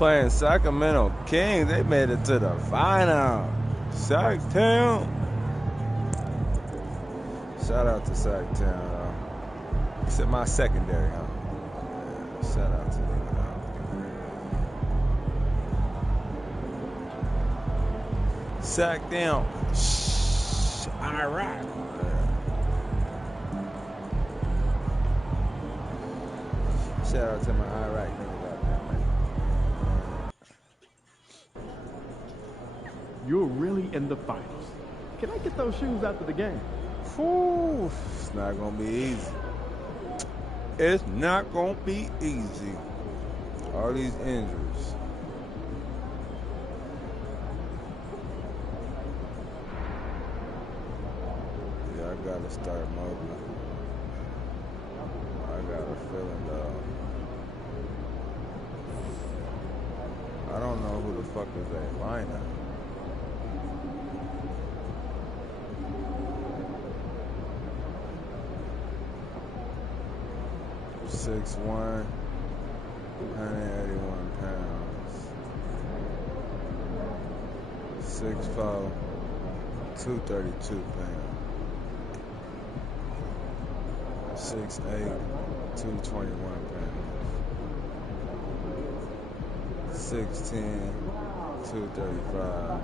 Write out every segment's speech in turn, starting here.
playing Sacramento Kings. They made it to the final. Sacktown. Shout out to Sacktown. He said my secondary, huh? Yeah, shout out to them. Sacktown. Iraq. Shout out to my Iraq niggas out there, man. You're really in the finals. Can I get those shoes after the game? Whew, it's not gonna be easy. It's not gonna be easy. All these injuries. Yeah, I gotta start Mobley. I got a feeling though. I don't know who the fuck is that lineup. Six 1, 181 pounds. 6'4", 232 pounds. 6'8", 221 pounds. 6'10", 235.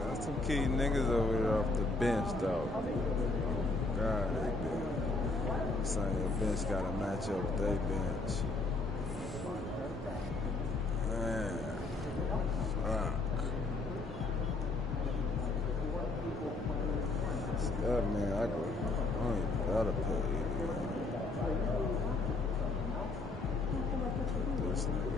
Got some key niggas over there off the bench though. God, they good. Son, your bench gotta match up with their bench. Man, fuck. That man, I don't even gotta put it in. This nigga.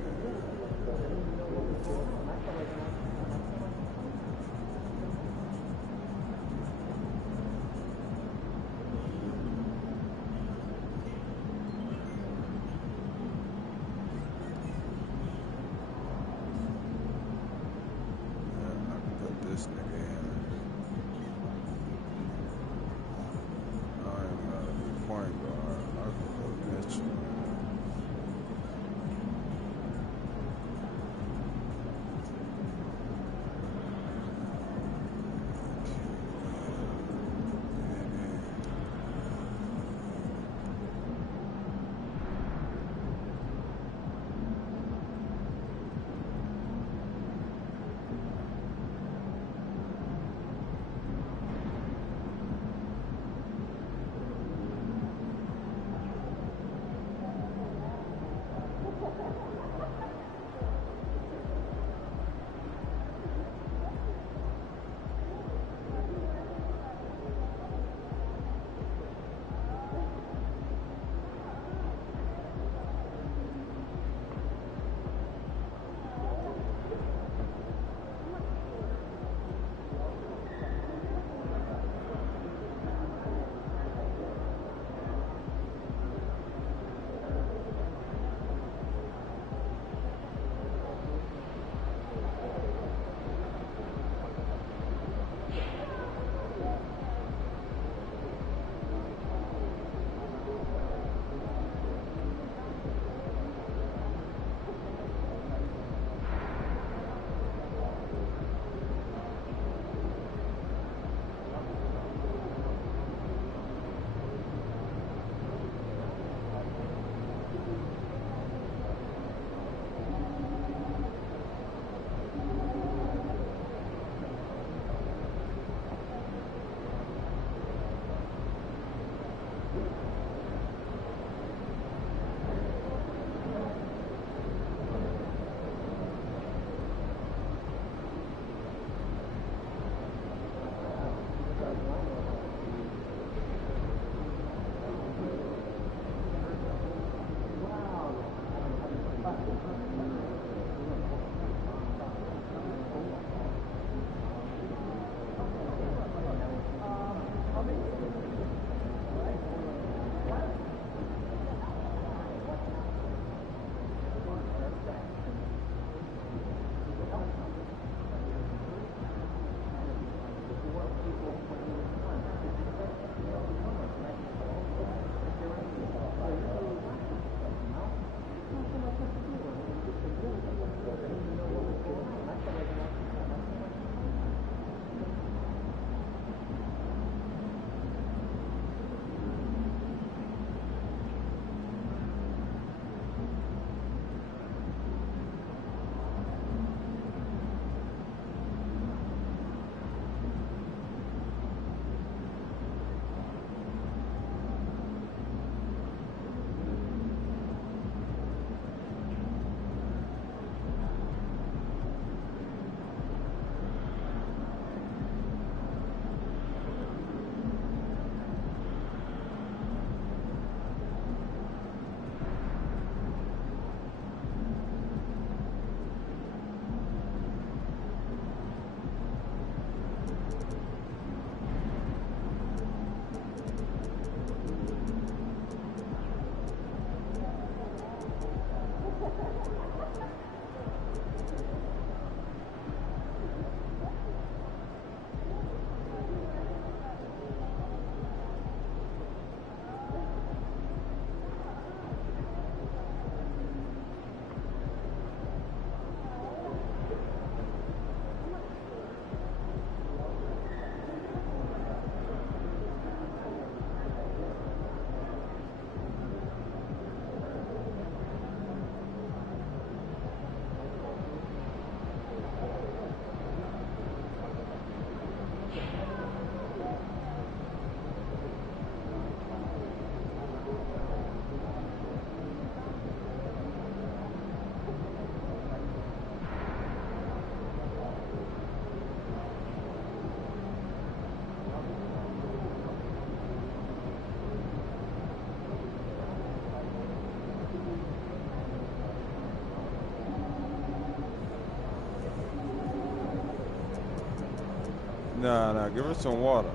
Nah, give her some water.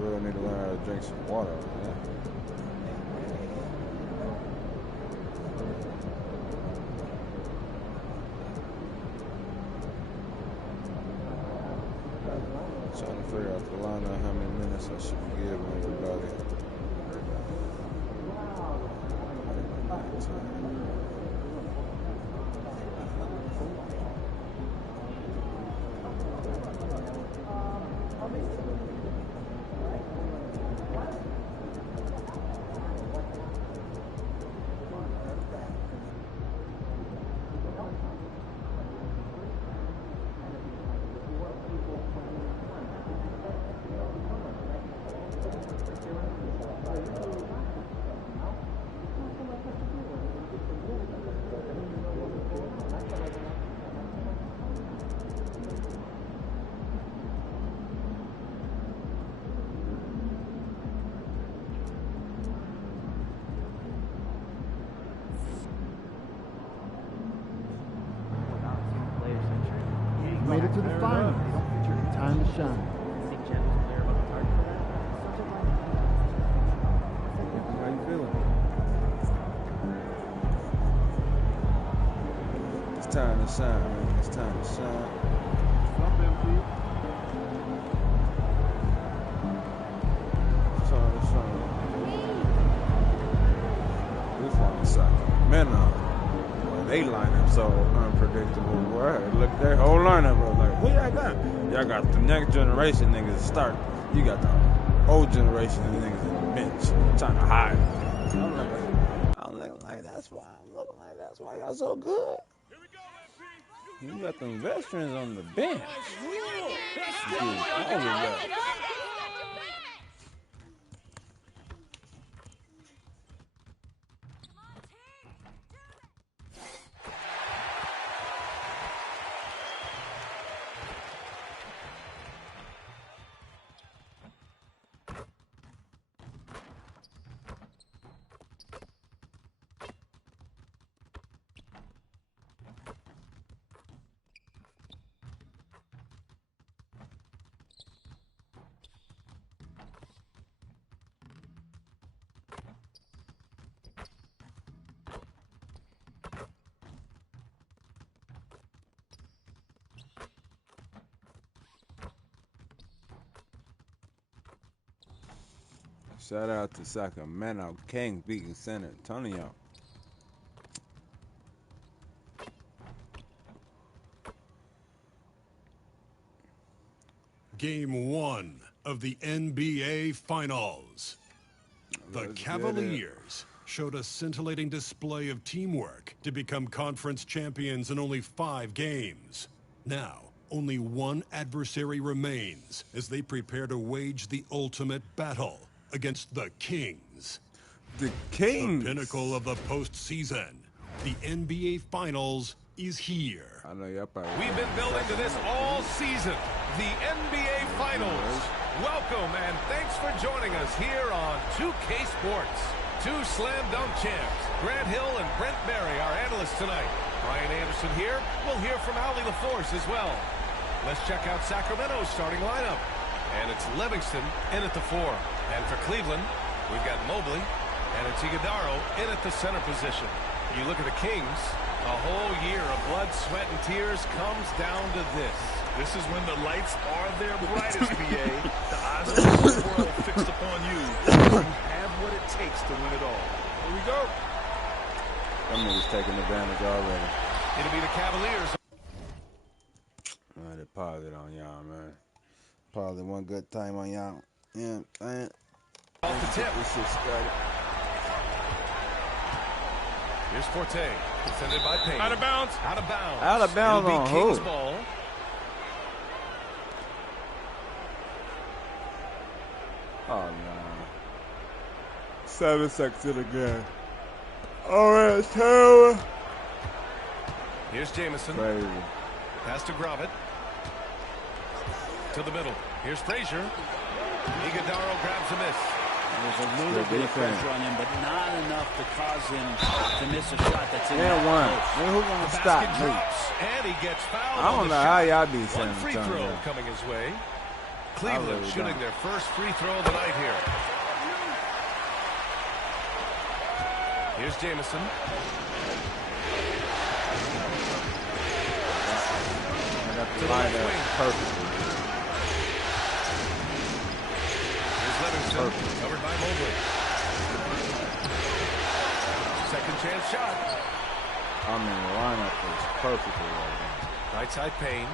Girl need to learn how to drink some water, man. Trying to figure out the lineup, how many minutes I should be giving everybody. Made it to the finals. Time to shine. How you feeling? It's time to shine, man. It's time to shine. It's time to shine. We fucking suck. Man, they line up so unpredictable. Boy. Look, their whole lineup was like, who y'all got? Y'all got the next generation niggas start. You got the old generation of niggas in the bench trying to hide. I'm looking like that's why I'm looking like that's why y'all so good. You got them veterans on the bench. Shout out to Sacramento Kings beating San Antonio. Game 1 of the NBA Finals. The Cavaliers showed a scintillating display of teamwork to become conference champions in only 5 games. Now, only one adversary remains as they prepare to wage the ultimate battle against the Kings. The Kings! The pinnacle of the postseason. The NBA Finals is here. I know y'all probably. We've been building to this all season. The NBA Finals. Welcome and thanks for joining us here on 2K Sports. 2 slam dunk champs, Grant Hill and Brent Barry, our analysts tonight. Brian Anderson here. We'll hear from Ali LaForce as well. Let's check out Sacramento's starting lineup. And it's Livingston in at the 4. And for Cleveland, we've got Mobley and it's Iguodala in at the center position. You look at the Kings, a whole year of blood, sweat, and tears comes down to this. This is when the lights are their brightest, BA. The eyes of the whole world fixed upon you. You have what it takes to win it all. Here we go. Them niggas taking advantage already. It'll be the Cavaliers. I had to pause it on y'all, man. Pause it one good time on y'all. Yeah, man. Off the tip. This shit started. Here's Forte, defended by Payne. Out of bounds. Out of bounds. Out of bounds It'll on be who? Kings ball. Oh, no. 7 seconds in the game. Oh, that's terrible. Here's Jamison. Crazy. Pass to Gravett. To the middle. Here's Frazier. Iguodala grabs a miss. There's a little bit of pressure on him, but not enough to cause him to miss a shot that's in And that one. close. Man, who's gonna The stop basket me? drops, and he gets fouled. I don't on the know shot. how y'all be One San free throw Antonio. coming his way. Cleveland really shooting don't. their first free throw of the night here. Here's Jameson. I got To the the line left there wing. perfectly. Here's Livingston, Perfect. covered by Mobley. Second chance shot. I mean, the lineup is perfectly right now. Right side Payne.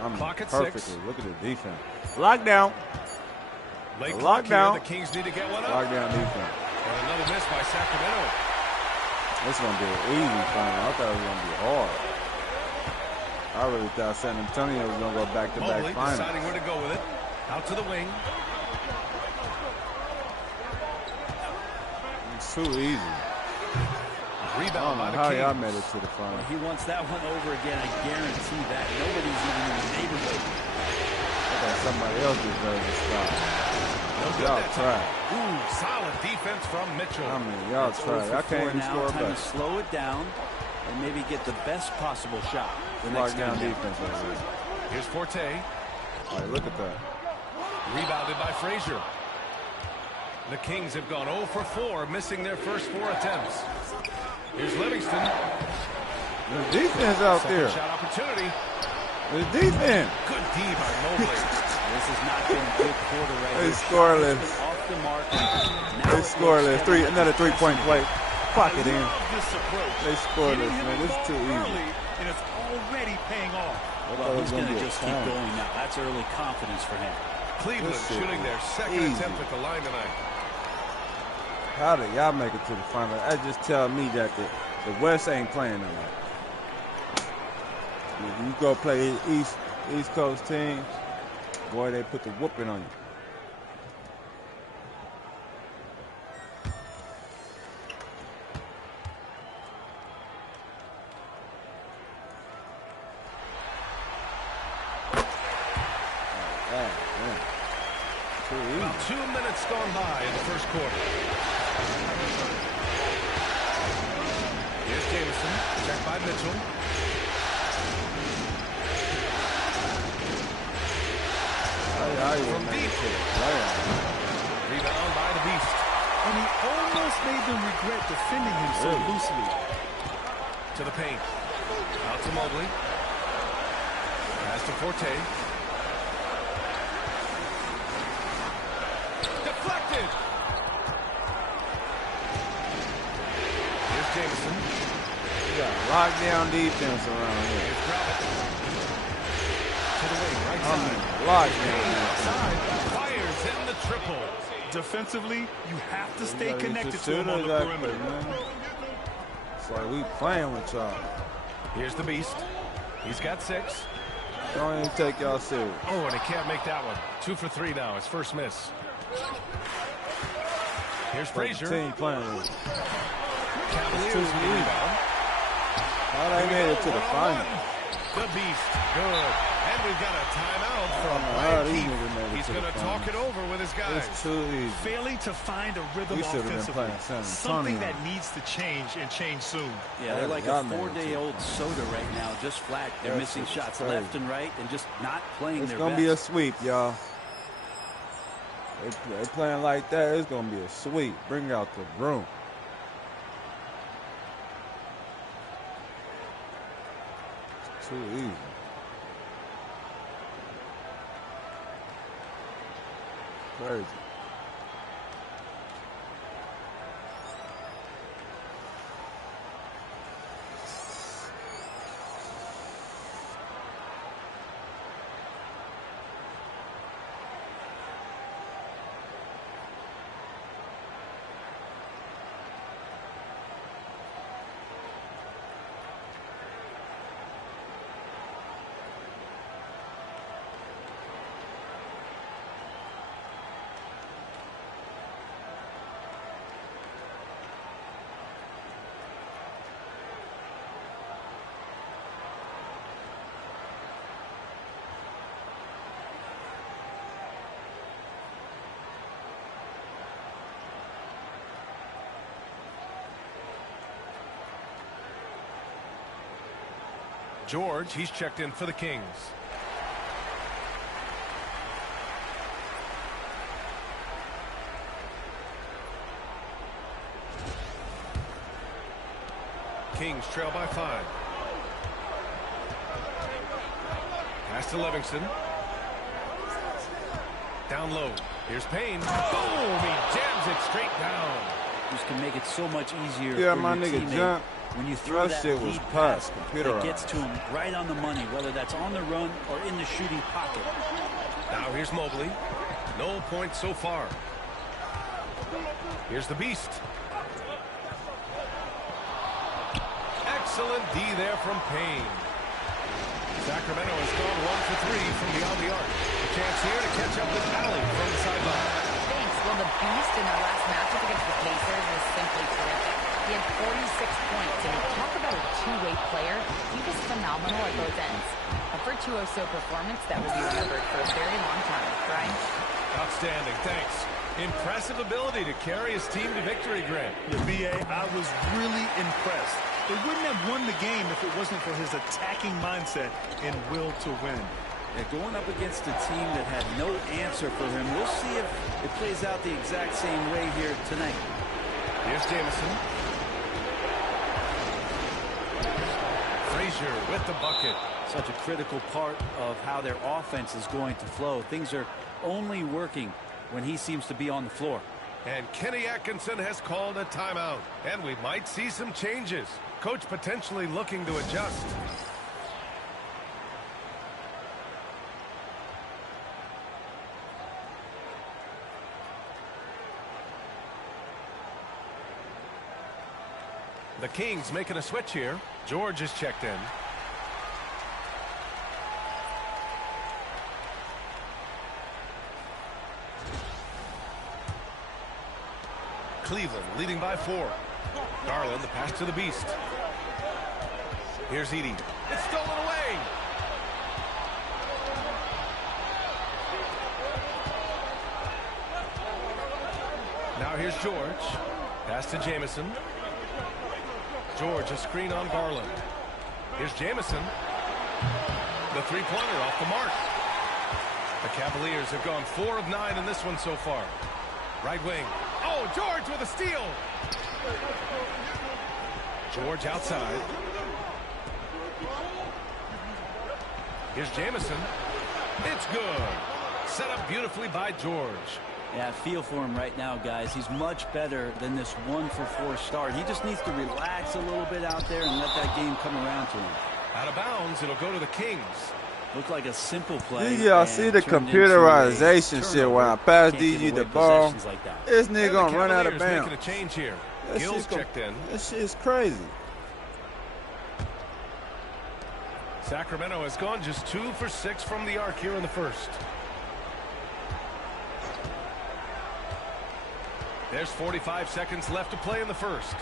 I mean, Clock at perfectly. 6. Look at the defense. Lockdown. Late A clock here. lockdown. The Kings need to get one up. Lockdown defense. And another miss by Sacramento. This is going to be an easy final. I thought it was going to be hard. I really thought San Antonio was going to go back-to-back Mobley finals. deciding where to go with it. Out to the wing. It's too easy. I Rebound don't by know the how Kings. y'all made it to the final. He wants that one over again. I guarantee that. Nobody's even in the neighborhood. I thought somebody else deserved to stop. No good Y'all that tried. time. Ooh, solid defense from Mitchell. I mean, y'all It's tried. 0 I for can't 4 even now. score Time to back. slow it down and maybe get the best possible shot the next Lockdown time. defense over here. Here's Forte. All right, look at that. Rebounded by Frazier. The Kings have gone 0 for 4, missing their first 4 attempts. Here's Livingston. The defense out Second there. shot opportunity. The defense. Good D by Mobley. This has not been a good quarter right They here. scoreless. Shot has been off the mark. Now They it scoreless. looks Another three-point play. Clock it in. Love this approach. They scoreless, Getting him man. This is too involved easy. early, and it's already paying off. I thought Well, it he's was going gonna to be a just keep foul. going now. That's early confidence for him. Cleveland This shit shooting their is second easy. attempt at the line tonight. How did y'all make it to the final? That just tell me that the West ain't playing no more. If you go play East Coast teams, boy, they put the whooping on you. Too easy. About 2 minutes gone by in the first quarter. Here's Jameson. Checked by Mitchell. How you From make it deep. to the playoffs? Rebound by the Beast. And he almost made them regret defending him so Really? loosely. To the paint. Out to Mobley. Pass to Forte. Deflected. Here's Jameson. You got lockdown defense around here. Here's Gravitt. To the wing, right I side. mean, lockdown Payne defense. outside. Fires in the triple. Defensively, you have to You stay gotta get connected your to him on the shooters active, perimeter. man. It's like we playing with y'all. Here's the Beast. He's got 6. Don't even take y'all serious. Oh, and he can't make that one. 2 for 3 now. His first miss. Here's Like the Frazier. team playing with. Cavaliers It's too with the easy. rebound. How they made it to the final? The Beast. Good. And we've got a timeout from don't know how Brian these Keefe. niggas made it He's to the going to talk it finals. over with his guys. It's too easy. Failing to find a rhythm We should have been offensively. playing San Something Antonio. that needs to change and change soon. Yeah, they're like Y'all a made it 4-day-old soda right now, just flat. They're That missing shit is shots crazy. left and right and just not playing It's their gonna best. be a sweep, y'all. They playing like that. It's gonna be a sweep. Bring out the broom. It's too easy. Crazy. George, he's checked in for the Kings. Kings trail by 5. Pass to Livingston. Down low. Here's Payne. Boom! He jams it straight down. This can make it so much easier Yeah, for my your nigga teammate jump. when you throw that shit was lead pass, pass computerized. that gets to him right on the money, whether that's on the run or in the shooting pocket. Now here's Mobley. No points so far. Here's the Beast. Excellent D there from Payne. Sacramento has gone 1 for 3 from beyond the arc. A chance here to catch up with Allen from the sideline. Thanks. Well, the Beast in their last matchup against the Pacers was simply terrific. He had 46 points, and talk about a two-way player. He was phenomenal at both ends. A virtuoso performance that will be remembered for a very long time. Brian? Outstanding. Thanks. Impressive ability to carry his team to victory, Grant. Yeah, B.A., I was really impressed. They wouldn't have won the game if it wasn't for his attacking mindset and will to win. Yeah, going up against a team that had no answer for him. We'll see if it plays out the exact same way here tonight. Here's Jamison. Frazier with the bucket. Such a critical part of how their offense is going to flow. Things are only working when he seems to be on the floor. And Kenny Atkinson has called a timeout. And we might see some changes. Coach potentially looking to adjust. The Kings making a switch here. George is checked in. Cleveland leading by 4. Garland, the pass to the Beast. Here's Edey. It's stolen away. Now here's George. Pass to Jamison. George, a screen on Garland. Here's Jamison. The three-pointer off the mark. The Cavaliers have gone 4 of 9 in this one so far. Right wing. Oh, George with a steal. George outside. Here's Jamison. It's good. Set up beautifully by George. Yeah, I feel for him right now, guys. He's much better than this 1-for-4 start. He just needs to relax a little bit out there and let that game come around to him. Out of bounds, it'll go to the Kings. Looked like a simple play. Y'all see the computerization shit when I pass DG the ball. Like that. This nigga gonna run out of bounds. Making a change here. That Gill's shit checked in. That shit is crazy. Sacramento has gone just 2 for 6 from the arc here in the first. There's 45 seconds left to play in the first.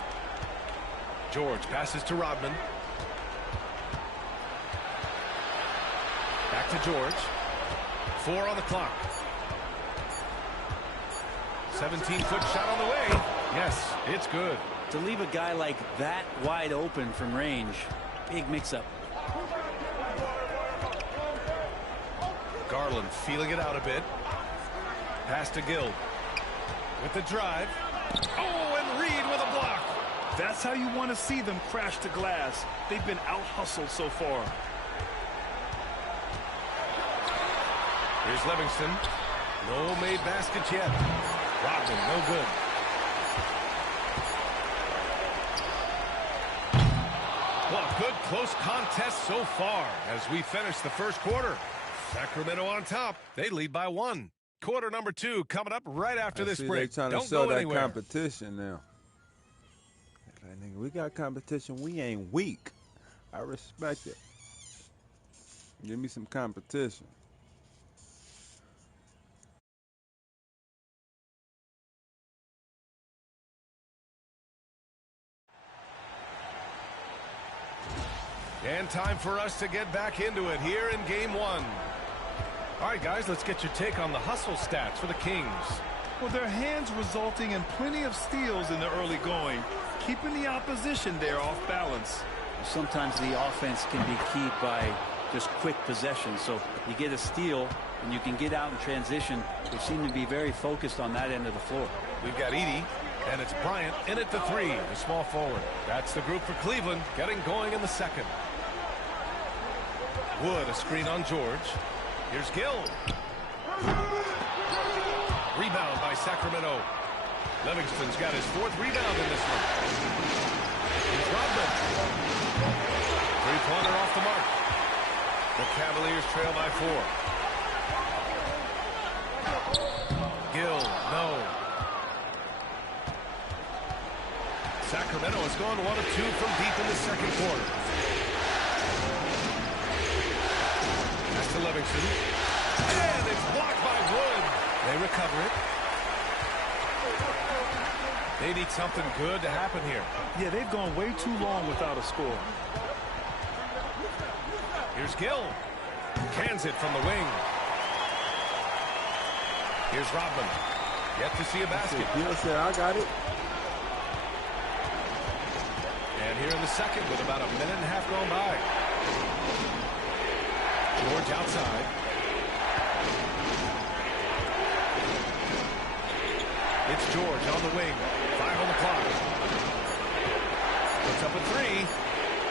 George passes to Rodman. Back to George. 4 on the clock. 17-foot shot on the way. Yes, it's good. To leave a guy like that wide open from range, big mix-up. Garland feeling it out a bit. Pass to Gill. With the drive. Oh, and Reed with a block. That's how you want to see them crash the glass. They've been out-hustled so far. Here's Livingston. No made baskets yet. Rodman, no good. Well, a good close contest so far as we finish the first quarter. Sacramento on top. They lead by 1. Quarter number 2 coming up right after this break. They trying to Don't show go that anywhere. competition now. Like, nigga, we got competition. We ain't weak. I respect it. Give me some competition. And time for us to get back into it here in game 1. All right, guys, let's get your take on the hustle stats for the Kings. Well, their hands resulting in plenty of steals in the early going, keeping the opposition there off balance. Sometimes the offense can be keyed by just quick possession. So you get a steal and you can get out in transition. They seem to be very focused on that end of the floor. We've got Edey, and it's Bryant in at the 3, the small forward. That's the group for Cleveland, getting going in the second. Wood, a screen on George. Here's Gill. Rebound by Sacramento. Livingston's got his 4th rebound in this one. Here's Rodman. Three-pointer off the mark. The Cavaliers trail by 4. Gill, no. Sacramento has gone 1 of 2 from deep in the second quarter. That's to Livingston. And it's blocked by Wood. They recover it. They need something good to happen here. Yeah, they've gone way too long without a score. Here's Gill. Cans it from the wing. Here's Rodman. Yet to see a basket. Gill said, I got it. And here in the second with about a minute and a half gone by. George outside. It's George on the wing. 5 on the clock. Puts up a 3.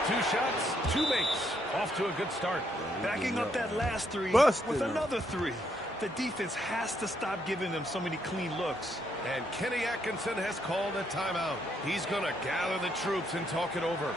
2 shots, 2 makes. Off to a good start. Backing up that last 3 Busted with him. another 3. The defense has to stop giving them so many clean looks. And Kenny Atkinson has called a timeout. He's going to gather the troops and talk it over.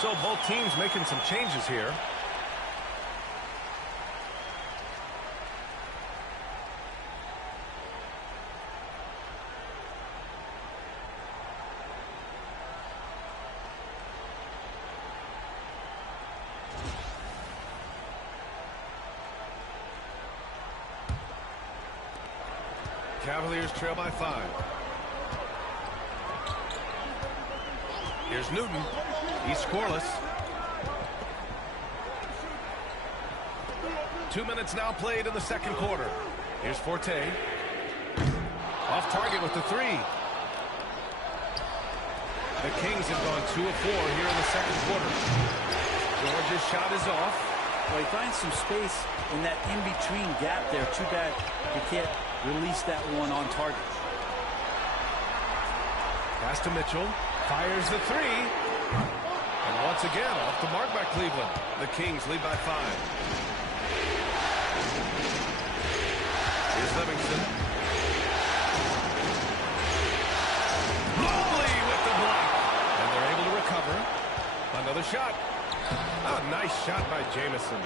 So both teams making some changes here. Cavaliers trail by 5. Here's Newton. He's scoreless. 2 minutes now played in the second quarter. Here's Forte. Off target with the 3. The Kings have gone 2 of 4 here in the second quarter. George's shot is off. Well, he finds some space in that in-between gap there. Too bad he can't release that one on target. Pass to Mitchell. Fires the 3. And once again, off the mark by Cleveland. The Kings lead by 5. Here's Livingston. Mobley with the block. And they're able to recover. Another shot. A nice shot by Jamison.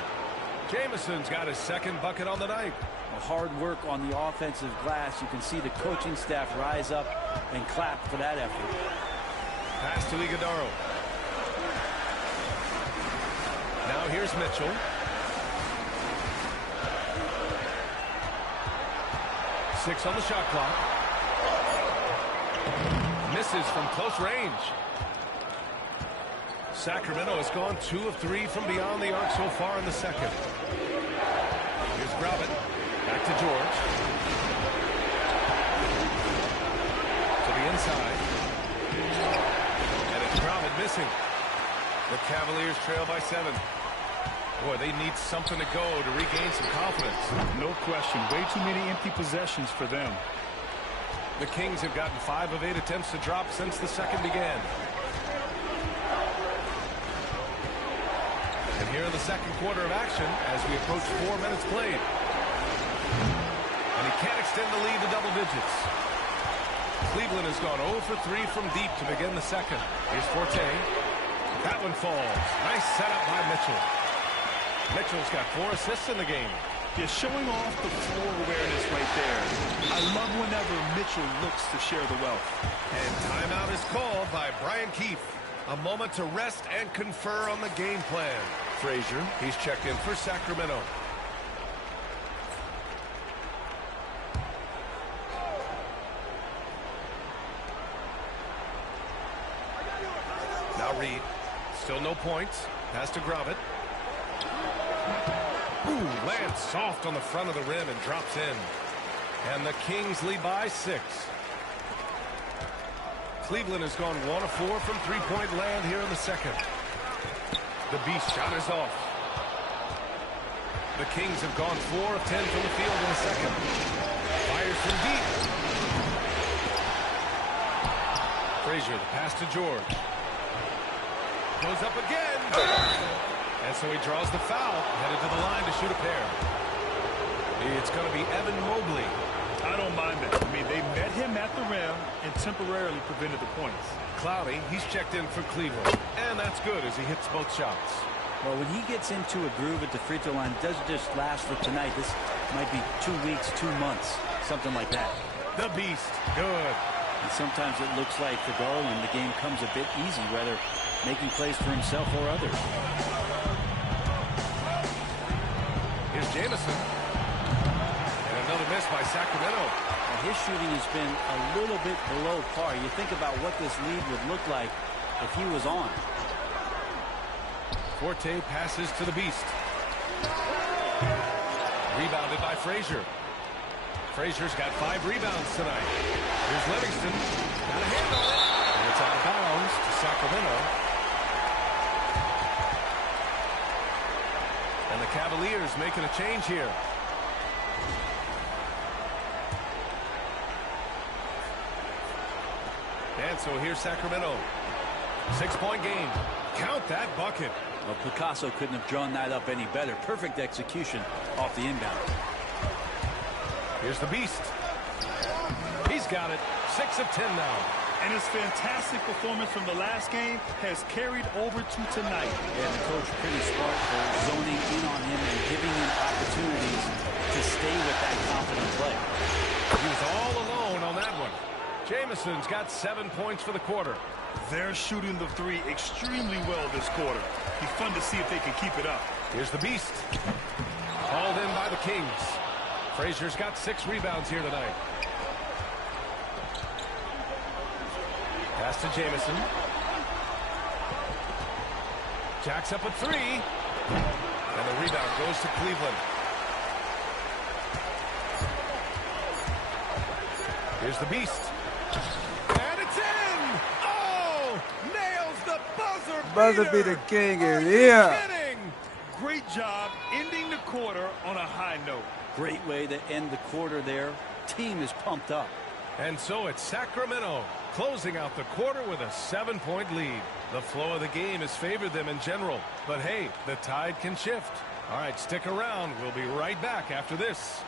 Jamison's got his second bucket on the night. Hard work on the offensive glass. You can see the coaching staff rise up and clap for that effort. Pass to Iguodaro. Now here's Mitchell. Six on the shot clock. Misses from close range. Sacramento has gone 2 of 3 from beyond the arc so far in the second. Here's Gravitt. Back to George. To the inside. And it's Gravitt missing. The Cavaliers trail by 7. Boy, they need something to go to regain some confidence. No question. Way too many empty possessions for them. The Kings have gotten 5 of 8 attempts to drop since the second began. And here in the second quarter of action as we approach 4 minutes played. And he can't extend the lead to double digits. Cleveland has gone 0 for 3 from deep to begin the second. Here's Forte. That one falls. Nice setup by Mitchell. Mitchell's got 4 assists in the game. Yeah, showing off the floor awareness right there. I love whenever Mitchell looks to share the wealth. And timeout is called by Brian Keefe. A moment to rest and confer on the game plan. Frazier, he's checked in for Sacramento. Now Reed. Still no points. Pass to Gravett. Ooh, lands soft on the front of the rim and drops in. And the Kings lead by 6. Cleveland has gone 1 of 4 from three-point land here in the second. The Beast shot is off. The Kings have gone 4 of 10 from the field in the second. Fires from deep. Frazier, the pass to George. Goes up again. And so he draws the foul, headed to the line to shoot a pair. It's going to be Evan Mobley. I don't mind that. I mean, they met him at the rim and temporarily prevented the points. Cloudy, he's checked in for Cleveland. And that's good as he hits both shots. Well, when he gets into a groove at the free throw line, it doesn't just last for tonight. This might be 2 weeks, 2 months, something like that. The Beast, good. And sometimes it looks like for Garland, the game comes a bit easy, whether making plays for himself or others. Here's Jamison. And another miss by Sacramento. Now, his shooting has been a little bit below par. You think about what this lead would look like if he was on. Forte passes to the Beast. Rebounded by Frazier. Frazier's got 5 rebounds tonight. Here's Livingston. Got a hand on it. And it's out of bounds to Sacramento. And the Cavaliers making a change here. And so here's Sacramento. 6-point game. Count that bucket. Well, Picasso couldn't have drawn that up any better. Perfect execution off the inbound. Here's the Beast. He's got it. 6 of 10 now. And his fantastic performance from the last game has carried over to tonight. Yeah, the coach pretty smart for zoning in on him and giving him opportunities to stay with that confident play. He was all alone on that one. Jamison's got 7 points for the quarter. They're shooting the 3 extremely well this quarter. Be fun to see if they can keep it up. Here's the Beast. Hauled in by the Kings. Frazier's got 6 rebounds here tonight. Pass to Jamison. Jacks up a 3. And the rebound goes to Cleveland. Here's the Beast. And it's in! Oh! Nails the buzzer beater! Buzzer beater king Are is you here. kidding? Great job ending the quarter on a high note. Great way to end the quarter there. Team is pumped up. And so it's Sacramento closing out the quarter with a 7-point lead. The flow of the game has favored them in general. But hey, the tide can shift. All right, stick around. We'll be right back after this.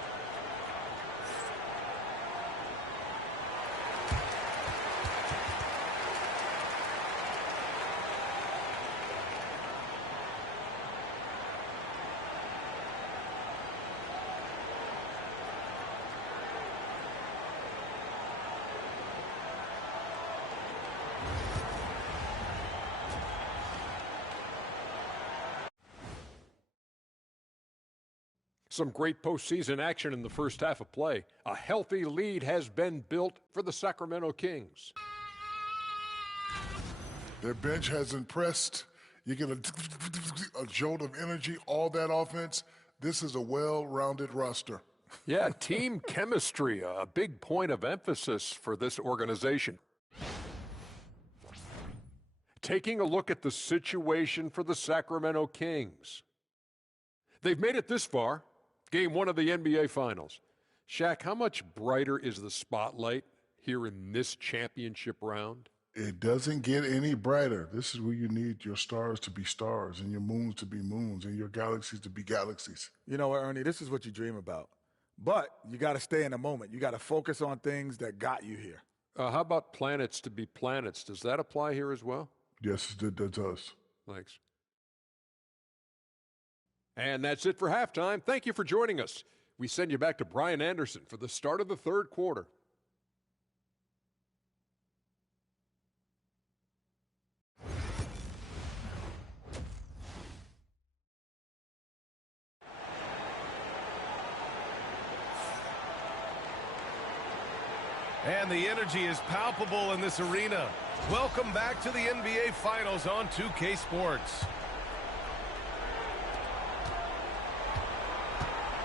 Some great postseason action in the first half of play. A healthy lead has been built for the Sacramento Kings. Their bench has impressed. You get a jolt of energy, all that offense. This is a well-rounded roster. Yeah, team chemistry, a big point of emphasis for this organization. Taking a look at the situation for the Sacramento Kings. They've made it this far. Game 1 of the NBA Finals. Shaq, how much brighter is the spotlight here in this championship round? It doesn't get any brighter. This is where you need your stars to be stars and your moons to be moons and your galaxies to be galaxies. You know what, Ernie? This is what you dream about. But you got to stay in the moment. You got to focus on things that got you here. How about planets to be planets? Does that apply here as well? Yes, it does. Thanks. And that's it for halftime. Thank you for joining us. We send you back to Brian Anderson for the start of the third quarter. And the energy is palpable in this arena. Welcome back to the NBA Finals on 2K Sports.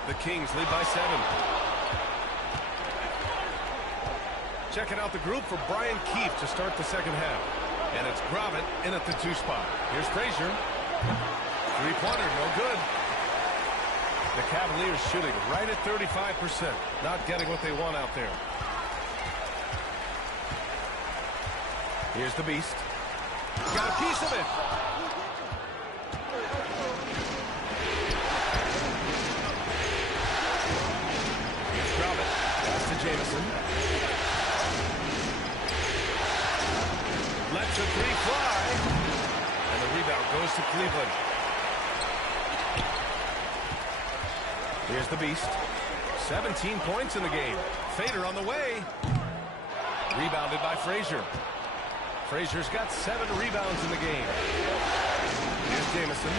The Kings lead by 7. Checking out the group for Brian Keefe to start the second half. And it's Gravett in at the 2 spot. Here's Frazier. Three-pointer, no good. The Cavaliers shooting right at 35%. Not getting what they want out there. Here's the Beast. Got a piece of it. Here's Gravett. Pass to Jamison. Lets a 3 fly. And the rebound goes to Cleveland. Here's the Beast. 17 points in the game. Fader on the way. Rebounded by Frazier. Frazier's got 7 rebounds in the game. Here's Jamison.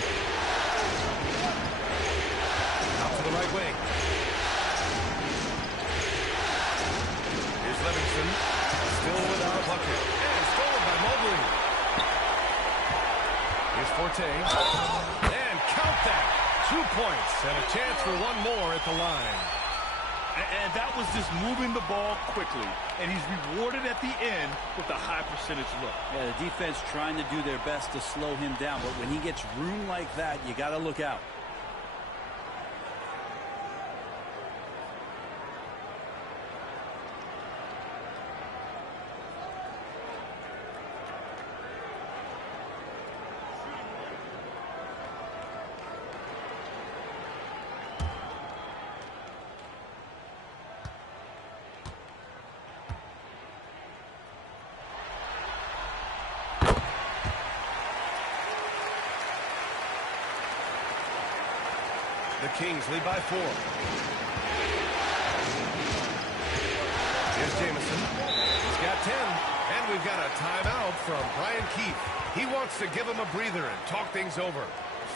Out to the right wing. Here's Livingston. Still without a bucket. And stolen by Mobley. Here's Forte. And count that. 2 points and a chance for one more at the line. And that was just moving the ball quickly. And he's rewarded at the end with a high percentage look. Yeah, the defense trying to do their best to slow him down. But when he gets room like that, you got to look out. The Kings lead by 4. Here's Jamison. He's got 10. And we've got a timeout from Brian Keefe. He wants to give him a breather and talk things over.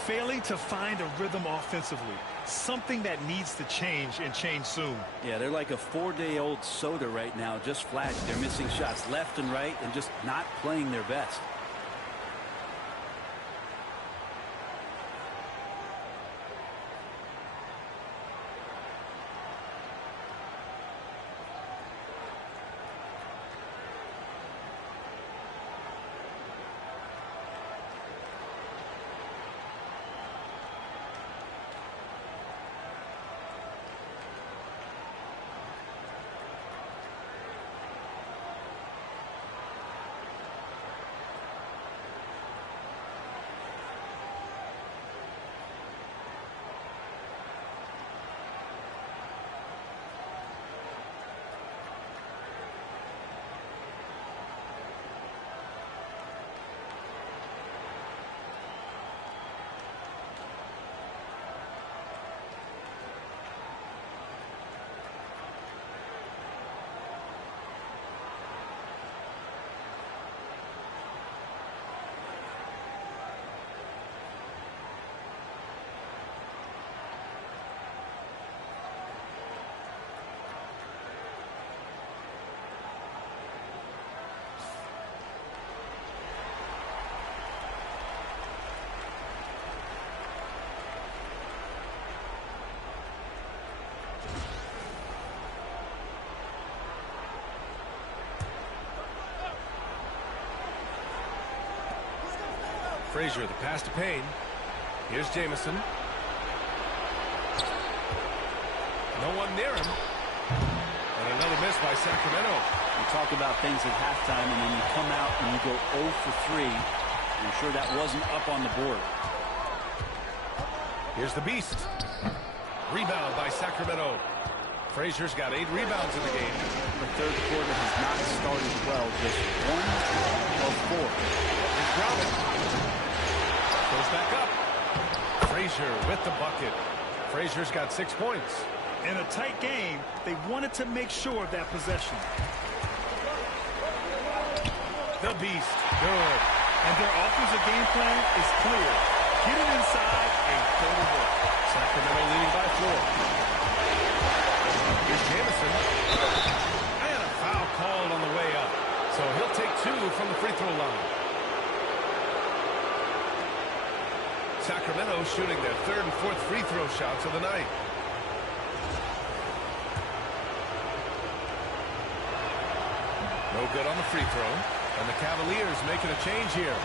Failing to find a rhythm offensively. Something that needs to change and change soon. Yeah, they're like a 4-day-old soda right now, just flat. They're missing shots left and right and just not playing their best. Frazier, the pass to Payne. Here's Jamison. No one near him. And another miss by Sacramento. You talk about things at halftime, and then you come out and you go 0 for 3. I'm sure that wasn't up on the board. Here's the Beast. Rebound by Sacramento. Frazier's got 8 rebounds in the game. The third quarter has not started well. Just 1 of 4. Here's Drummond. Goes back up. Frazier with the bucket. Frazier's got 6 points. In a tight game, they wanted to make sure of that possession. The Beast. Good. And their offensive game plan is clear. Get it inside and go to work. Sacramento leading by 4. Here's Jamison. And a foul called on the way up. So he'll take 2 from the free throw line. Sacramento shooting their 3rd and 4th free throw shots of the night. No good on the free throw. And the Cavaliers making a change here.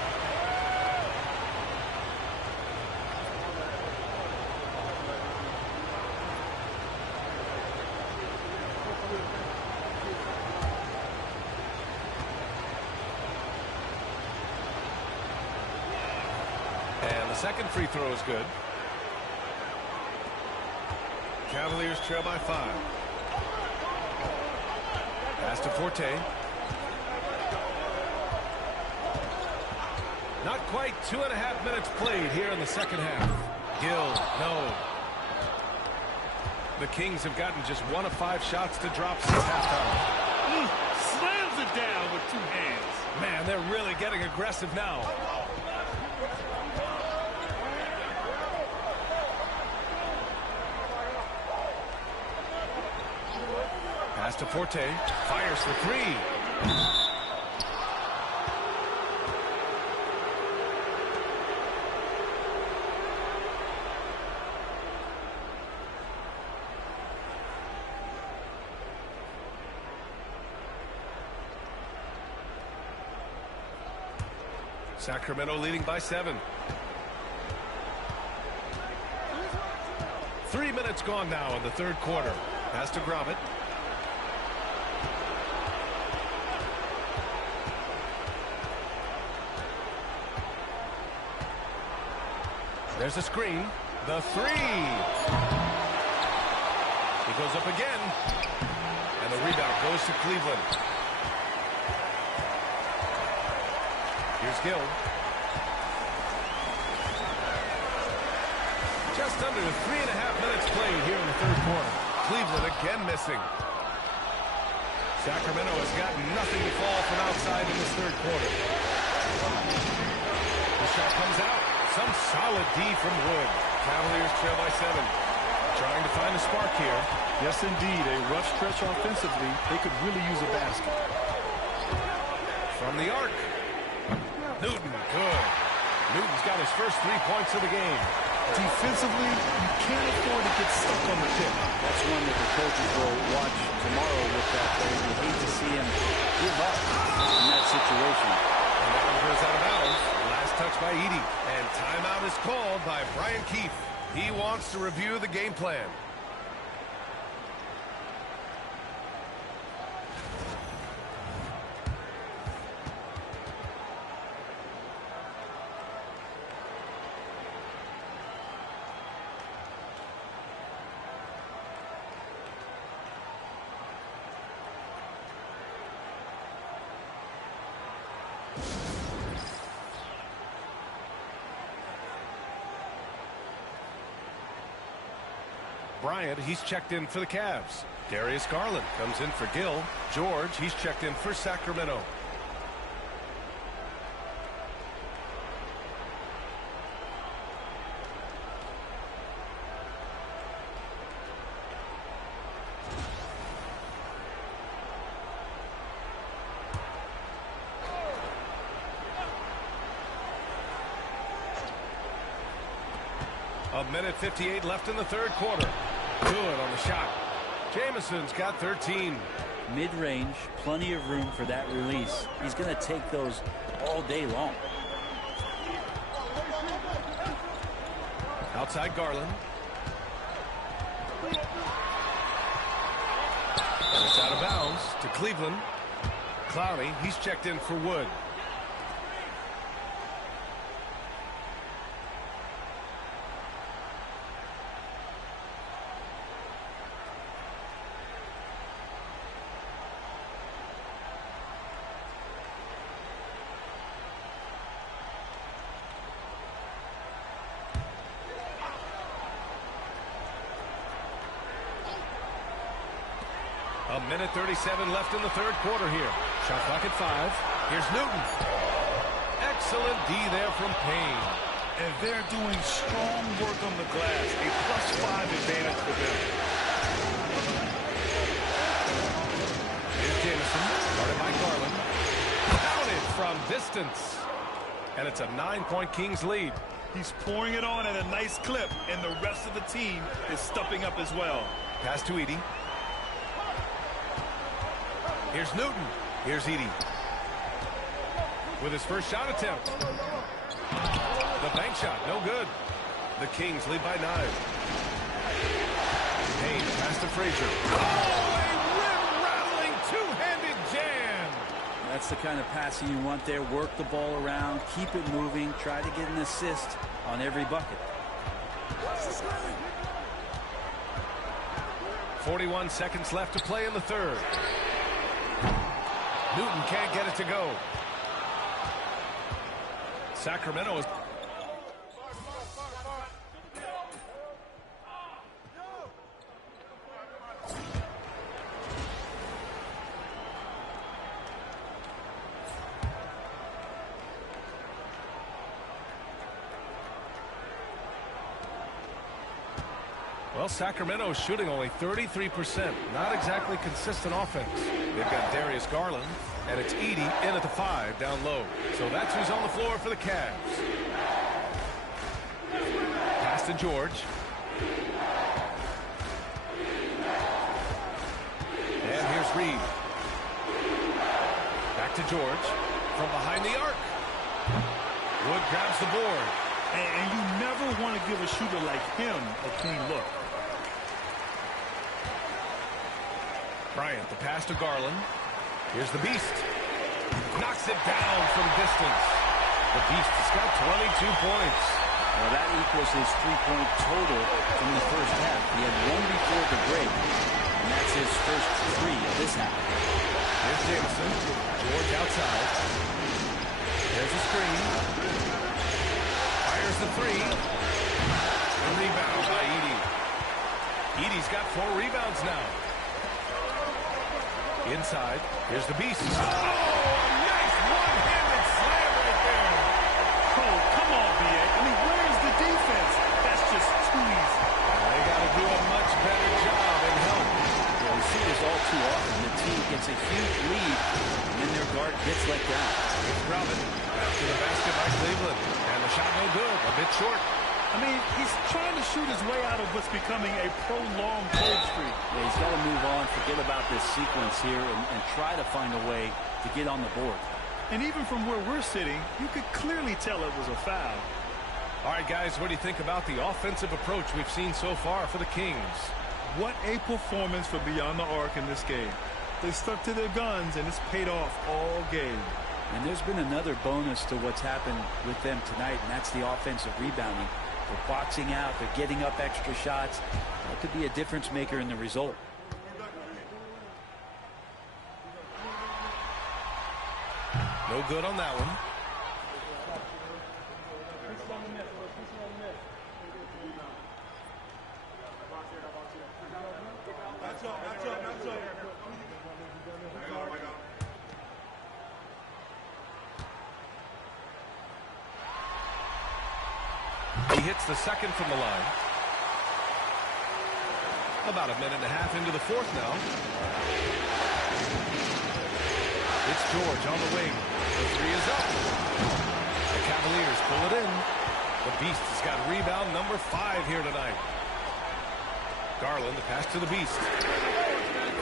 And the second free throw is good. Cavaliers trail by 5. Pass to Forte. Not quite 2.5 minutes played here in the second half. Gill, no. The Kings have gotten just 1 of 5 shots to drop since halftime. Slams it down with 2 hands. Man, they're really getting aggressive now. Pass to Forte. Fires for 3. Sacramento leading by 7. 3 minutes gone now in the third quarter. Pass to Gromit. There's a screen. The 3. He goes up again. And the rebound goes to Cleveland. Here's Gill. Just under 3.5 minutes played here in the third quarter. Cleveland again missing. Sacramento has got nothing to fall from outside in this third quarter. The shot comes out. Some solid D from Wood. Cavaliers trail by 7. Trying to find a spark here. Yes, indeed. A rough stretch offensively. They could really use a basket. From the arc. Newton, good. Newton's got his first 3 points of the game. Defensively, you can't afford to get stuck on the tip. That's one that the coaches will watch tomorrow with that play. You hate to see him give up in that situation. And that one goes out of bounds. Last touch by Edey. And timeout is called by Brian Keefe. He wants to review the game plan. Bryant, he's checked in for the Cavs. Darius Garland comes in for Gill. George, he's checked in for Sacramento. A minute 58 left in the third quarter. Good on the shot. Jamison's got 13. Mid-range, plenty of room for that release. He's going to take those all day long. Outside Garland. And it's out of bounds to Cleveland. Clowney, he's checked in for Wood. A minute 37 left in the third quarter here. Shot clock at 5. Here's Newton. Excellent D there from Payne. And they're doing strong work on the glass. A +5 advantage for them. Here's Jameson. Guarded by Garland. Counted from distance. And it's a 9-point Kings lead. He's pouring it on at a nice clip, and the rest of the team is stepping up as well. Pass to Edey. Here's Newton. Here's Edey. With his first shot attempt. The bank shot, no good. The Kings lead by 9. Payne, pass to Frazier. Oh, a rim-rattling two-handed jam. That's the kind of passing you want there. Work the ball around, keep it moving, try to get an assist on every bucket. 41 seconds left to play in the third. Newton can't get it to go. Sacramento is... Well, Sacramento is shooting only 33%. Not exactly consistent offense. They've got Darius Garland, and it's Edey in at the 5 down low. So that's who's on the floor for the Cavs. Pass to George. And here's Reed. Back to George. From behind the arc. Wood grabs the board. And you never want to give a shooter like him a clean look. Bryant, the pass to Garland. Here's the Beast. Knocks it down from distance. The Beast has got 22 points. Well, that equals his 3-point total from the first half. He had one before the break, and that's his first 3 of this half. Here's Jameson. George outside. There's a screen. Fires the 3. The rebound by Edey. Edey's got 4 rebounds now. Inside, here's the Beast. Oh, a nice one-handed slam right there. Oh, come on, B.A. I mean, where is the defense? That's just too easy. They got to do a much better job in help. Yeah, we see this all too often. The team gets a huge lead, and then their guard gets let down. It's Robin. Back to the basket by Cleveland. And the shot no good, a bit short. I mean, he's trying to shoot his way out of what's becoming a prolonged cold streak. Yeah, he's got to move on, forget about this sequence here, and try to find a way to get on the board. And even from where we're sitting, you could clearly tell it was a foul. All right, guys, what do you think about the offensive approach we've seen so far for the Kings? What a performance for Beyond the Arc in this game. They stuck to their guns, and it's paid off all game. And there's been another bonus to what's happened with them tonight, and that's the offensive rebounding. They're boxing out. They're getting up extra shots. That could be a difference maker in the result. No good on that one. He hits the second from the line. About a minute and a half into the fourth now. It's George on the wing. The 3 is up. The Cavaliers pull it in. The Beast has got rebound number 5 here tonight. Garland, the pass to the Beast.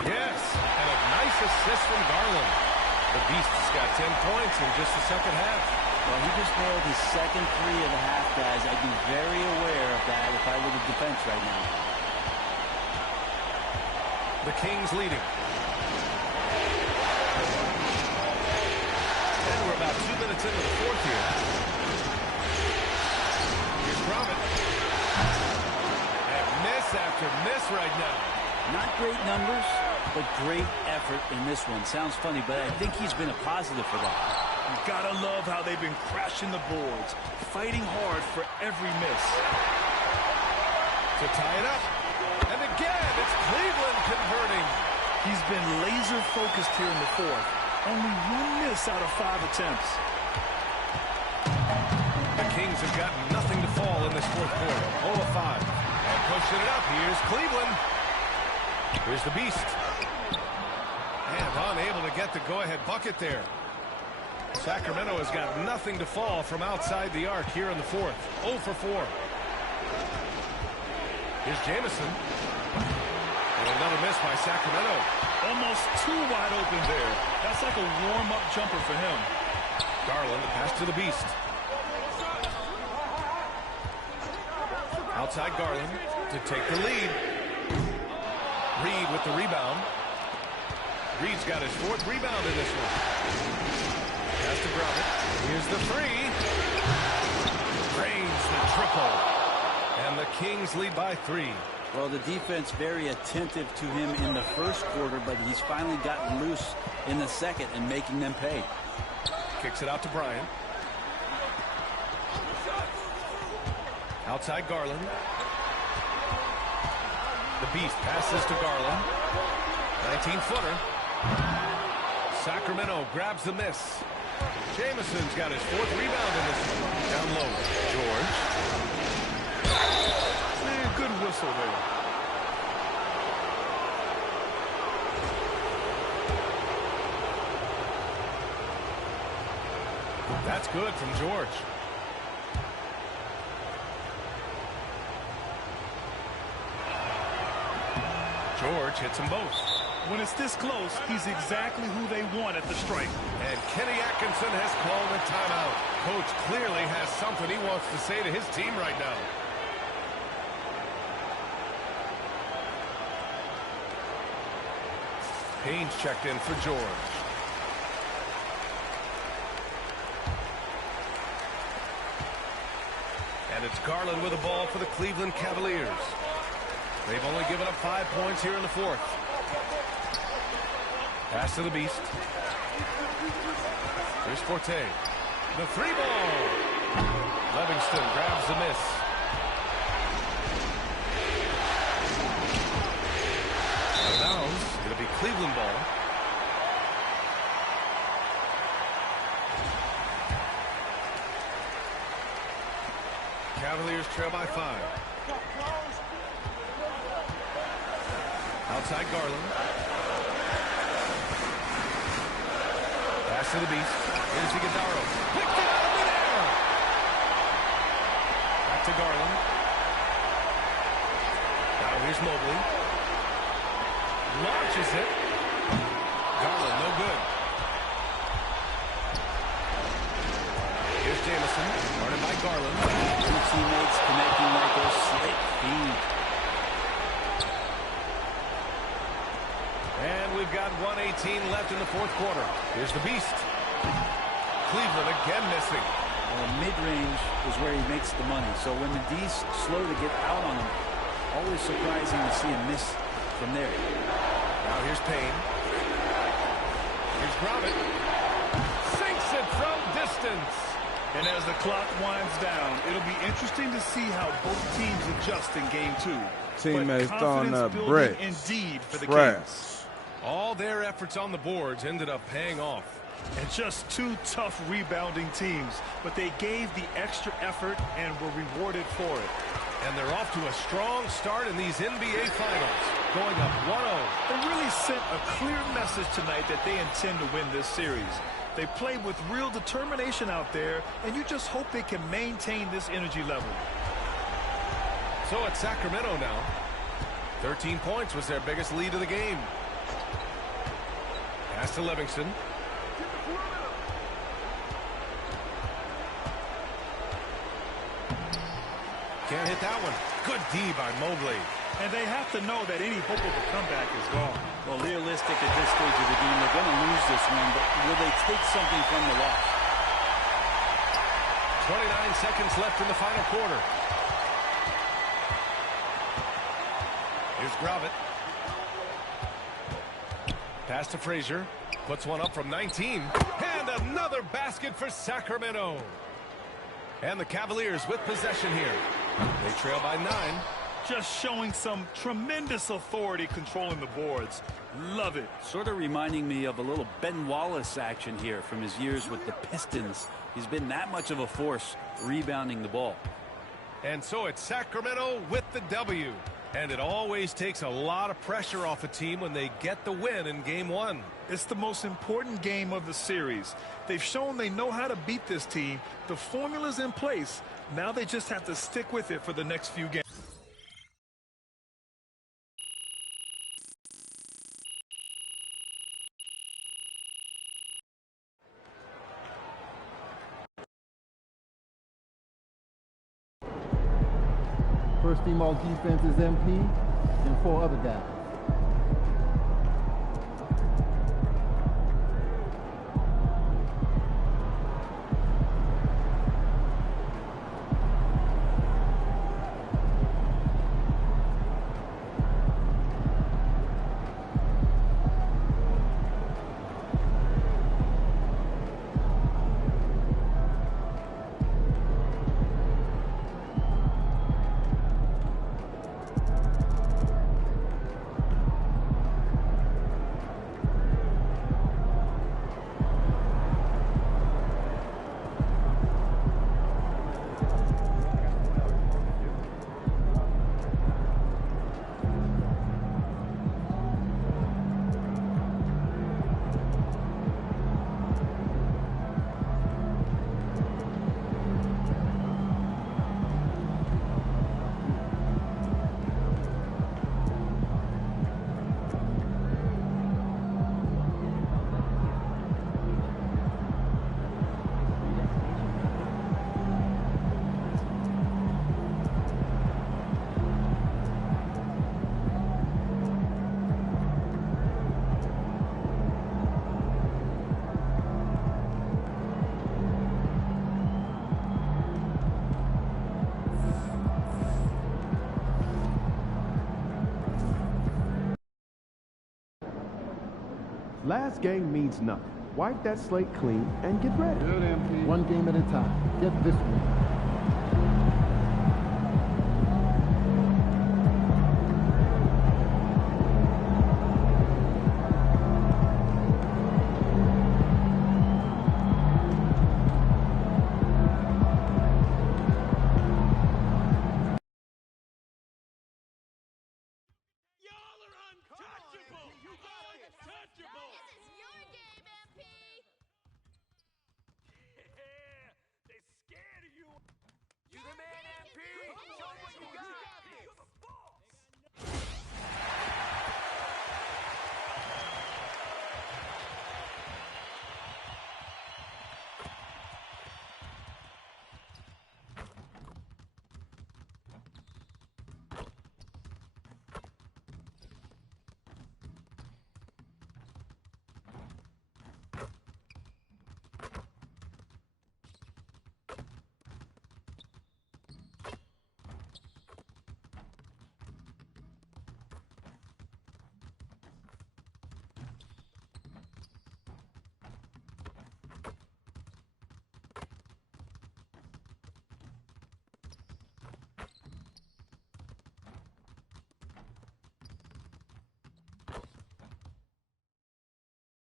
Yes, and a nice assist from Garland. The Beast has got 10 points in just the second half. Well, he just nailed his second 3 of the half, guys. I'd be very aware of that if I were the defense right now. The Kings leading. right now. Not great numbers, but great effort in this one. Sounds funny, but I think he's been a positive for that. You gotta love how they've been crashing the boards, fighting hard for every miss. To tie it up. And again, it's Cleveland converting. He's been laser focused here in the fourth. Only 1 miss out of 5 attempts. The Kings have gotten nothing to fall in this fourth quarter. 0 of 5. And pushing it up. Here's Cleveland. Here's the Beast. And unable to get the go-ahead bucket there. Sacramento has got nothing to fall from outside the arc here in the fourth. 0 for 4. Here's Jamison. And another miss by Sacramento. Almost too wide open there. That's like a warm-up jumper for him. Garland, the pass to the Beast. Outside Garland to take the lead. Reed with the rebound. Reed's got his 4th rebound in this one. Pass to Grubbett. Here's the 3. Drains the triple. And the Kings lead by 3. Well, the defense very attentive to him in the first quarter, but he's finally gotten loose in the second and making them pay. Kicks it out to Bryant. Outside Garland. The Beast passes to Garland. 19-footer. Sacramento grabs the miss. Jamison's got his 4th rebound in this one. Down low. George. Good whistle there. That's good from George. George hits them both. When it's this close, he's exactly who they want at the stripe. And Kenny Atkinson has called a timeout. Coach clearly has something he wants to say to his team right now. Haynes checked in for George. And it's Garland with the ball for the Cleveland Cavaliers. They've only given up 5 points here in the fourth. Pass to the Beast. Here's Forte. The 3-ball. Livingston grabs the miss. Out of bounds. It'll be Cleveland ball. Cavaliers trail by 5. Outside Garland. Pass to the Beast. Here's Iguodala. Picked it out of midair. Back to Garland. Now here's Mobley. Launches it. Garland, no good. Here's Jamison. Guarded by Garland. Two teammates connecting like a slick feed. And we've got 1:18 left in the fourth quarter. Here's the Beast. Cleveland again missing. Well, mid-range is where he makes the money. So when the D's slow to get out on him, always surprising to see him miss from there. Now here's Payne. Here's Grubbett. Sinks it from distance. And as the clock winds down, it'll be interesting to see how both teams adjust in game 2. Teammates throwing up building bricks. indeed for the Fresh. Kings. All their efforts on the boards ended up paying off. And just 2 tough rebounding teams, but they gave the extra effort and were rewarded for it. And they're off to a strong start in these NBA Finals, going up 1-0. They really sent a clear message tonight that they intend to win this series. They played with real determination out there, and you just hope they can maintain this energy level. So it's Sacramento now. 13 points was their biggest lead of the game. Pass to Livingston. Can't hit that one. Good D by Mobley. And they have to know that any hope of a comeback is gone. Well, realistic at this stage of the game, they're going to lose this one, but will they take something from the loss? 29 seconds left in the final quarter. Here's Gravett. Pass to Frazier. Puts one up from 19. And another basket for Sacramento. And the Cavaliers with possession here. They trail by 9. Just showing some tremendous authority controlling the boards. Love it. Sort of reminding me of a little Ben Wallace action here from his years with the Pistons. He's been that much of a force rebounding the ball. And so it's Sacramento with the W. And it always takes a lot of pressure off a team when they get the win in Game 1. It's the most important game of the series. They've shown they know how to beat this team. The formula's in place. Now they just have to stick with it for the next few games. First team all defense is MP and 4 other guys. Last game means nothing. Wipe that slate clean and get ready. Good, MP. One game at a time. Get this one.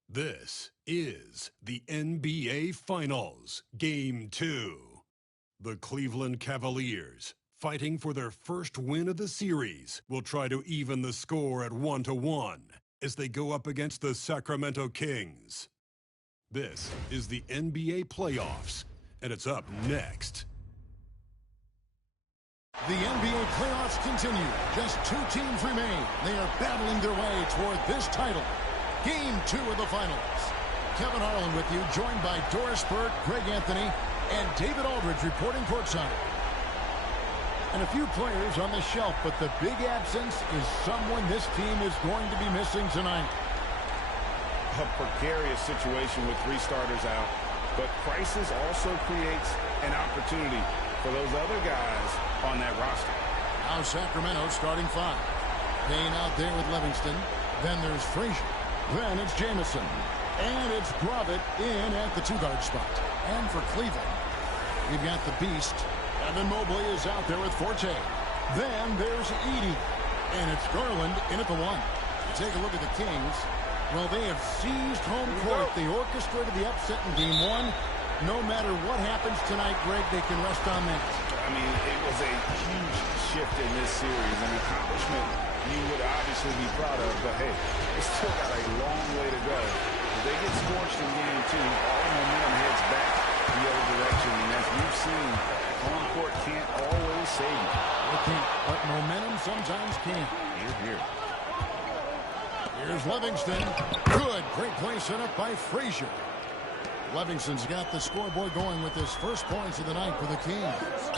This is the NBA Finals, Game 2. The Cleveland Cavaliers, fighting for their first win of the series, will try to even the score at 1-1 as they go up against the Sacramento Kings. This is the NBA Playoffs, and it's up next. The NBA playoffs continue. Just 2 teams remain. They are battling their way toward this title. Game 2 of the finals. Kevin Harlan with you, joined by Doris Burke, Greg Anthony, and David Aldridge reporting courtside. And a few players on the shelf, but the big absence is someone this team is going to be missing tonight. A precarious situation with 3 starters out, but crisis also creates an opportunity for those other guys on that roster. Now Sacramento starting 5. Payne out there with Livingston. Then there's Frazier. Then it's Jamison. And it's Grovett in at the 2-guard spot. And for Cleveland, you've got the beast. Evan Mobley is out there with Forte. Then there's Edey. And it's Garland in at the 1. Take a look at the Kings. Well, they have seized home court. They orchestrated the upset in Game 1. No matter what happens tonight, Greg, they can rest on that. I mean, it was a huge shift in this series, an accomplishment you would obviously be proud of, but hey, they still got a long way to go. If they get scorched in Game 2, all momentum heads back the other direction, and as we've seen, home court can't always save you. It can't, but momentum sometimes can. Here. Here's Livingston. Good. Great play set up by Frazier. Livingston's got the scoreboard going with his first points of the night for the Kings.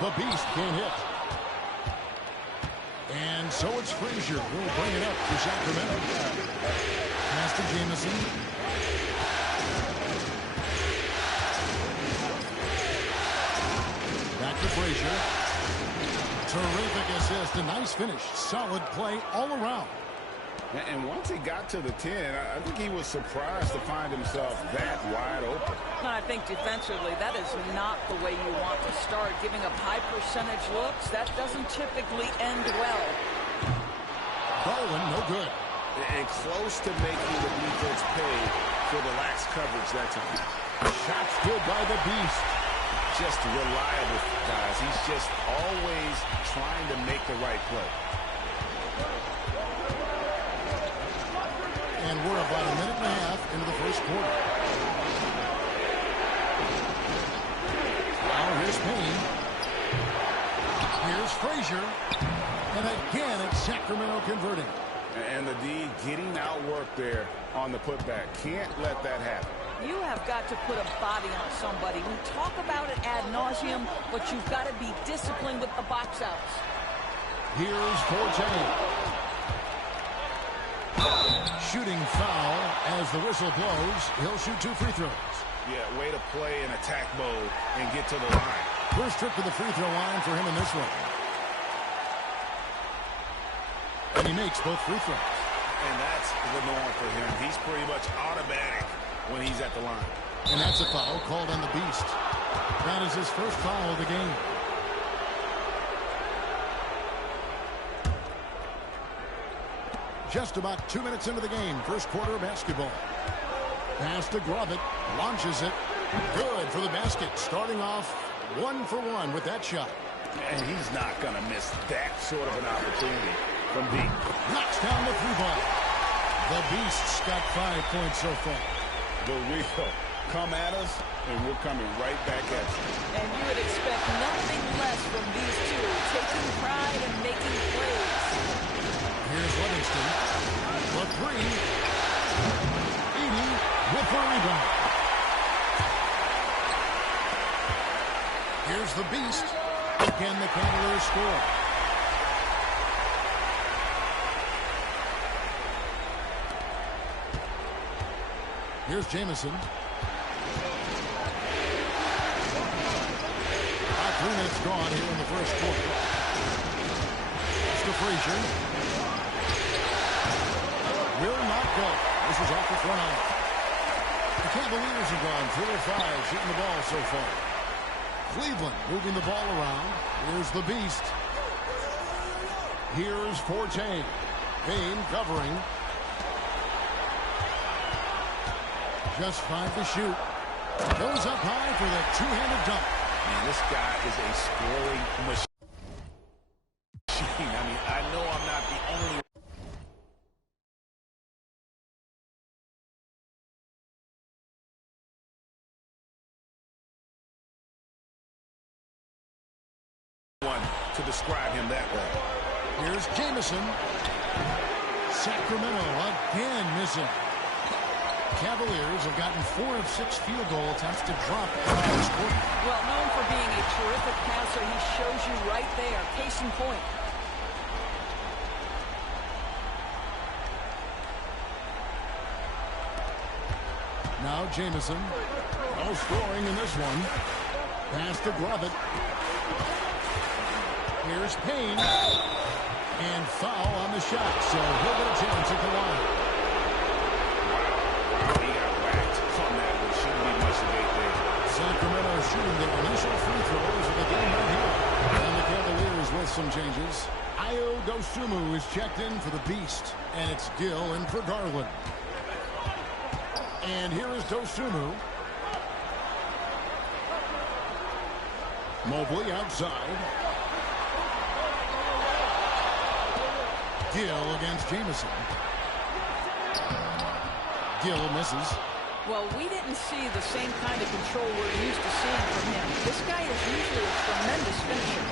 The Beast can't hit. And so it's Frazier who'll bring it up to Sacramento. Pass to Jamison. Back to Frazier. Terrific assist. A nice finish. Solid play all around. And once he got to the 10, I think he was surprised to find himself that wide open. I think defensively, that is not the way you want to start. Giving up high percentage looks, that doesn't typically end well. Garland, no good. And close to making the defense pay for the lax coverage that time. Shots good by the Beast. Just reliable, guys. He's just always trying to make the right play. And we're about a minute and a half into the first quarter. Now here's Payne. Here's Frazier. And again, it's Sacramento converting. And the D getting outworked there on the putback. Can't let that happen. You have got to put a body on somebody. We talk about it ad nauseum, but you've got to be disciplined with the box outs. Here's Forte. Shooting foul as the whistle blows. He'll shoot 2 free throws. Yeah, way to play in attack mode and get to the line. First trip to the free throw line for him in this one. And he makes both free throws. And that's the norm for him. He's pretty much automatic when he's at the line. And that's a foul called on the Beast. That is his first foul of the game. Just about 2 minutes into the game. First quarter of basketball. Pass to Grovett. Launches it. Good for the basket. Starting off 1 for 1 with that shot. And he's not going to miss that sort of an opportunity from deep. Knocks down the 3-ball. The Beast's got 5 points so far. The real come at us, and we're coming right back at you. And you would expect nothing less from these two, taking pride and making plays. Here's Livingston. The 3. Edey with the rebound. Here's the Beast. Again, the Cavaliers score. Here's Jamison. About 3 minutes gone here in the first quarter. It's to Frazier. Will not go. This is off the front end. The Cavaliers have gone 4 of 5 shooting the ball so far. Cleveland moving the ball around. Here's the Beast. Here's Forte. Payne covering. Just 5 to shoot. Goes up high for the 2-handed dunk. Man, this guy is a scoring machine. I mean, I know I'm not the only one to describe him that way. Here's Jamison. Sacramento again missing. Cavaliers have gotten 4 of 6 field goal attempts to drop in the first quarter. Well, known for being a terrific passer, he shows you right there. Case in point. Now Jamison. No scoring in this one. Pass to Grovett. Here's Payne. And foul on the shot, so he'll get a chance at the line. Wow, he got whacked on that, but shouldn't be much debate there. Sacramento shooting their initial free throws of the game right here. And the Cavaliers with some changes. Ayo Dosunmu is checked in for the Beast, and it's Gill in for Garland. And here is Dosunmu. Mobley outside. Gill against Jamison. Gill misses. Well, we didn't see the same kind of control we're used to seeing from him. This guy is usually a tremendous finisher.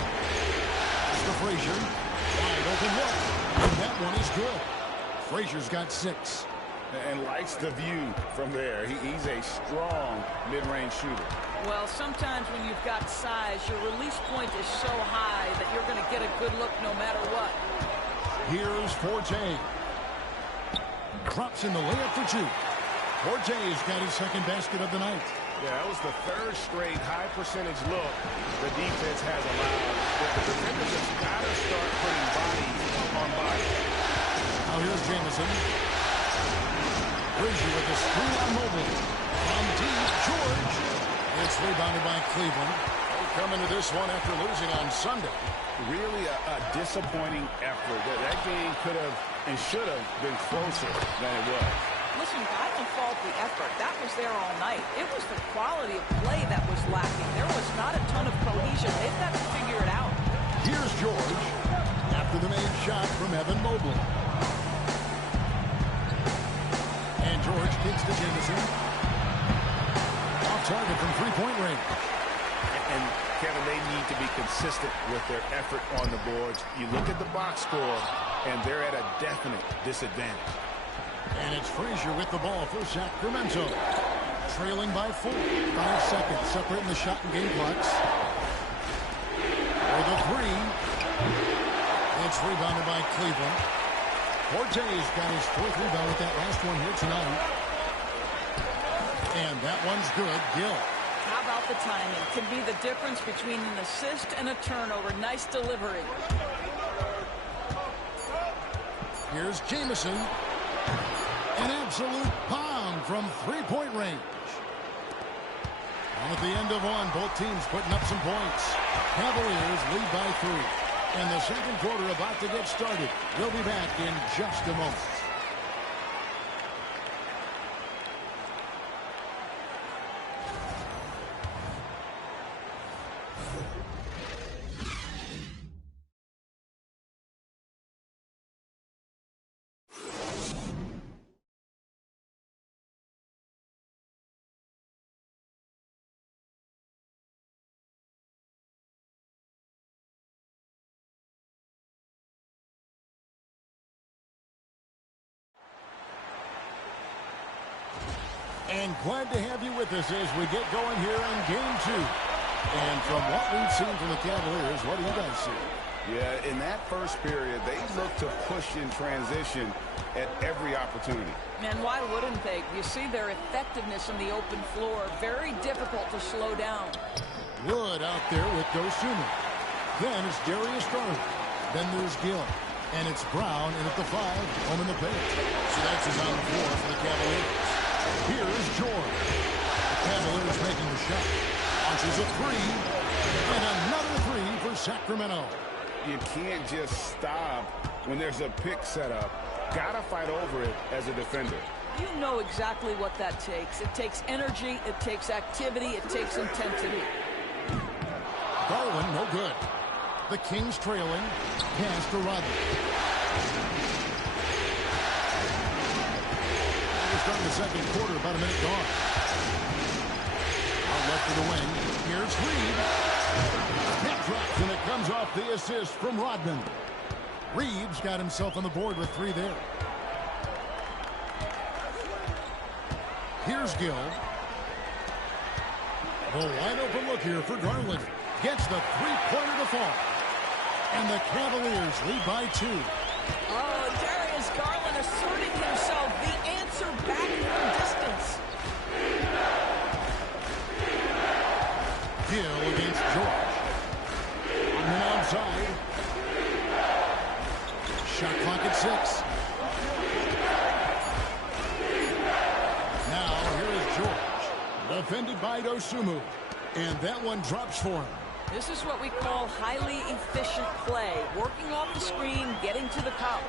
To Frazier. Wide open look. And that one is good. Frazier's got 6. And likes the view from there. He's a strong mid-range shooter. Well, sometimes when you've got size, your release point is so high that you're going to get a good look no matter what. Here's Forte. Drops in the layup for 2. Forte's got his second basket of the night. Yeah, that was the third straight high-percentage look the defense has allowed. The defenders have got to start putting body on body. Now here's Jamison. Frazier with the screen on Mobley. From deep, George. It's rebounded by Cleveland. They come into this one after losing on Sunday. Really a disappointing effort. That game could have and should have been closer than it was. Listen, I don't fault the effort. That was there all night. It was the quality of play that was lacking. There was not a ton of cohesion. They've got to figure it out. Here's George after the made shot from Evan Mobley. And George kicks to Jamison. Off target from three-point range. And Kevin, they need to be consistent with their effort on the boards. You look at the box score, and they're at a definite disadvantage. And it's Frazier with the ball for Sacramento. Trailing by 4. 5 seconds separating the shot and game clocks. For the 3. It's rebounded by Cleveland. Forte's got his 4th rebound with that last one here tonight. And that one's good. Gill. How about the timing? Can be the difference between an assist and a turnover. Nice delivery. Here's Jamison. An absolute bomb from three-point range. And at the end of one, both teams putting up some points. Cavaliers lead by 3. And the second quarter about to get started. We'll be back in just a moment. And glad to have you with us as we get going here in Game 2. And from what we've seen from the Cavaliers, what do you guys see? Yeah, in that first period, they looked to push in transition at every opportunity. And why wouldn't they? You see their effectiveness in the open floor. Very difficult to slow down. Wood out there with Dosunmu. Then it's Darius Garland. Then there's Gill. And it's Brown in at the 5, home in the paint. So that's his on the floor for the Cavaliers. Here's George. The Cavaliers making the shot. Launches a 3. And another 3 for Sacramento. You can't just stop when there's a pick set up. Gotta fight over it as a defender. You know exactly what that takes. It takes energy, it takes activity, it takes intensity. Garland, no good. The Kings trailing. Pass to Rodney. Starting the second quarter, about a minute gone. Out left of the wing. Here's Reed. That drops, and it comes off the assist from Rodman. Reeves got himself on the board with 3 there. Here's Gill. The wide open look here for Garland. Gets the three-pointer to fall. And the Cavaliers lead by 2. Oh, Darius Garland asserting himself. The answer back from distance. Gill against George. And then outside. Shot clock at 6. Now here is George. Defended by Dosunmu. And that one drops for him. This is what we call highly efficient play. Working off the screen, getting to the cup.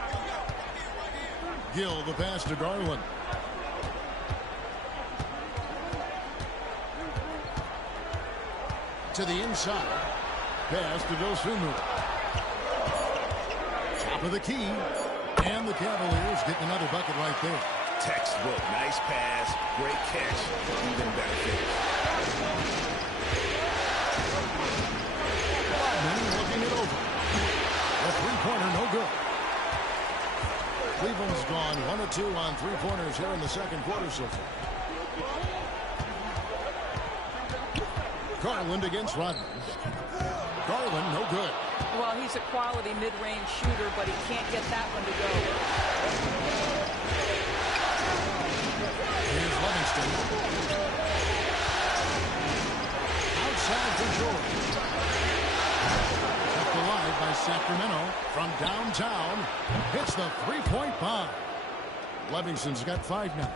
Gill, the pass to Garland. To the inside. Pass to Dosunmu. Top of the key. And the Cavaliers getting another bucket right there. Textbook. Nice pass. Great catch. Even better finish. Looking it over. A three-pointer, no good. Cleveland's gone 1 of 2 on three-pointers here in the second quarter so far. Garland against Rodman. Garland, no good. Well, he's a quality mid-range shooter, but he can't get that one to go. Here's Livingston. Outside for George. Kept alive by Sacramento from downtown. Hits the three-point bomb. Livingston's got 5 now.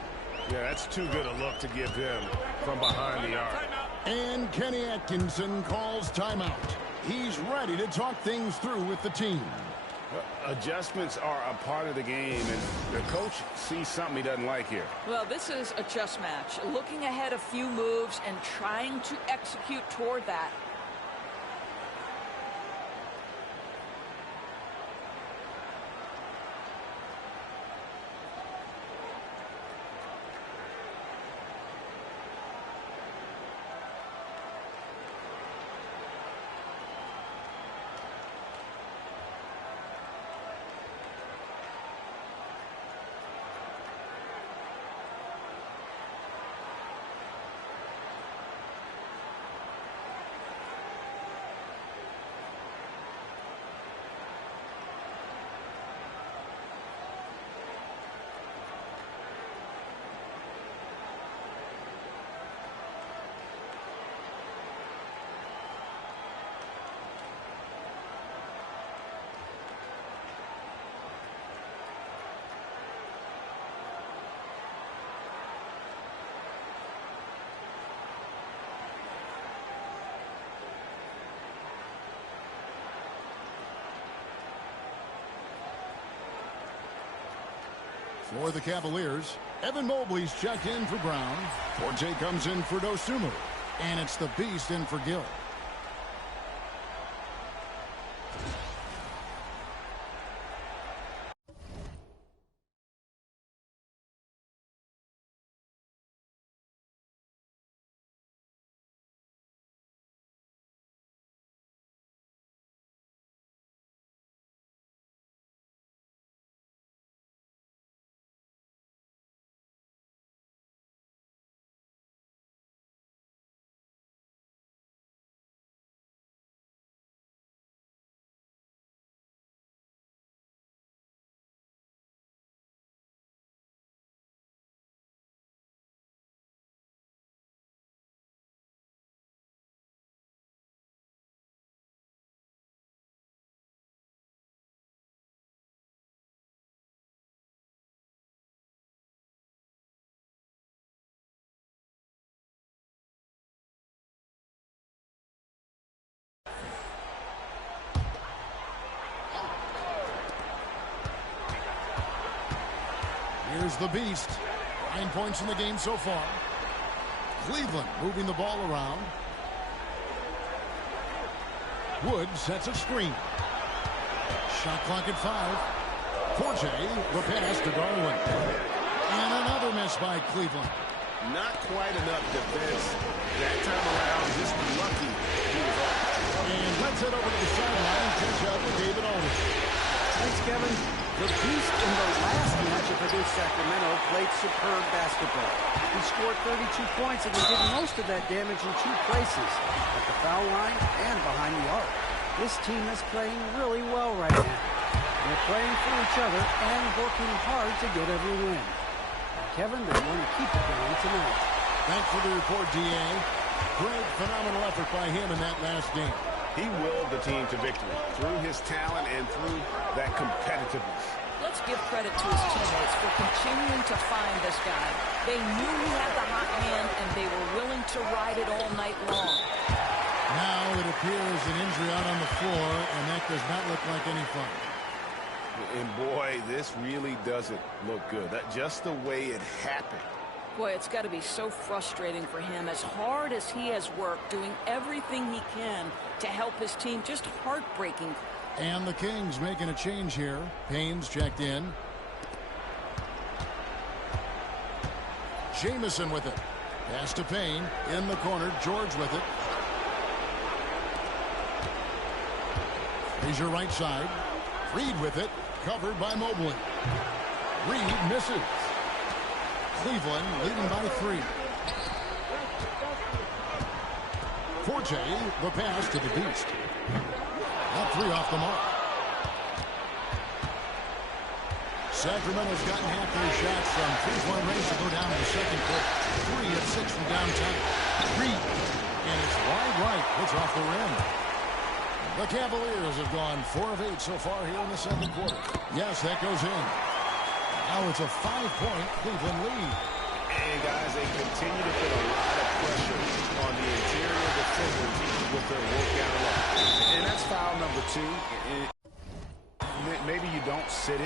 Yeah, that's too good a look to give him from behind the arc. And Kenny Atkinson calls timeout. He's ready to talk things through with the team. Adjustments are a part of the game, and the coach sees something he doesn't like here. Well, this is a chess match. Looking ahead a few moves and trying to execute toward that. For the Cavaliers, Evan Mobley's checked in for Brown. Forte comes in for Dosunmu. And it's the Beast in for Gill. Here's the Beast. 9 points in the game so far. Cleveland moving the ball around. Wood sets a screen. Shot clock at 5. Forte, the pass to Garland. And another miss by Cleveland. Not quite enough defense that time around. Just lucky he was off. And let's head over to the sideline and catch up with David Aldridge. Thanks, Kevin. The Beast in the last matchup against Sacramento played superb basketball. He scored 32 points and he did most of that damage in 2 places, at the foul line and behind the arc. This team is playing really well right now. They're playing for each other and working hard to get every win. And Kevin, they want to keep it going tonight. Thanks for the report, D.A. Great, phenomenal effort by him in that last game. He willed the team to victory through his talent and through that competitiveness. Let's give credit to his teammates for continuing to find this guy. They knew he had the hot hand, and they were willing to ride it all night long. Now it appears an injury out on the floor, and that does not look like any fun. And boy, this really doesn't look good. That's just the way it happened. Boy, it's got to be so frustrating for him. As hard as he has worked, doing everything he can to help his team, just heartbreaking. And the Kings making a change here. Payne's checked in. Jamison with it. Pass to Payne. In the corner, George with it. Frazier right side. Reed with it. Covered by Mobley. Reed misses. Cleveland leading by 3. Forte, the pass to the Beast. That 3 off the mark. Sacramento's gotten half their shots from 3-point range to go down in the second quarter. 3 of 6 from downtown. Reed, and it's wide right. It's off the rim. The Cavaliers have gone 4 of 8 so far here in the second quarter. Yes, that goes in. Now it's a 5-point Cleveland lead. And guys, they continue to put a lot of pressure on the interior defenders with their work down low. And that's foul number 2. Maybe you don't sit in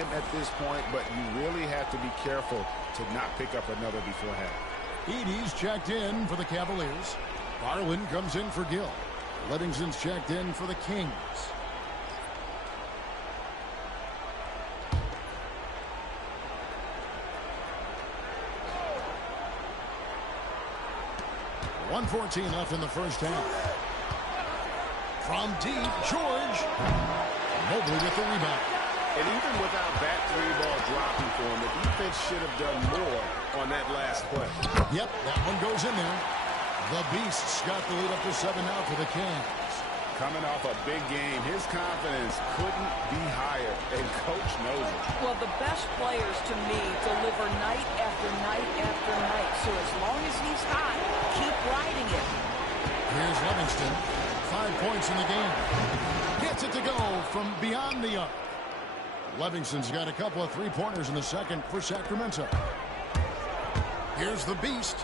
at this point, but you really have to be careful to not pick up another before half. Edey's checked in for the Cavaliers. Garland comes in for Gill. Livingston's checked in for the Kings. .114 left in the first half. From deep, George. Mobley with the rebound. And even without that 3-ball dropping for him, the defense should have done more on that last play. Yep, that one goes in there. The Beasts got the lead up to 7 now for the Kings. Coming off a big game, his confidence couldn't be higher, and Coach knows it. Well, the best players, to me, deliver night after night after night. So as long as he's hot, keep riding it. Here's Livingston. 5 points in the game. Gets it to go from beyond the arc. Livingston's got a couple of 3-pointers in the second for Sacramento. Here's the Beast.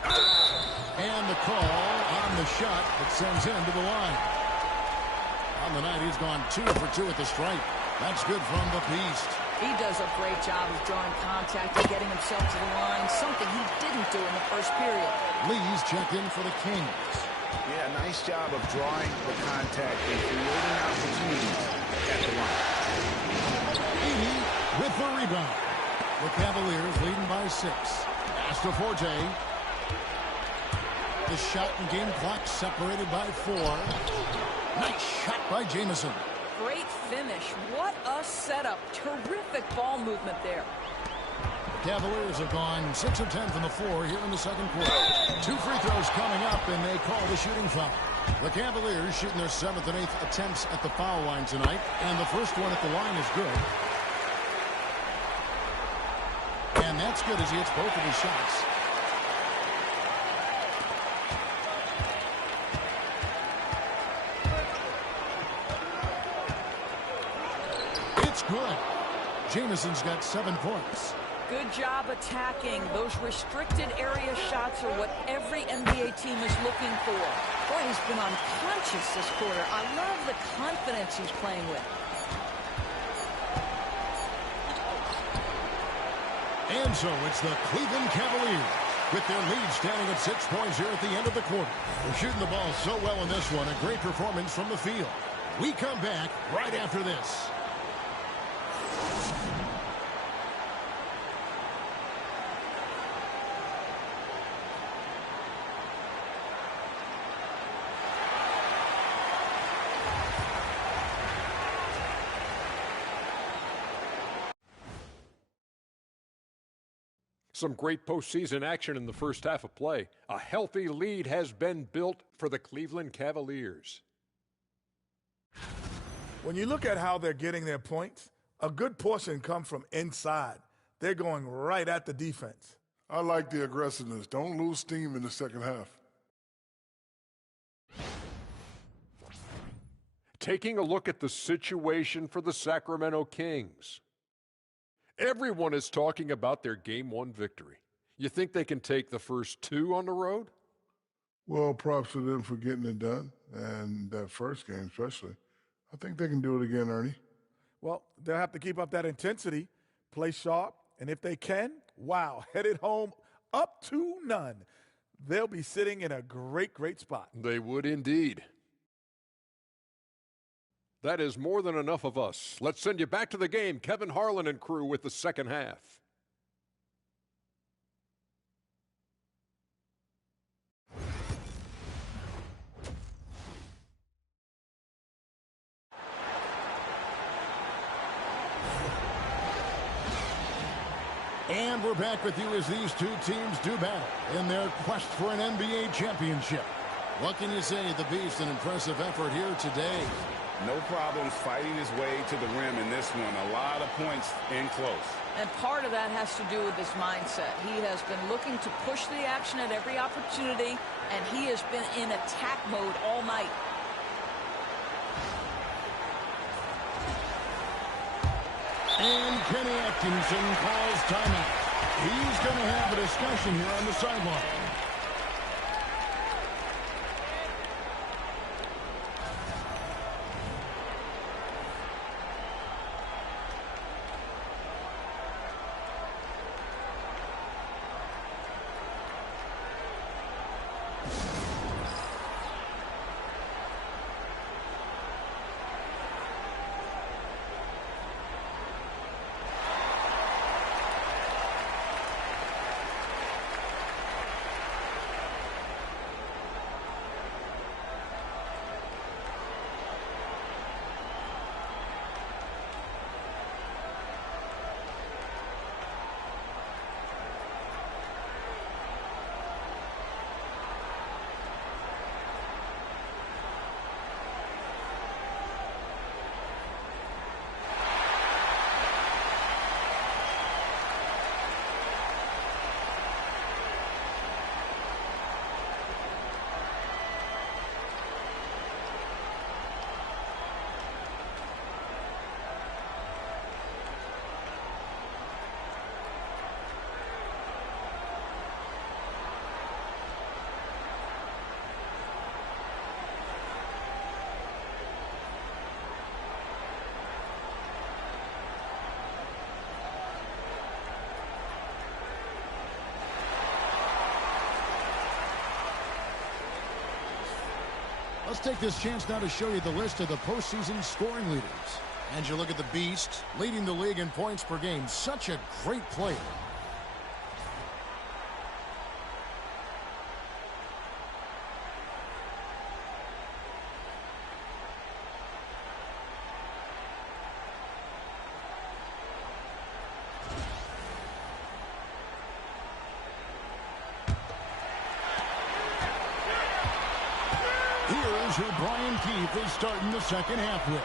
And the call on the shot that sends him to the line. On the night, he's gone 2 for 2 at the stripe. That's good from the Beast. He does a great job of drawing contact and getting himself to the line, something he didn't do in the first period. Lee's checked in for the Kings. Yeah, nice job of drawing the contact and creating opportunities at the line. Edey with the rebound. The Cavaliers leading by 6. Pass to Forte. The shot and game clock separated by 4. Nice shot by Jamison. Great finish. What a setup. Terrific ball movement there. The Cavaliers have gone 6 of 10 from the floor here in the second quarter. 2 free throws coming up, and they call the shooting foul. The Cavaliers shooting their 7th and 8th attempts at the foul line tonight, and the first one at the line is good. And that's good as he hits both of his shots. It's good. Jamison's got 7 points. Good job attacking. Those restricted area shots are what every NBA team is looking for. Boy, he's been unconscious this quarter. I love the confidence he's playing with. And so it's the Cleveland Cavaliers with their lead standing at 6 points here at the end of the quarter. They're shooting the ball so well in this one. A great performance from the field. We come back right after this. Some great postseason action in the first half of play. A healthy lead has been built for the Cleveland Cavaliers. When you look at how they're getting their points, a good portion come from inside. They're going right at the defense. I like the aggressiveness. Don't lose steam in the second half. Taking a look at the situation for the Sacramento Kings. Everyone is talking about their Game 1 victory. You think they can take the first 2 on the road? Well, props to them for getting it done, and that first game especially. I think they can do it again, Ernie. Well, they'll have to keep up that intensity, play sharp, and if they can, wow, headed home up 2-0. They'll be sitting in a great, great spot. They would indeed. That is more than enough of us. Let's send you back to the game. Kevin Harlan and crew with the second half. And we're back with you as these two teams do battle in their quest for an NBA championship. What can you say? The Beast, an impressive effort here today. No problems fighting his way to the rim in this one. A lot of points in close. And part of that has to do with his mindset. He has been looking to push the action at every opportunity, and he has been in attack mode all night. And Kenny Atkinson calls timeout. He's going to have a discussion here on the sideline. Let's take this chance now to show you the list of the postseason scoring leaders. And you look at the Beast, leading the league in points per game. Such a great player. Here's who Brian Keefe is starting the second half with.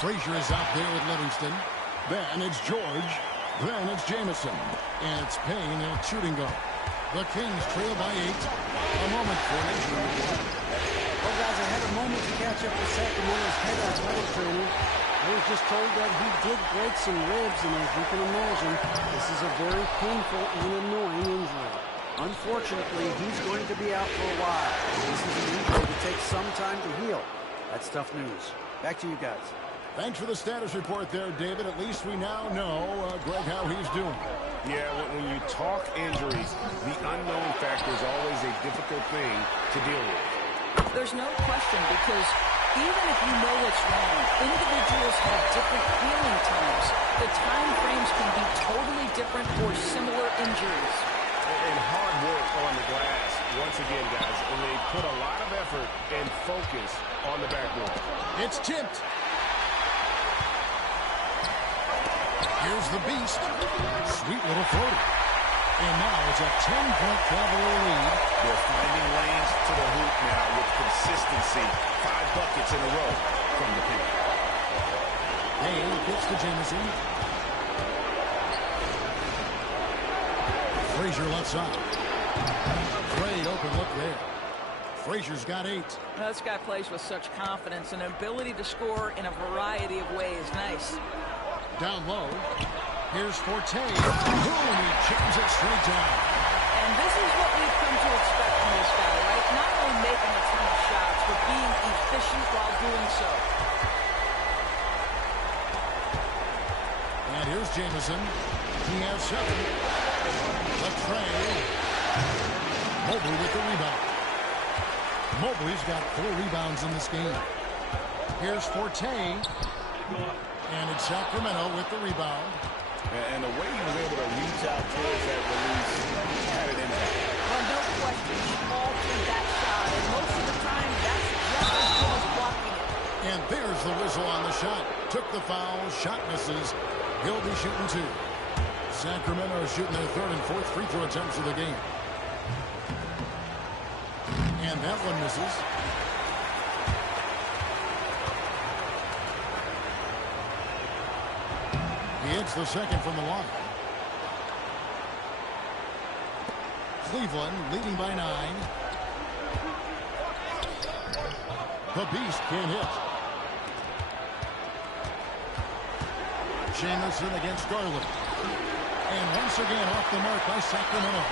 Frazier is out there with Livingston. Then it's George. Then it's Jamison. And it's Payne at shooting guard. The Kings trail by 8. A moment for an injury report. Well, guys, I had a moment to catch up with Sacramento's head athletic trainer. I was just told that he did break some ribs, and as you can imagine, this is a very painful and annoying injury. Unfortunately, he's going to be out for a while. This is an injury that takes some time to heal. That's tough news. Back to you guys. Thanks for the status report there, David. At least we now know, Greg, how he's doing. Yeah, when you talk injuries, the unknown factor is always a difficult thing to deal with. There's no question, because even if you know what's wrong, individuals have different healing times. The time frames can be totally different for similar injuries. And hard work on the glass, once again, guys. And they put a lot of effort and focus on the backboard. It's tipped. Here's the Beast. Sweet little floater. And now it's a 10-point Cavalier lead. They're finding lanes to the hoop now with consistency. 5 buckets in a row from the paint. Payne gets to Jamison. Frazier left side. Great open look there. Frazier's got 8. This guy plays with such confidence and ability to score in a variety of ways. Nice. Down low. Here's Forte. Boom, he chips it straight down. And this is what we've come to expect from this guy, right? Not only making a ton of shots, but being efficient while doing so. And here's Jamison. He has 7. Latray. Mobley with the rebound. Mobley's got 4 rebounds in this game. Here's Forte. And it's Sacramento with the rebound. And the way he was able to reach out towards that release had an impact. Well, no question. He altered that shot. And most of the time, that's just as good as blocking it. And there's the whistle on the shot. Took the foul. Shot misses. He'll be shooting 2. Sacramento is shooting their 3rd and 4th free throw attempts of the game. And that one misses. He hits the second from the line. Cleveland leading by 9. The Beast can't hit. Jamison against Garland. And once again off the mark by Sacramento.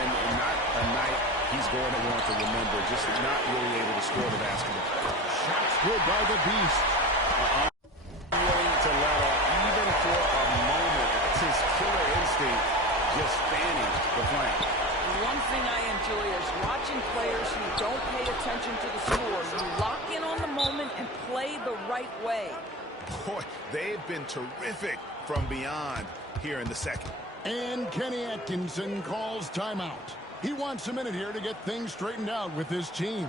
And not a night he's going to want to remember, just not really able to score the basketball. Shots good by the Beast. Willing to let up, even for a moment. That's his killer instinct, just fanning the flame. One thing I enjoy is watching players who don't pay attention to the score. You lock in on the moment and play the right way. Boy, they've been terrific from beyond here in the second. And Kenny Atkinson calls timeout. He wants a minute here to get things straightened out with his team.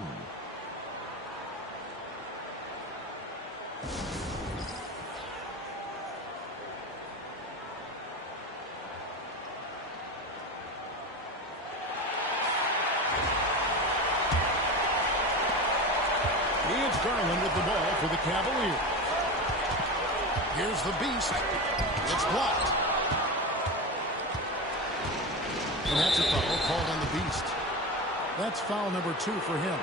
It's Garland with the ball for the Cavaliers. Here's the Beast. It's blocked. And that's a foul called on the Beast. That's foul number 2 for him.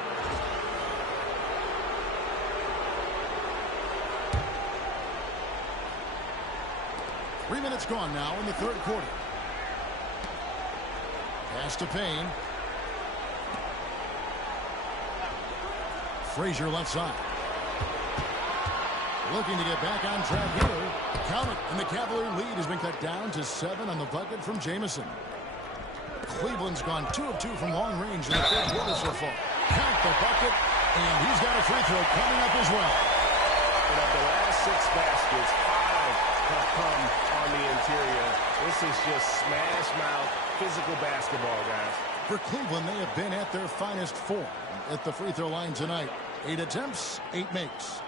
Three minutes gone now in the 3rd quarter. Pass to Payne. Frazier left side. Looking to get back on track here. Count it. And the Cavalier lead has been cut down to 7 on the bucket from Jamison. Cleveland's gone 2 of 2 from long range in the 3rd quarter so far. Count the bucket. And he's got a free throw coming up as well. And of the last 6 baskets, 5 have come on the interior. This is just smash mouth physical basketball, guys. For Cleveland, they have been at their finest form at the free throw line tonight. 8 attempts, 8 makes.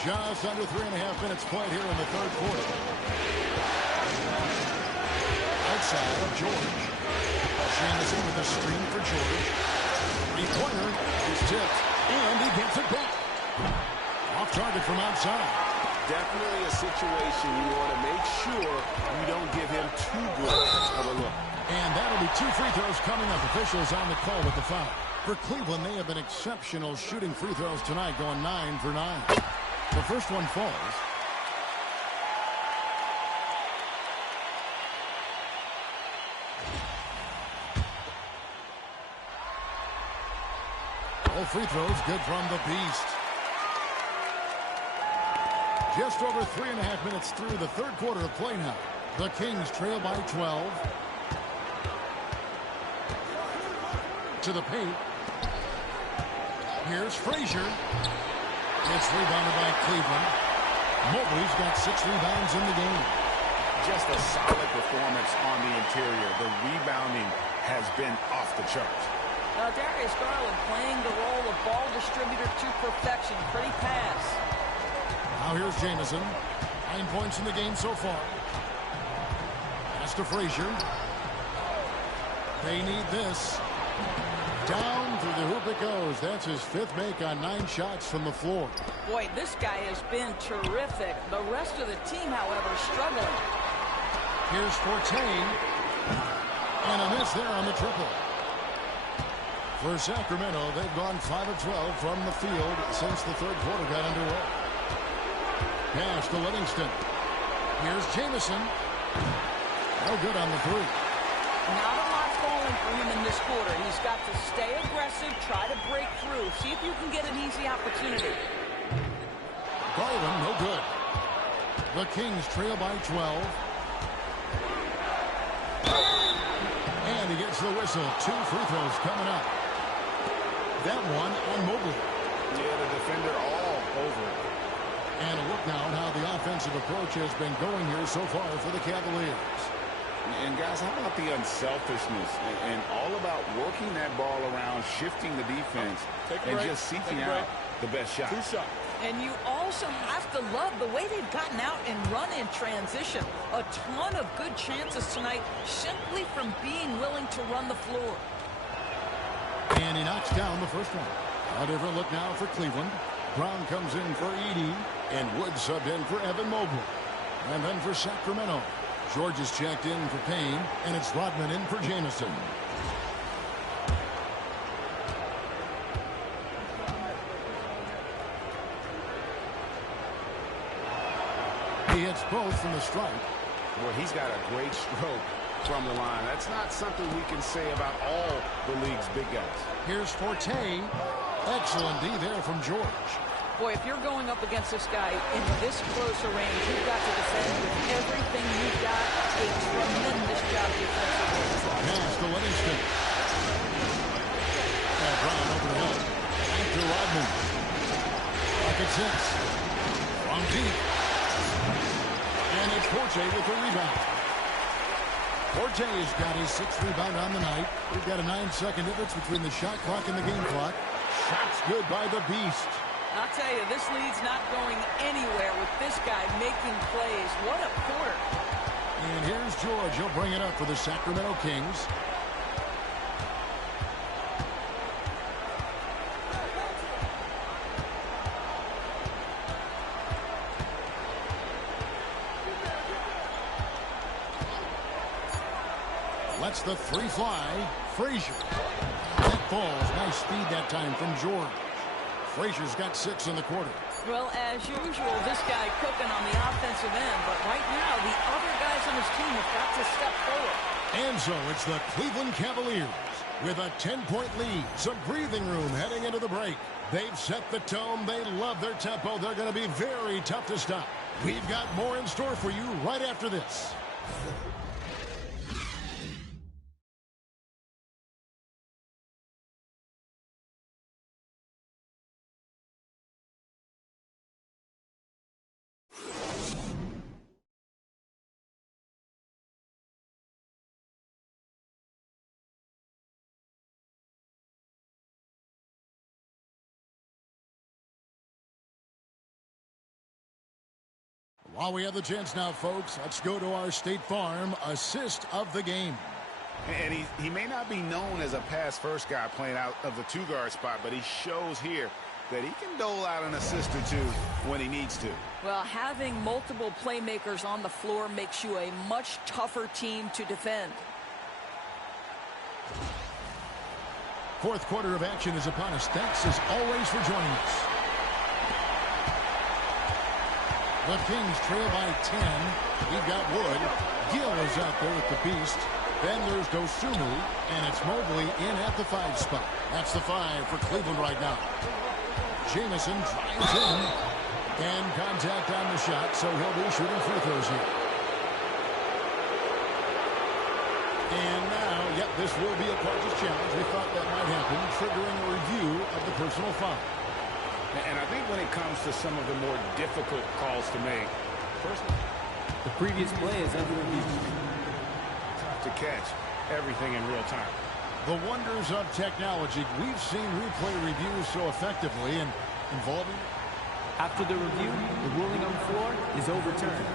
Just under 3.5 minutes played here in the 3rd quarter. Outside of George. Jamison with a screen for George. Three-pointer is tipped, and he gets it back. Off target from outside. Definitely a situation you want to make sure you don't give him too good of a look. And that'll be 2 free throws coming up. Officials on the call with the foul. For Cleveland, they have been exceptional shooting free throws tonight, going 9 for 9. The first one falls. All free throws good from the Beast. Just over 3.5 minutes through the 3rd quarter of play now. The Kings trail by 12. To the paint. Here's Frazier. It's rebounded by Cleveland. Mobley's got 6 rebounds in the game. Just a solid performance on the interior. The rebounding has been off the charts. Darius Garland playing the role of ball distributor to perfection. Pretty pass. Now here's Jamison. 9 points in the game so far. Pass to Frazier. They need this. Down through the hoop it goes. That's his 5th make on 9 shots from the floor. Boy, this guy has been terrific. The rest of the team, however, struggling. Here's Forte. And a miss there on the triple. For Sacramento, they've gone 5 of 12 from the field since the 3rd quarter got underway. Pass to Livingston. Here's Jamison. No good on the 3. Not a lot falling for him in this quarter. He's got to stay aggressive, try to break through, see if you can get an easy opportunity. Garland, no good. The Kings trail by 12. And he gets the whistle. 2 free throws coming up. That one on Mobley. Yeah, the defender all over it. And a look now at how the offensive approach has been going here so far for the Cavaliers. And guys, how about the unselfishness and all about working that ball around, shifting the defense, and just seeking out the best shot. 2 shots. And you also have to love the way they've gotten out and run in transition. A ton of good chances tonight simply from being willing to run the floor. And he knocks down the first one. A different look now for Cleveland. Brown comes in for Edey, and Wood subbed in for Evan Mobley. And then for Sacramento, George is checked in for Payne, and it's Rodman in for Jamison. He hits both from the strike. Well, he's got a great stroke from the line. That's not something we can say about all the league's big guys. Here's Forte. Excellent D there from George. Boy, if you're going up against this guy in this close a range, you've got to defend with everything you've got. A tremendous job defensively. Pass to Livingston. And Brown over the hill. Back to Rodman. Bucket 6. From deep. And it's Forte with the rebound. Forte has got his 6th rebound on the night. We've got a 9-second difference between the shot clock and the game clock. Shots good by the Beast. I'll tell you, this lead's not going anywhere with this guy making plays. What a quarter. And here's George. He'll bring it up for the Sacramento Kings. Lets the 3 fly. Frazier. That falls. Nice speed that time from George. Frazier's got 6 in the quarter. Well, as usual, this guy cooking on the offensive end. But right now, the other guys on his team have got to step forward. And so it's the Cleveland Cavaliers with a 10-point lead. Some breathing room heading into the break. They've set the tone. They love their tempo. They're going to be very tough to stop. We've got more in store for you right after this. While we have the chance now, folks, let's go to our State Farm assist of the game. And he may not be known as a pass-first guy playing out of the 2-guard spot, but he shows here that he can dole out an assist or 2 when he needs to. Well, having multiple playmakers on the floor makes you a much tougher team to defend. 4th quarter of action is upon us. Thanks as always for joining us. The Kings trail by 10. We've got Wood. Gill is out there with the Beast. Then there's Dosunmu, and it's Mobley in at the 5 spot. That's the 5 for Cleveland right now. Jamison drives in. And contact on the shot, so he'll be shooting free throws here. And now, yep, this will be a Parker's challenge. We thought that might happen, triggering a review of the personal foul. And I think when it comes to some of the more difficult calls to make, the previous play is under review. Tough to catch everything in real time. The wonders of technology. We've seen replay reviews so effectively and involving. After the review, the ruling on the floor is overturned.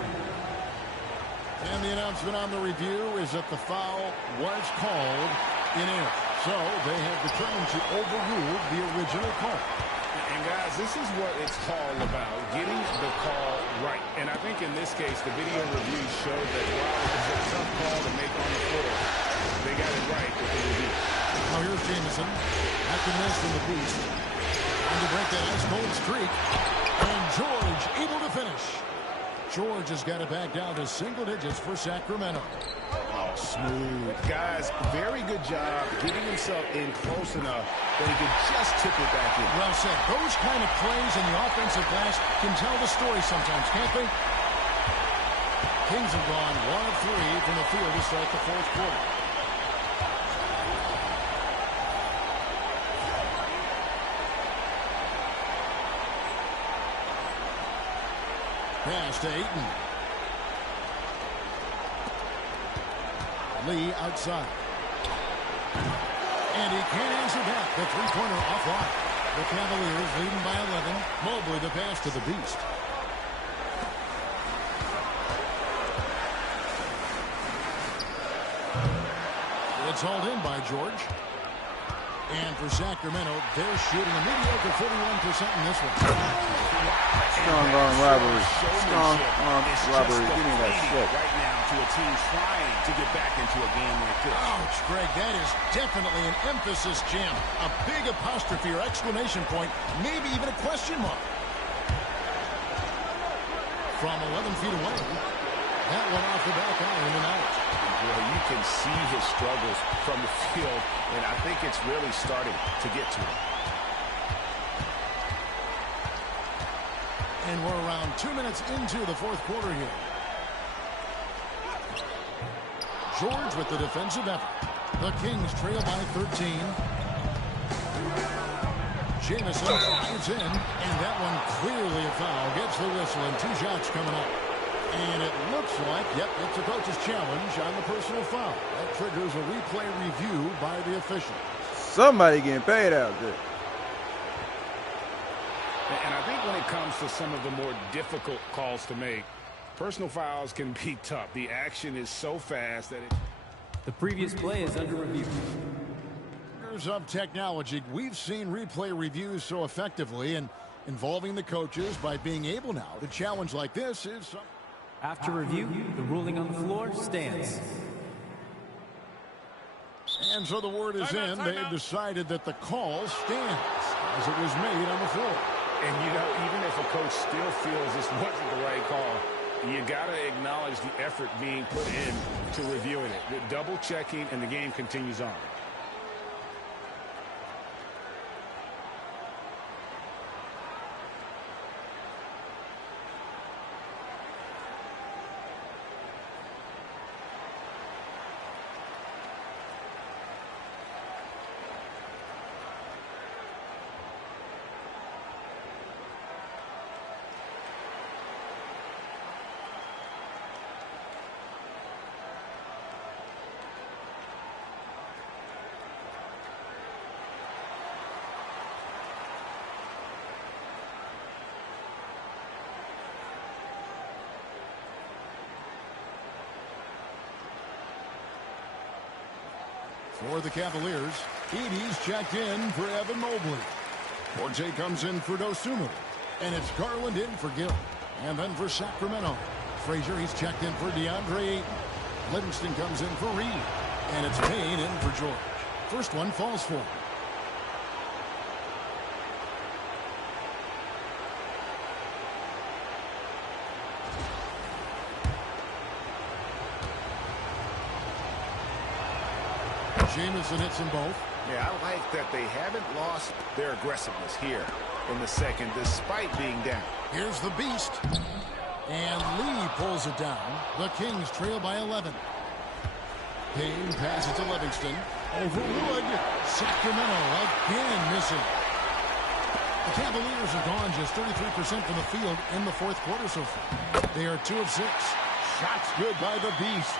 And the announcement on the review is that the foul was called in air. So they have determined to overrule the original call. And guys, this is what it's all about, getting the call right. And I think in this case, the video review showed that while it was a tough call to make on the floor, they got it right with the review. Now here's Jamison. After this from the Beast. Trying to break that ice-cold streak. And George able to finish. George has got it back down to single digits for Sacramento. Oh, smooth. Guys, very good job getting himself in close enough that he could just tip it back in. Well said. Those kind of plays in the offensive glass can tell the story sometimes, can't they? Kings have gone 1 of 3 from the field to start the fourth quarter. Pass to Ayton. Lee outside. And he can't answer back. The three-pointer offline. The Cavaliers leading by 11. Mobley the pass to the Beast. It's hauled in by George. And for Sacramento, they're shooting a mediocre 41% in this one. Strong arm robbery. Strong arm robbery. Give me that shit. Right now to a team trying to get back into a game like this. Ouch, Greg, that is definitely an emphasis jam. A big apostrophe or exclamation point, maybe even a question mark. From 11 feet away, that one off the back iron and out. Well, you can see his struggles from the field, and I think it's really starting to get to him. And we're around 2 minutes into the fourth quarter here. George with the defensive effort. The Kings trail by 13. Jamison drives in, and that one clearly a foul. Gets the whistle, and 2 shots coming up. And it looks like, yep, it's a coach's challenge on the personal foul. That triggers a replay review by the official. Somebody getting paid out there. And I think when it comes to some of the more difficult calls to make, personal fouls can be tough. The action is so fast that it... The previous play is under review. Years of technology, we've seen replay reviews so effectively and involving the coaches by being able now to challenge like this is... After review, the ruling on the floor stands. And so the word is in. They've decided that the call stands as it was made on the floor. And, you know, even if a coach still feels this wasn't the right call, you got to acknowledge the effort being put in to reviewing it. The double checking, and the game continues on. For the Cavaliers, Edey's checked in for Evan Mobley. Forte comes in for Dosunmu. And it's Garland in for Gill. And then for Sacramento, Frazier, he's checked in for DeAndre Ayton. Livingston comes in for Reed. And it's Payne in for George. First one falls for him. Jamison hits them both. Yeah, I like that they haven't lost their aggressiveness here in the second, despite being down. Here's the Beast. And Lee pulls it down. The Kings trail by 11. Payne passes to Livingston. Over Wood. Sacramento again missing. The Cavaliers have gone just 33% from the field in the fourth quarter so far. They are 2 of 6. Shots good by the Beast.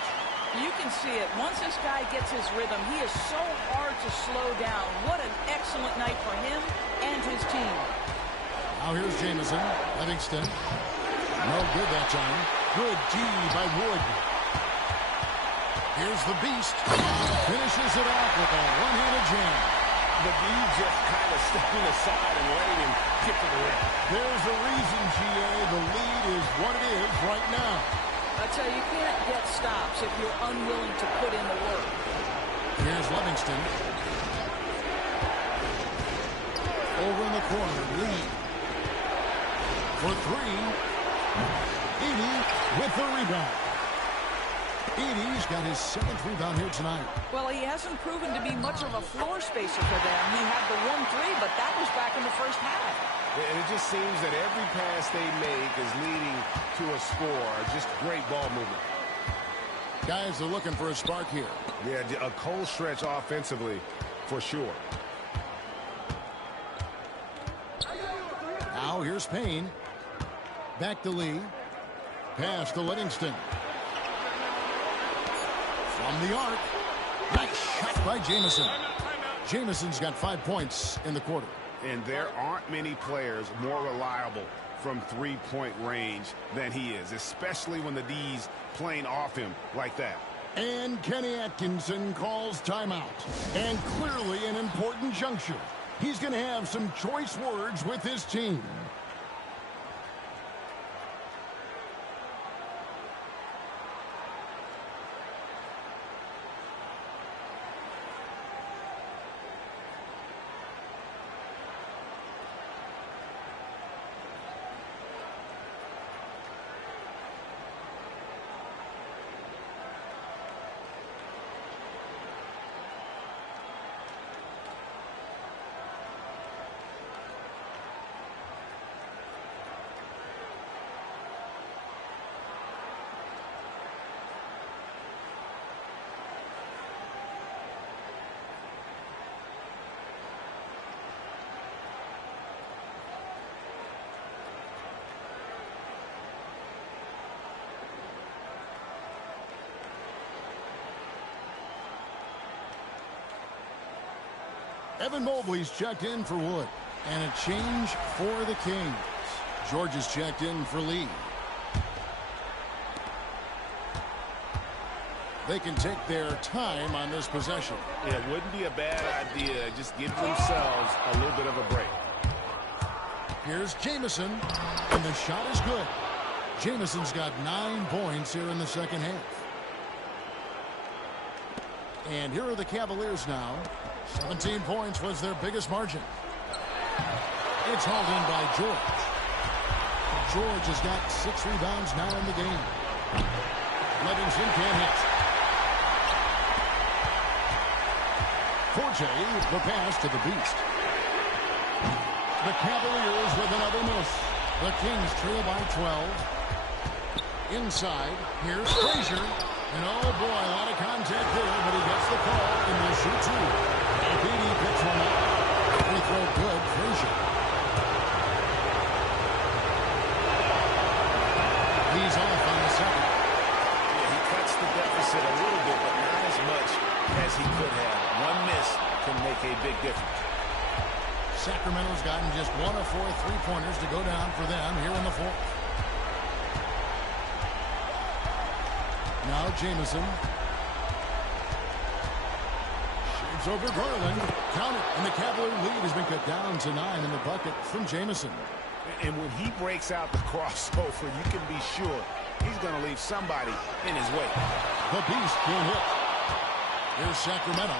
You can see it. Once this guy gets his rhythm, he is so hard to slow down. What an excellent night for him and his team. Now here's Jamison. Livingston. No good that time. Good D by Wood. Here's the Beast. Finishes it off with a one-handed jam. The D just kind of stepping aside and letting him get to the rim. There's a reason, GA. The lead is what it is right now. I tell you, you can't get stops if you're unwilling to put in the work. Here's Livingston. Over in the corner, Lee. For three. Edey with the rebound. Edey's got his 7th rebound here tonight. Well, he hasn't proven to be much of a floor spacer for them. He had the 1-3, but that was back in the first half. And it just seems that every pass they make is leading to a score. Just great ball movement. Guys are looking for a spark here. Yeah, a cold stretch offensively for sure. Now here's Payne. Back to Lee. Pass to Livingston. From the arc. Nice shot by Jamison. Jamison's got 5 points in the quarter. And there aren't many players more reliable from three-point range than he is, especially when the D's playing off him like that. And Kenny Atkinson calls timeout. And clearly an important juncture. He's going to have some choice words with his team. Evan Mobley's checked in for Wood. And a change for the Kings. George is checked in for Lee. They can take their time on this possession. It wouldn't be a bad idea. Just give themselves a little bit of a break. Here's Jamison. And the shot is good. Jamison's got 9 points here in the second half. And here are the Cavaliers now. 17 points was their biggest margin. It's hauled in by George. George has got 6 rebounds now in the game. Livingston can't hit. Forte, the pass to the Beast. The Cavaliers with another miss. The Kings trail by 12. Inside, here's Frazier. And oh boy, a lot of contact there, but he gets the call and will shoot 2. And Edey picks one up. Free throw good, Frazier. He's off on the second. Yeah, he cuts the deficit a little bit, but not as much as he could have. One miss can make a big difference. Sacramento's gotten just 1 of 4 3-pointers to go down for them here in the fourth. Now Jamison. Shoots over Garland. Count it. And the Cavalier lead has been cut down to 9 in the bucket from Jamison. And when he breaks out the crossover, you can be sure he's going to leave somebody in his way. The Beast can't hit. Here's Sacramento.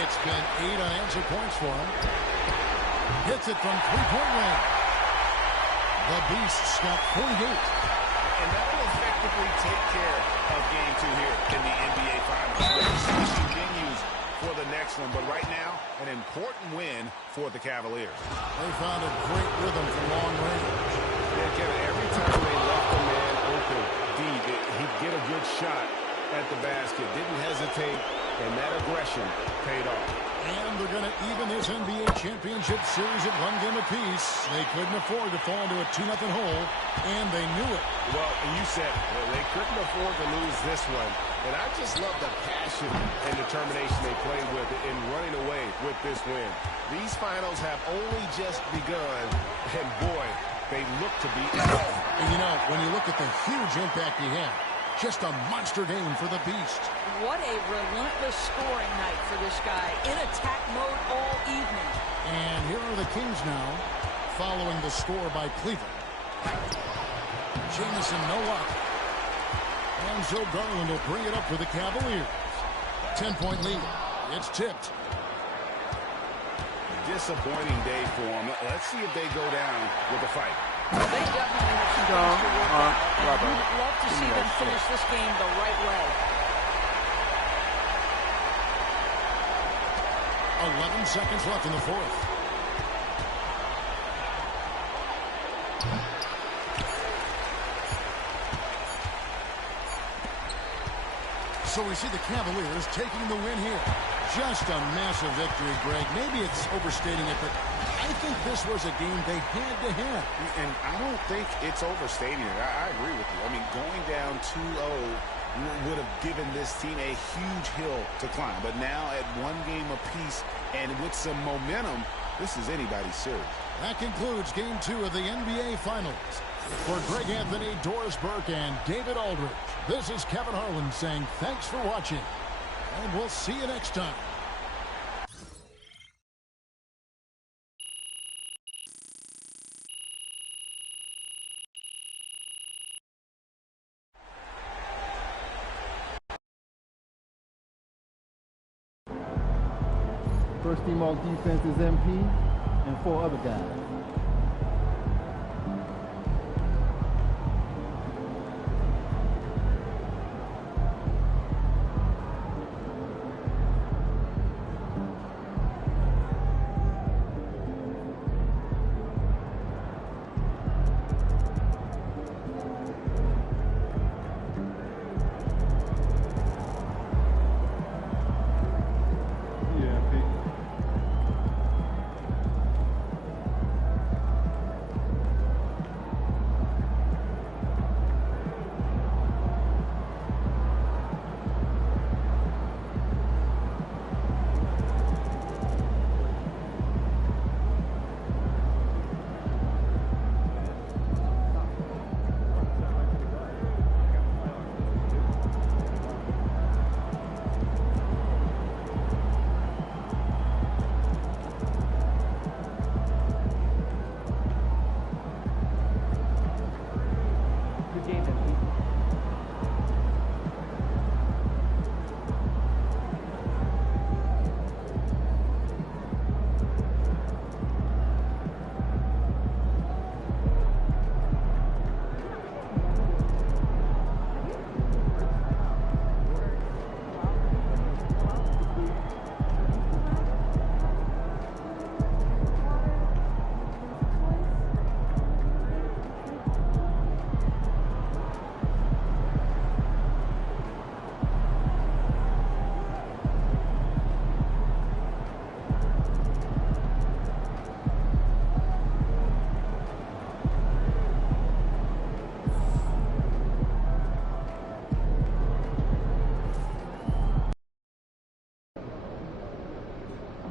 It's been 8 unanswered points for him. Hits it from 3-point range. The Beast's got 48. And that will effectively take care of game 2 here in the NBA Finals. The continues for the next one, but right now, an important win for the Cavaliers. They found a great rhythm from long range. Yeah, Kevin, every time they left the man open deep, he'd get a good shot at the basket. Didn't hesitate, and that aggression paid off. And they're going to even this NBA championship series at 1 game apiece. They couldn't afford to fall into a 2-0 hole, and they knew it. Well, you said they couldn't afford to lose this one. And I just love the passion and determination they played with in running away with this win. These finals have only just begun, and boy, they look to be enough. And you know, when you look at the huge impact he had, just a monster game for the Beast. What a relentless scoring night for this guy. In attack mode all evening. And here are the Kings now, following the score by Cleveland. Jamison, no luck. And Joe Garland will bring it up for the Cavaliers. 10-point lead. It's tipped. Disappointing day for them. Let's see if they go down with a fight. They definitely have some things to work out. And we'd love to see them finish this game the right way. 11 seconds left in the fourth. So we see the Cavaliers taking the win here. Just a massive victory, Greg. Maybe it's overstating it, but I think this was a game they had to have. And I don't think it's overstating it. I agree with you. I mean, going down 2-0 would have given this team a huge hill to climb. But now at one game apiece and with some momentum, this is anybody's series. That concludes Game 2 of the NBA Finals. For Greg Anthony, Doris Burke, and David Aldridge, this is Kevin Harlan saying thanks for watching, and we'll see you next time. First team all defense is MP and 4 other guys.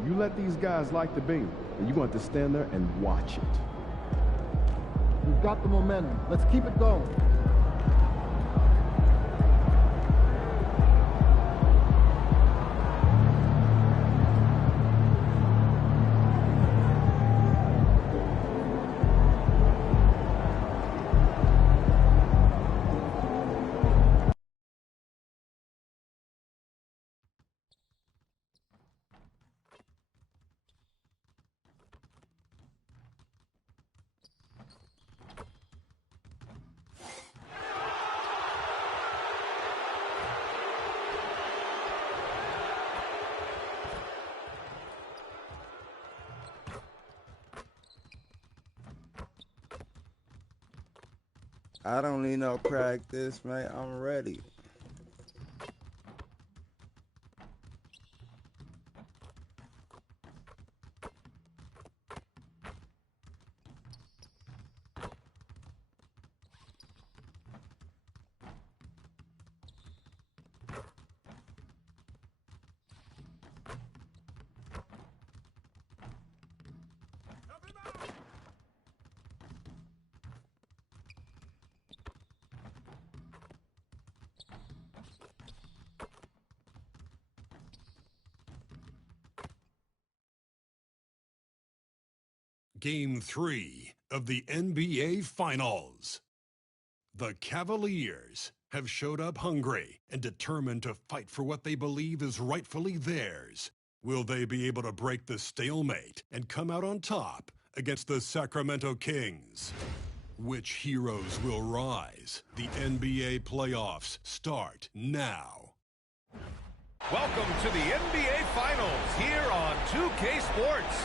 You let these guys light the beam, and you're going to stand there and watch it. We've got the momentum. Let's keep it going. I don't need no practice, man. I'm ready. Game 3 of the NBA Finals. The Cavaliers have showed up hungry and determined to fight for what they believe is rightfully theirs. Will they be able to break the stalemate and come out on top against the Sacramento Kings? Which heroes will rise? The NBA playoffs start now. Welcome to the NBA Finals here on 2K Sports.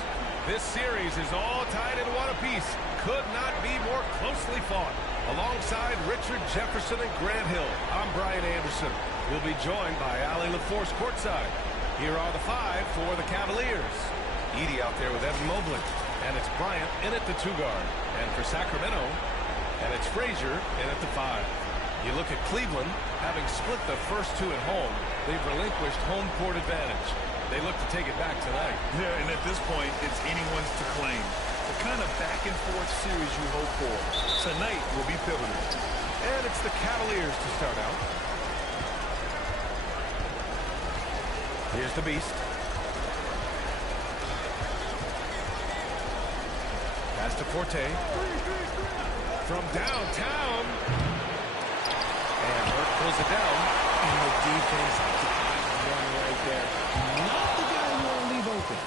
This series is all tied in one apiece. Could not be more closely fought. Alongside Richard Jefferson and Grant Hill, I'm Brian Anderson. We'll be joined by Allie LaForce courtside. Here are the five for the Cavaliers. Edie out there with Evan Mobley. And it's Bryant in at the 2-guard. And for Sacramento, and it's Frazier in at the 5. You look at Cleveland, having split the first two at home, they've relinquished home court advantage. They look to take it back tonight. Yeah, and at this point, it's anyone's to claim. The kind of back-and-forth series you hope for. Tonight will be pivotal. And it's the Cavaliers to start out. Here's the Beast. Pass to Forte. From downtown. And Burke pulls it down. And the defense got one right there. Not the guy you want to leave open.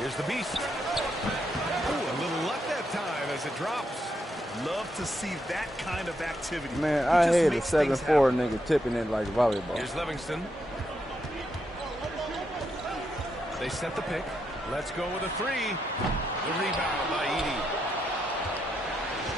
Here's the Beast. Ooh, a little luck that time as it drops. Love to see that kind of activity. Man, I hate a 7-4 nigga tipping it like volleyball. Here's Livingston. They set the pick. Let's go with a 3. The rebound by Edie.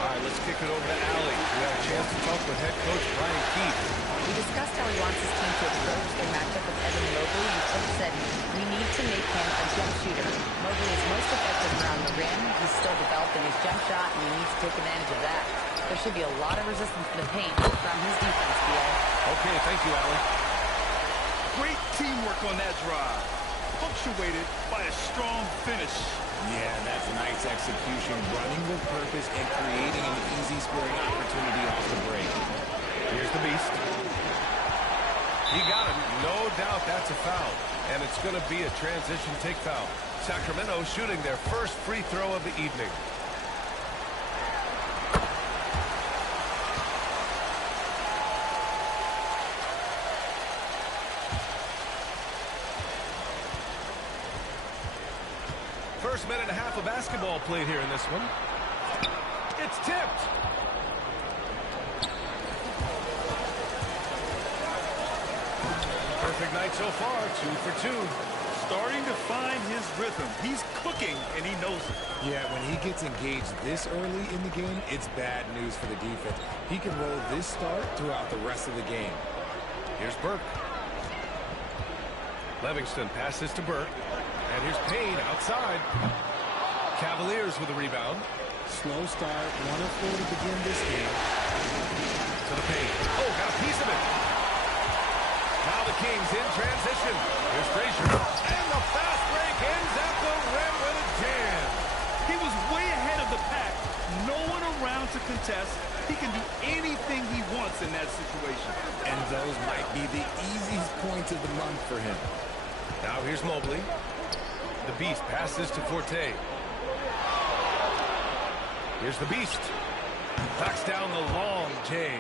All right, let's kick it over to Allie. We had a chance to talk with head coach Brian Keefe. We discussed how he wants his team to approach their matchup with Evan Mobley. He coach said, we need to make him a jump shooter. Mobley is most effective around the rim. He's still developing his jump shot, and he needs to take advantage of that. There should be a lot of resistance to the paint from his defense, Theo. Okay, thank you, Allie. Great teamwork on that drive. Punctuated by a strong finish. Yeah, that's nice execution, running with purpose and creating an easy scoring opportunity off the break. Here's the Beast. He got it. No doubt that's a foul. And it's going to be a transition take foul. Sacramento shooting their first free throw of the evening. First minute and a half of basketball played here in this one. It's tipped. Perfect night so far, 2 for 2. Starting to find his rhythm. He's cooking, and he knows it. Yeah, when he gets engaged this early in the game, it's bad news for the defense. He can roll this start throughout the rest of the game. Here's Burke. Livingston passes to Burke. And here's Payne outside. Cavaliers with a rebound. Slow start, 1 of 4 to begin this game. To the Payne. Oh, got a piece of it. Now the Kings in transition. Here's Frazier. And the fast break ends at the rim with a jam. He was way ahead of the pack. No one around to contest. He can do anything he wants in that situation. And those might be the easiest points of the month for him. Now here's Mobley. The Beast passes to Forte. Here's the Beast. Knocks down the long J.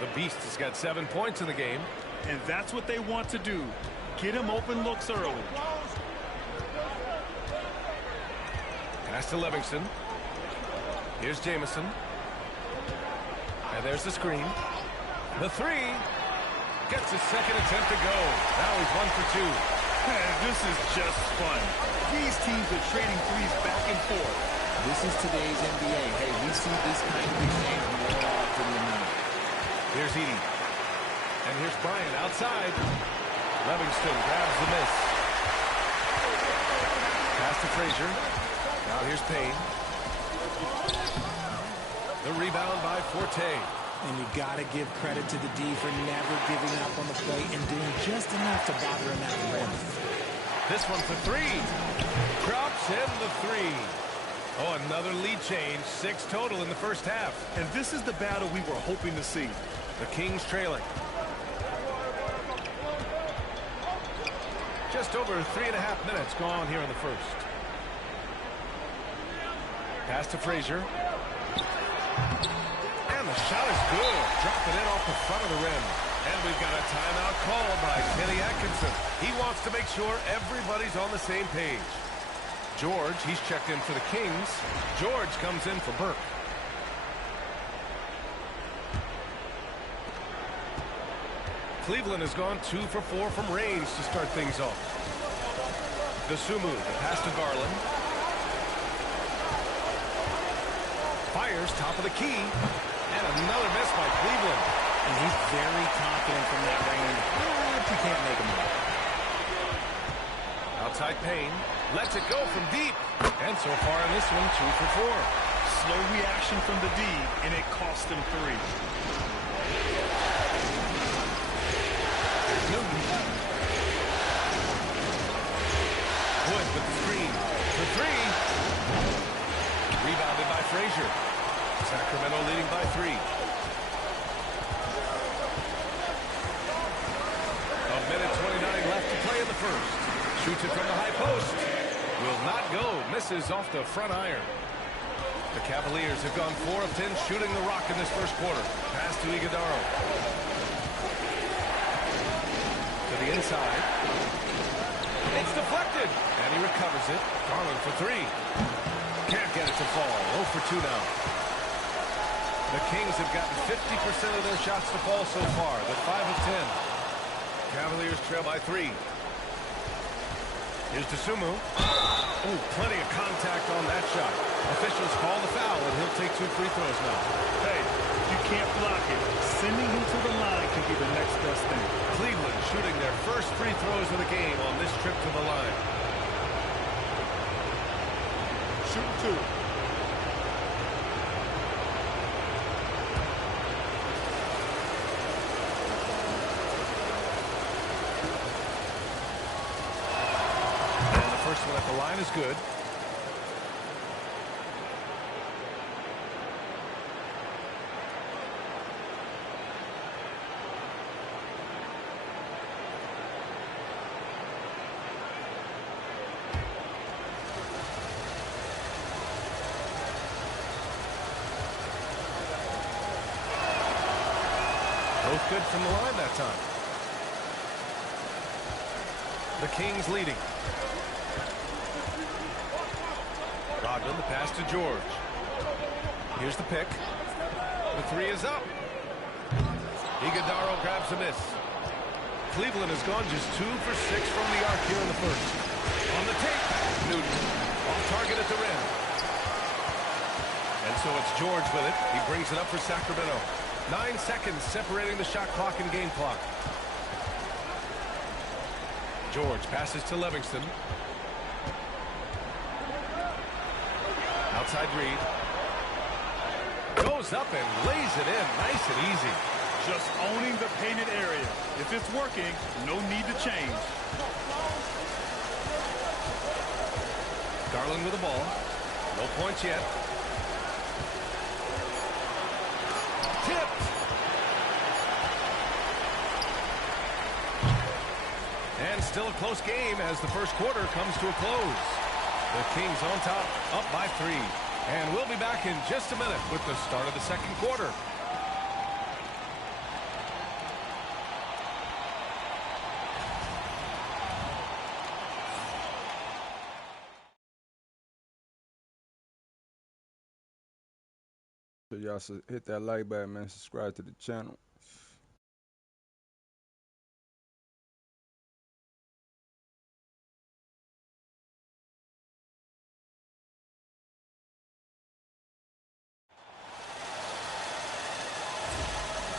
The Beast has got 7 points in the game. And that's what they want to do. Get him open looks early. Pass to Livingston. Here's Jamison. And there's the screen. The 3. Gets his second attempt to go. Now he's 1 for 2. Man, this is just fun. These teams are trading threes back and forth. This is today's NBA. Hey, we see this kind of exchange more often than not. Here's Edie. And here's Bryant outside. Livingston grabs the miss. Pass to Frazier. Now here's Payne. The rebound by Forte. And you got to give credit to the D for never giving up on the play and doing just enough to bother him at the rim. This one for 3. Drops in the 3. Oh, another lead change. 6 total in the first half. And this is the battle we were hoping to see. The Kings trailing. Just over 3.5 minutes gone here in the first. Pass to Frazier. And the shot is good. Dropping in off the front of the rim. And we've got a timeout called by Kenny Atkinson. He wants to make sure everybody's on the same page. George, he's checked in for the Kings. George comes in for Burke. Cleveland has gone 2 for 4 from range to start things off. Dosunmu, the pass to Garland. Fires top of the key. And another miss by Cleveland. And he's very confident from that range. But you can't make him move. Outside Payne. Lets it go from deep. And so far in this one, 2 for 4. Slow reaction from the D, and it cost him 3. Wood with the screen. For 3. Rebounded by Frazier. Sacramento leading by 3. A minute 29 left to play in the first. Shoots it from the high post. Will not go. Misses off the front iron. The Cavaliers have gone 4 of 10 shooting the rock in this first quarter. Pass to Iguodaro. To the inside. It's deflected. And he recovers it. Garland for 3. Can't get it to fall. 0 for 2 now. The Kings have gotten 50% of their shots to fall so far. They're 5 of 10. Cavaliers trail by 3. Here's Dosunmu. Oh, plenty of contact on that shot. Officials call the foul, and he'll take 2 free throws now. Hey, you can't block it. Sending him to the line can be the next best thing. Cleveland shooting their first free throws of the game on this trip to the line. Shoot 2. First one at the line is good. Both good from the line that time. The Kings leading. Brogdon, the pass to George. Here's the pick. The 3 is up. Iguodaro grabs a miss. Cleveland has gone just 2 for 6 from the arc here in the first. On the tape, Newton off target at the rim. And so it's George with it. He brings it up for Sacramento. 9 seconds separating the shot clock and game clock. George passes to Livingston. Outside Reed. Goes up and lays it in. Nice and easy. Just owning the painted area. If it's working, no need to change. Garland with the ball. No points yet. Tipped. And still a close game as the first quarter comes to a close. The Kings on top, up by 3. And we'll be back in just a minute with the start of the second quarter. So y'all should hit that like button, man. Subscribe to the channel.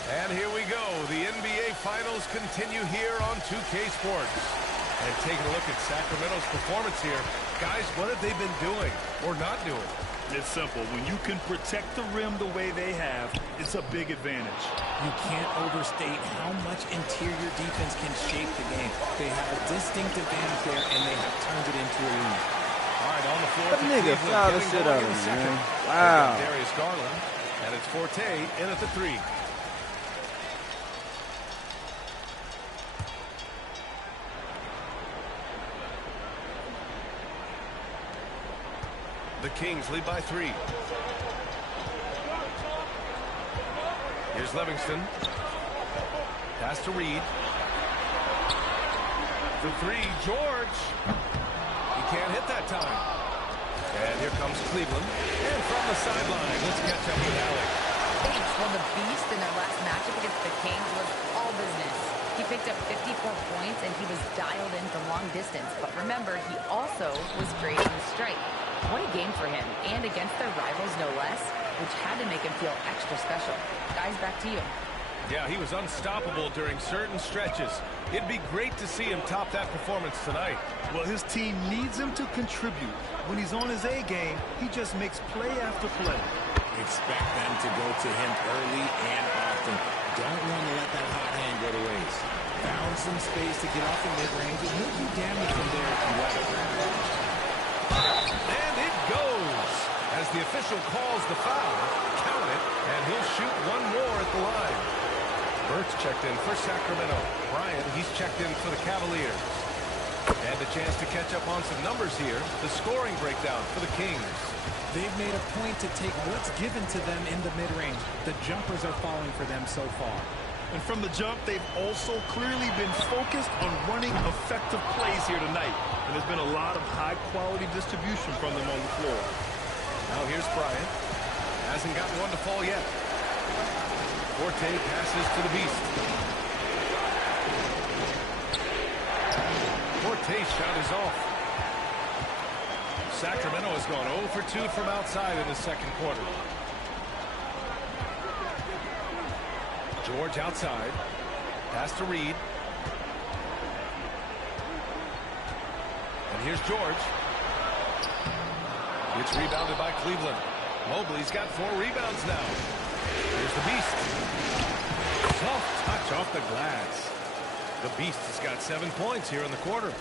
And here we go. The NBA Finals continue here on 2K Sports. And taking a look at Sacramento's performance here. Guys, what have they been doing or not doing? It's simple. When you can protect the rim the way they have, it's a big advantage. You can't overstate how much interior defense can shape the game. They have a distinct advantage there, and they have turned it into a lead. All right, on the floor That for nigga Cleveland, fouled the getting shit going out in of the him, second. man. Wow. Darius Garland, and it's Forte in at the 3. The Kings lead by 3. Here's Livingston. Pass to Reed. The 3, George. He can't hit that time. And here comes Cleveland. And from the sideline, let's catch up with Alec. Thanks. Well, the Beast in their last matchup against the Kings was all business. He picked up 54 points, and he was dialed in from long distance. But remember, he also was great on the strike. What a game for him, and against their rivals, no less, which had to make him feel extra special. Guys, back to you. Yeah, he was unstoppable during certain stretches. It'd be great to see him top that performance tonight. Well, his team needs him to contribute. When he's on his A game, he just makes play after play. Expect them to go to him early and often. Don't want to let that hot hand go to waste. Found some space to get off the mid-range, and he'll do damage from there if you let it. And it goes. As the official calls the foul, count it, and he'll shoot one more at the line. Burt's checked in for Sacramento. Bryant, he's checked in for the Cavaliers. And a chance to catch up on some numbers here. The scoring breakdown for the Kings. They've made a point to take what's given to them in the mid-range. The jumpers are falling for them so far. And from the jump, they've also clearly been focused on running effective plays here tonight. And there's been a lot of high-quality distribution from them on the floor. Now here's Bryant. Hasn't gotten one to fall yet. Forte passes to the Beast. Forte's shot is off. Sacramento has gone 0 for 2 from outside in the second quarter. George outside. Pass to Reed. And here's George. It's rebounded by Cleveland. Mobley's got 4 rebounds now. Here's the Beast. Soft touch off the glass. The Beast has got 7 points here in the quarter.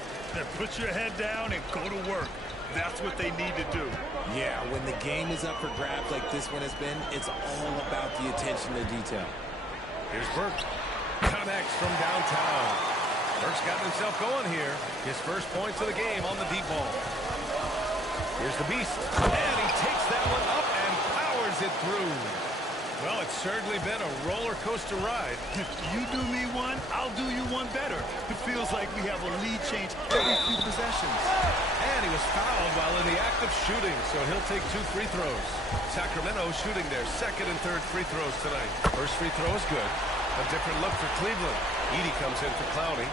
Put your head down and go to work. That's what they need to do. Yeah, when the game is up for grabs like this one has been, it's all about the attention to detail. Here's Burke. Connects from downtown. Burke's got himself going here. His first points of the game on the deep ball. Here's the Beast. And he takes that one up and powers it through. Well, it's certainly been a roller coaster ride. If you do me one, I'll do you one better. It feels like we have a lead change every few possessions. And he was fouled while in the act of shooting, so he'll take 2 free throws. Sacramento shooting their second and third free throws tonight. First free throw is good. A different look for Cleveland. Edey comes in for Clowney.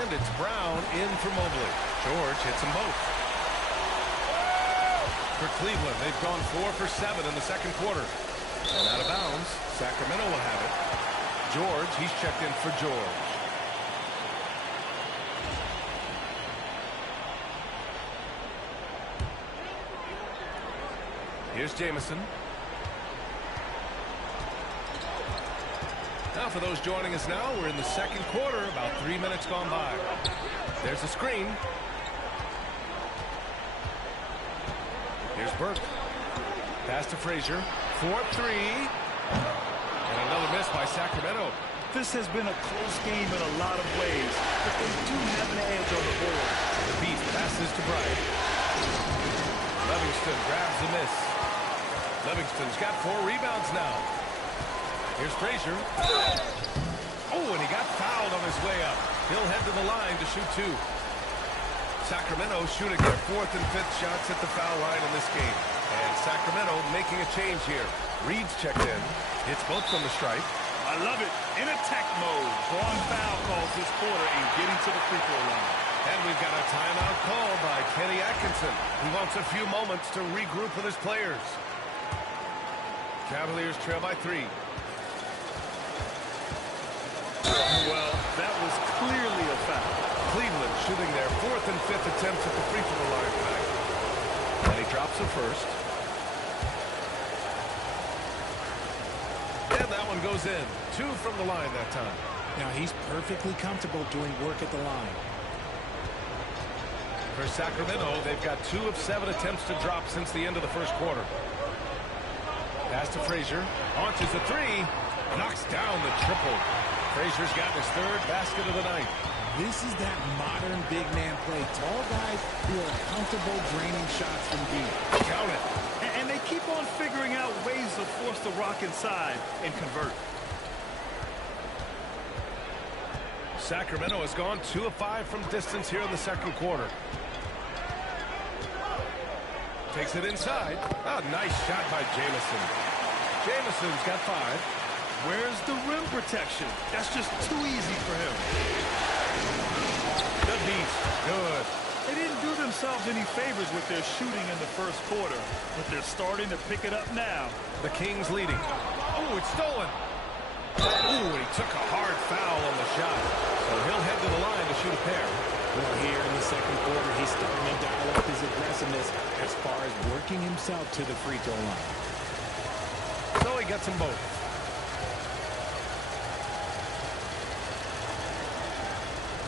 And it's Brown in for Mobley. George hits them both. For Cleveland, they've gone 4 for 7 in the second quarter. And out of bounds, Sacramento will have it. George, he's checked in for George. Here's Jamison. Now for those joining us now, we're in the second quarter, about 3 minutes gone by. There's a screen. Here's Burke. Pass to Frazier. 4-3. And another miss by Sacramento. This has been a close game in a lot of ways, but they do have an edge on the board. The Beast passes to Bryant. Livingston grabs the miss. Livingston's got 4 rebounds now. Here's Frazier. Oh, and he got fouled on his way up. He'll head to the line to shoot 2. Sacramento shooting their 4th and 5th shots at the foul line in this game. And Sacramento making a change here. Reed's checked in. Hits both from the stripe. I love it. In attack mode. Drawing foul calls this quarter and getting to the free throw line. And we've got a timeout call by Kenny Atkinson. He wants a few moments to regroup with his players. Cavaliers trail by 3. Well, that was clearly a foul. Cleveland shooting their 4th and 5th attempts at the free throw line tonight. And he drops the first. And that one goes in. 2 from the line that time. Now he's perfectly comfortable doing work at the line. For Sacramento, they've got 2 of 7 attempts to drop since the end of the first quarter. Pass to Frazier. Launches a 3. Knocks down the triple. Frazier's got his third basket of the night. This is that modern big man play. Tall guys who are comfortable draining shots from deep. Count it. And they keep on figuring out ways to force the rock inside and convert. Sacramento has gone 2 of 5 from distance here in the second quarter. Takes it inside. Oh, nice shot by Jamison. Jamison's got 5. Where's the rim protection? That's just too easy for him. The Beast, good. They didn't do themselves any favors with their shooting in the first quarter, but they're starting to pick it up now. The Kings leading. Oh, it's stolen. Oh, he took a hard foul on the shot. So he'll head to the line to shoot a pair. Well, here in the second quarter, he's starting to dial up his aggressiveness as far as working himself to the free throw line. So he gets them both.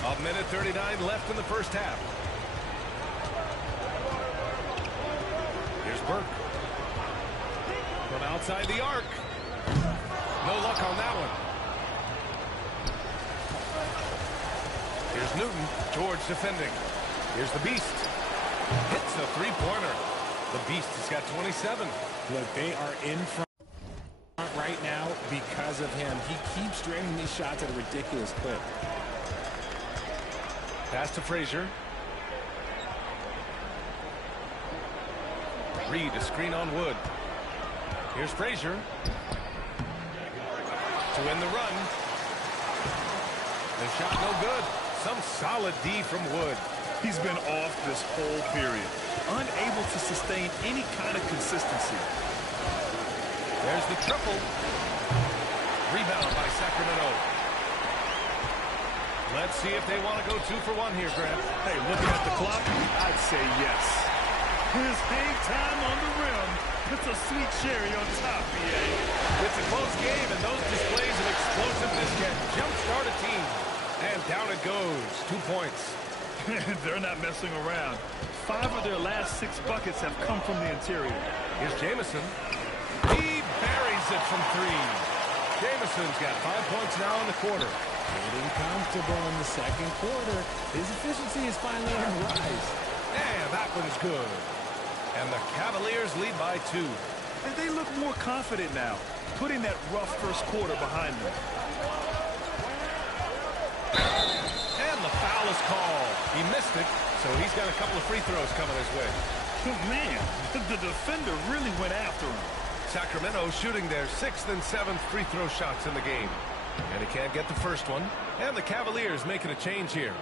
A minute 39 left in the first half. Here's Burke. From outside the arc. No luck on that one. Here's Newton. George defending. Here's the Beast. Hits a three-pointer. The Beast has got 27. Look, they are in front right now because of him. He keeps draining these shots at a ridiculous clip. Pass to Frazier. Reed, a screen on Wood. Here's Frazier. To win the run. The shot no good. Some solid D from Wood. He's been off this whole period. Unable to sustain any kind of consistency. There's the triple. Rebound by Sacramento. Let's see if they want to go 2 for 1 here, Grant. Hey, looking at the clock, I'd say yes. His hang time on the rim puts a sweet cherry on top, BA. It's a close game, and those displays of explosiveness can jumpstart a team. And down it goes. 2 points. They're not messing around. 5 of their last 6 buckets have come from the interior. Here's Jamison. He buries it from 3. Jamison's got 5 points now in the quarter. Getting comfortable in the second quarter. His efficiency is finally on the rise. And that one's good. And the Cavaliers lead by 2. And they look more confident now, putting that rough first quarter behind them. And the foul is called. He missed it, so he's got a couple of free throws coming his way. Man, the defender really went after him. Sacramento shooting their 6th and 7th free throw shots in the game. And he can't get the first one. And the Cavaliers making a change here.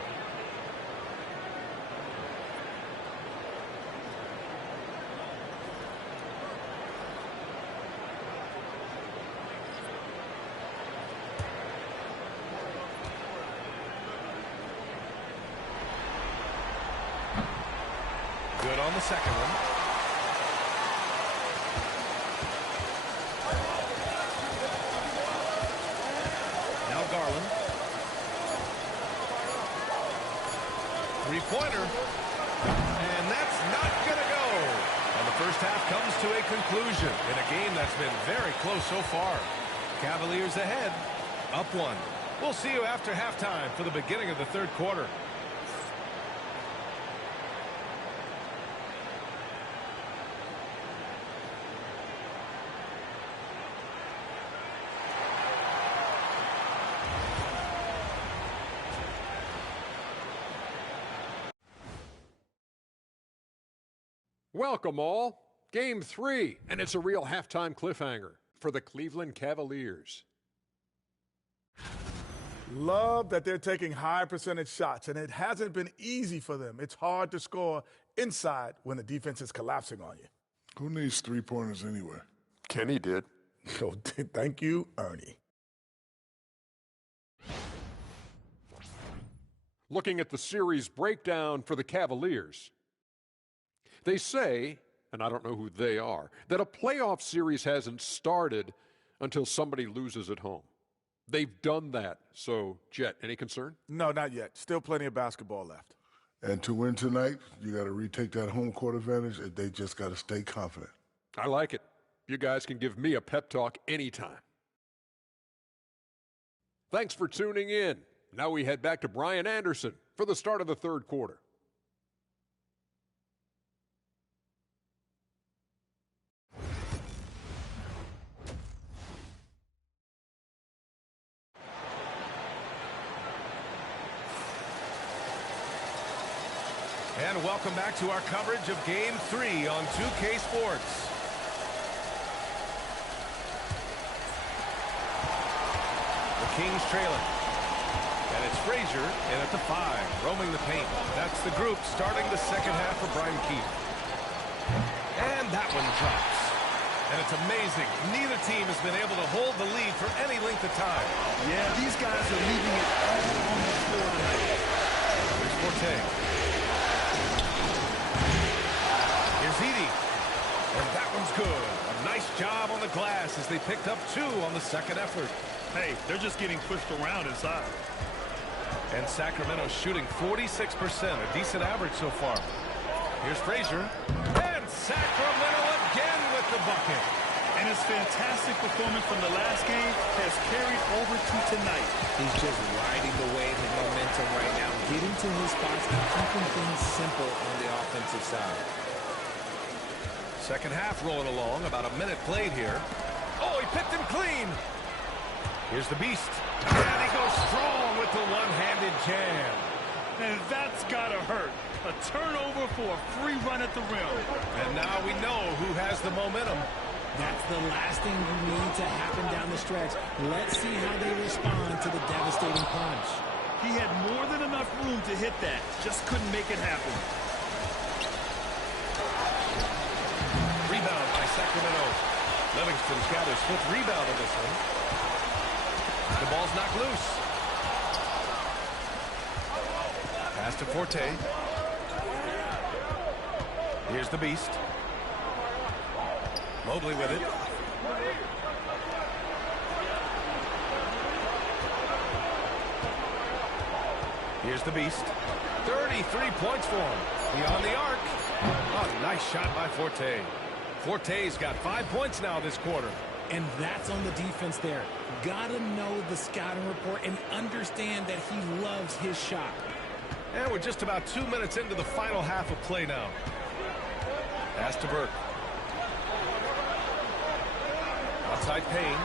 Good on the second one. Garland. Three-pointer. And that's not going to go. And the first half comes to a conclusion in a game that's been very close so far. Cavaliers ahead, up 1. We'll see you after halftime for the beginning of the third quarter. Welcome all. Game 3, and it's a real halftime cliffhanger for the Cleveland Cavaliers. Love that they're taking high percentage shots, and it hasn't been easy for them. It's hard to score inside when the defense is collapsing on you. Who needs three-pointers anyway? Kenny did. So thank you, Ernie. Looking at the series breakdown for the Cavaliers, they say, and I don't know who they are, that a playoff series hasn't started until somebody loses at home. They've done that. So, Jet, any concern? No, not yet. Still plenty of basketball left. And to win tonight, you got to retake that home court advantage, and they just got to stay confident. I like it. You guys can give me a pep talk anytime. Thanks for tuning in. Now we head back to Brian Anderson for the start of the third quarter. And welcome back to our coverage of Game 3 on 2K Sports. The Kings trailing. And it's Frazier in at the 5, roaming the paint. That's the group starting the second half for Brian Keefe. And that one drops. And it's amazing. Neither team has been able to hold the lead for any length of time. Yeah, these guys are leaving it all on the floor tonight. Here's Forte. Here's Edey. And that one's good. A nice job on the glass as they picked up 2 on the second effort. Hey, they're just getting pushed around inside. And Sacramento shooting 46%, a decent average so far. Here's Frazier. And Sacramento again with the bucket. And his fantastic performance from the last game has carried over to tonight. He's just riding the wave of momentum right now, getting to his spots and keeping things simple on the offensive side. Second half rolling along, about a minute played here. Oh, he picked him clean. Here's the Beast. And he goes strong with the one-handed jam. And that's gotta hurt. A turnover for a free run at the rim. And now we know who has the momentum. That's the last thing you need to happen down the stretch. Let's see how they respond to the devastating punch. He had more than enough room to hit that. Just couldn't make it happen. Rebound by Sacramento. Livingston's got his 5th rebound in this one. The ball's knocked loose. Pass to Forte. Here's the Beast. Mobley with it. Here's the Beast. 33 points for him. Beyond the arc. Oh, nice shot by Forte. Forte's got 5 points now this quarter. And that's on the defense there. Gotta know the scouting report and understand that he loves his shot. And we're just about 2 minutes into the final half of play now. Pass to Burke. Outside Payne.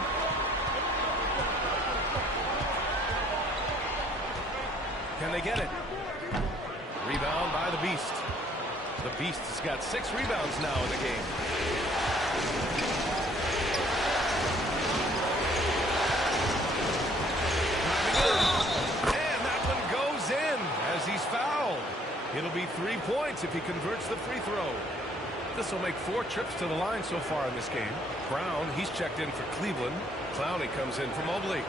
Can they get it? Rebound by the Beast. The Beast has got 6 rebounds now in the game. And that one goes in as he's fouled. It'll be 3 points if he converts the free throw. This will make 4 trips to the line so far in this game. Brown, he's checked in for Cleveland. Clowney comes in for Mobley.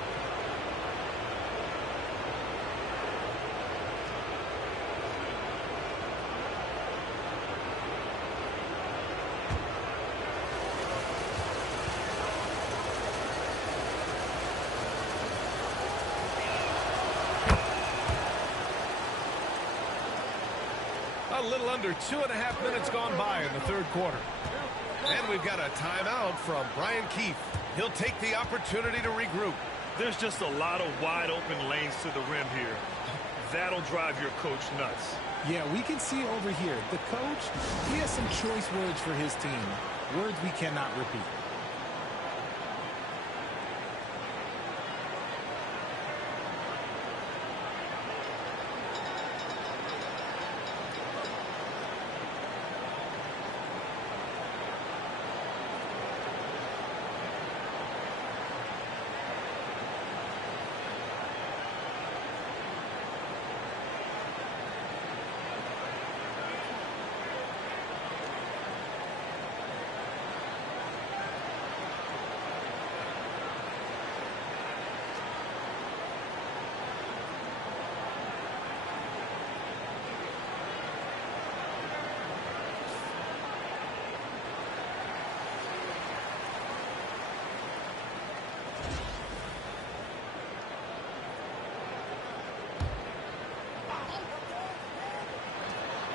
A little under 2.5 minutes gone by in the third quarter. And we've got a timeout from Brian Keefe. He'll take the opportunity to regroup. There's just a lot of wide open lanes to the rim here. That'll drive your coach nuts. Yeah, we can see over here. The coach, he has some choice words for his team. Words we cannot repeat.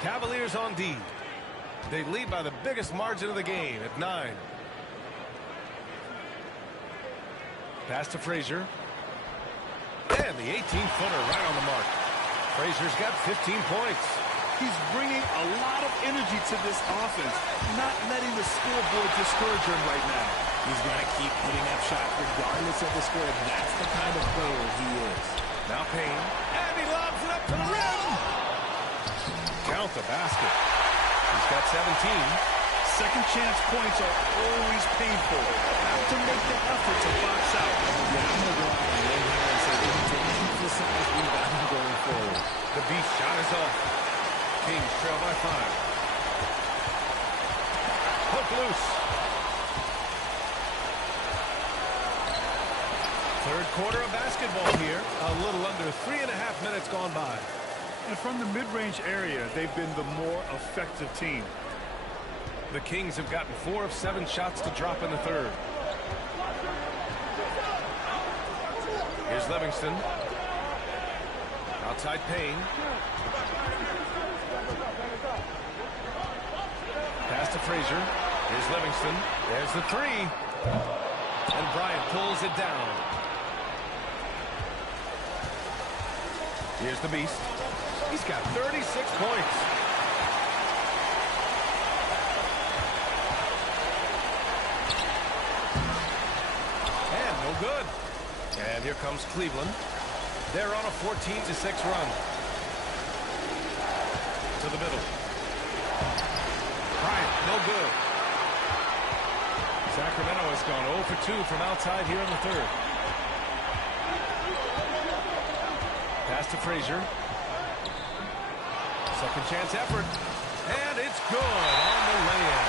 Cavaliers on D. They lead by the biggest margin of the game at 9. Pass to Frazier. And the 18-footer right on the mark. Frazier's got 15 points. He's bringing a lot of energy to this offense, not letting the scoreboard discourage him right now. He's got to keep putting up shots regardless of the score. That's the kind of player he is. Now Payne. And he lobs it up to the rim. Count the basket. He's got 17. Second chance points are always painful. Have to make the effort to box out. Yeah, I'm going to go out on a limb here and say we need to emphasize rebounding going forward. The beast shot is off. Kings trail by 5. Hook loose. Third quarter of basketball here. A little under 3.5 minutes gone by. And from the mid-range area, they've been the more effective team. The Kings have gotten 4 of 7 shots to drop in the third. Here's Livingston. Outside Payne. Pass to Frazier. Here's Livingston. There's the 3. And Bryant pulls it down. Here's the beast. He's got 36 points. And no good. And here comes Cleveland. They're on a 14-6 run. To the middle. Bryant, no good. Sacramento has gone 0 for 2 from outside here in the third. Pass to Frazier. Second chance effort. And it's good on the lay-in.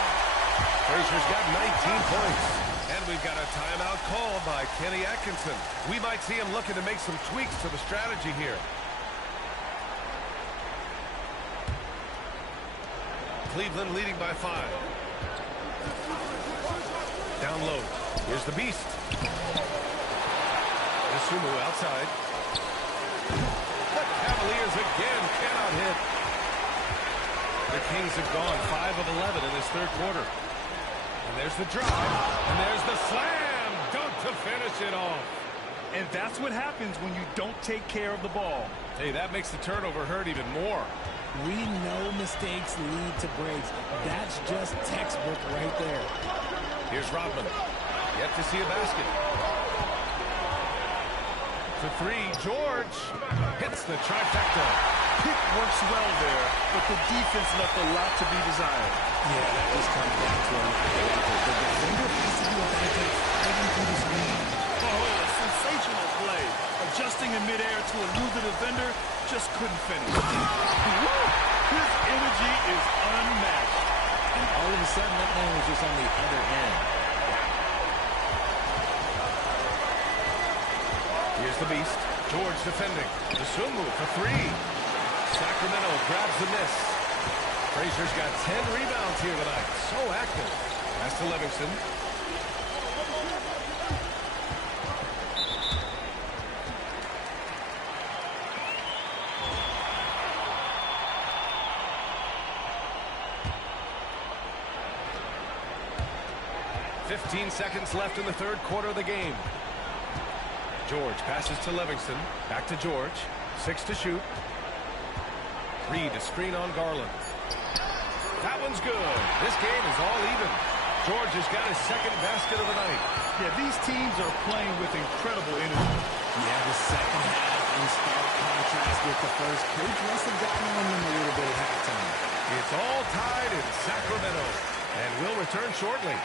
Frazier's got 19 points. And we've got a timeout called by Kenny Atkinson. We might see him looking to make some tweaks to the strategy here. Cleveland leading by 5. Down low. Here's the beast. Dosunmu outside. The Cavaliers again cannot hit. The Kings have gone 5 of 11 in this third quarter. And there's the drive. And there's the slam dunk to finish it off. And that's what happens when you don't take care of the ball. Hey, that makes the turnover hurt even more. We know mistakes lead to breaks. That's just textbook right there. Here's Rodman. Yet to see a basket. For 3, George hits the trifecta. Pick works well there, but the defense left a lot to be desired. Yeah, that just comes down to a lack of effort. The defender has to do a better job fighting through the screen. Oh, a sensational play. Adjusting in midair to elude the defender, just couldn't finish. His energy is unmatched. And all of a sudden, that man was just on the other end. Here's the beast. George defending. Dosunmu for 3. Sacramento grabs the miss. Frazier's got 10 rebounds here tonight. So active. Pass to Livingston. "15 seconds left in the third quarter of the game. George passes to Livingston. Back to George. 6 to shoot. Reed a screen on Garland. That one's good. This game is all even. George has got his second basket of the night. Yeah, these teams are playing with incredible energy. Yeah, the second half in stark contrast with the first. Coach must have gotten on them a little bit at halftime. It's all tied in Sacramento. And we'll return shortly.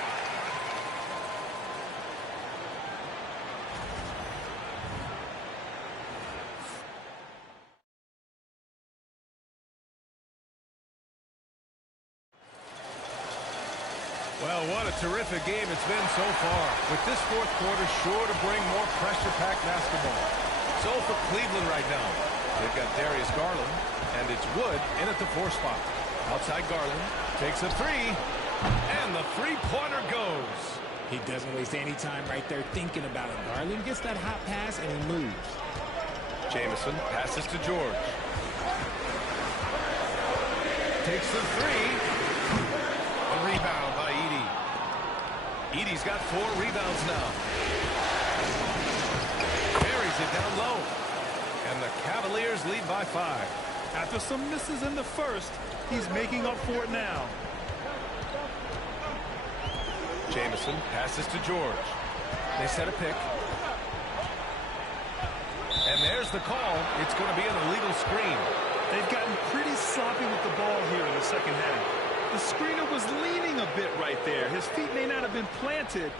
Well, what a terrific game it's been so far. With this fourth quarter sure to bring more pressure-packed basketball. So for Cleveland right now, they've got Darius Garland, and it's Wood in at the 4 spot. Outside Garland, takes a 3, and the three-pointer goes. He doesn't waste any time right there thinking about it. Garland gets that hot pass, and he moves. Jamison passes to George. Takes the 3. A rebound by Edey. Edey's got 4 rebounds now. Buries it down low. And the Cavaliers lead by 5. After some misses in the first, he's making up for it now. Jamison passes to George. They set a pick. And there's the call. It's going to be an illegal screen. They've gotten pretty sloppy with the ball here in the second half. The screener was leaning a bit right there. His feet may not have been planted.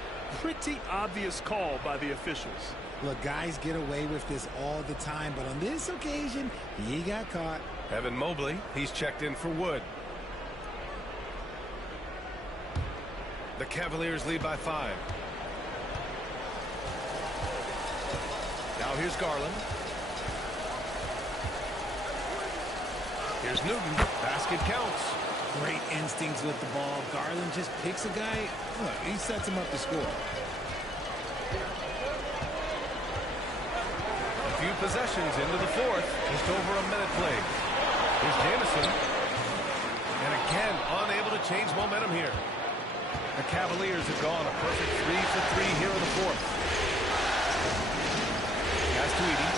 Pretty obvious call by the officials. Look, guys get away with this all the time, but on this occasion, he got caught. Evan Mobley, he's checked in for Wood. The Cavaliers lead by 5. Now here's Garland. Here's Newton. Basket counts. Great instincts with the ball. Garland just picks a guy. Look, he sets him up to score. A few possessions into the fourth. Just over a minute played. Here's Jamison. And again, unable to change momentum here. The Cavaliers have gone a perfect 3 for 3 here in the fourth. Pass to Edey.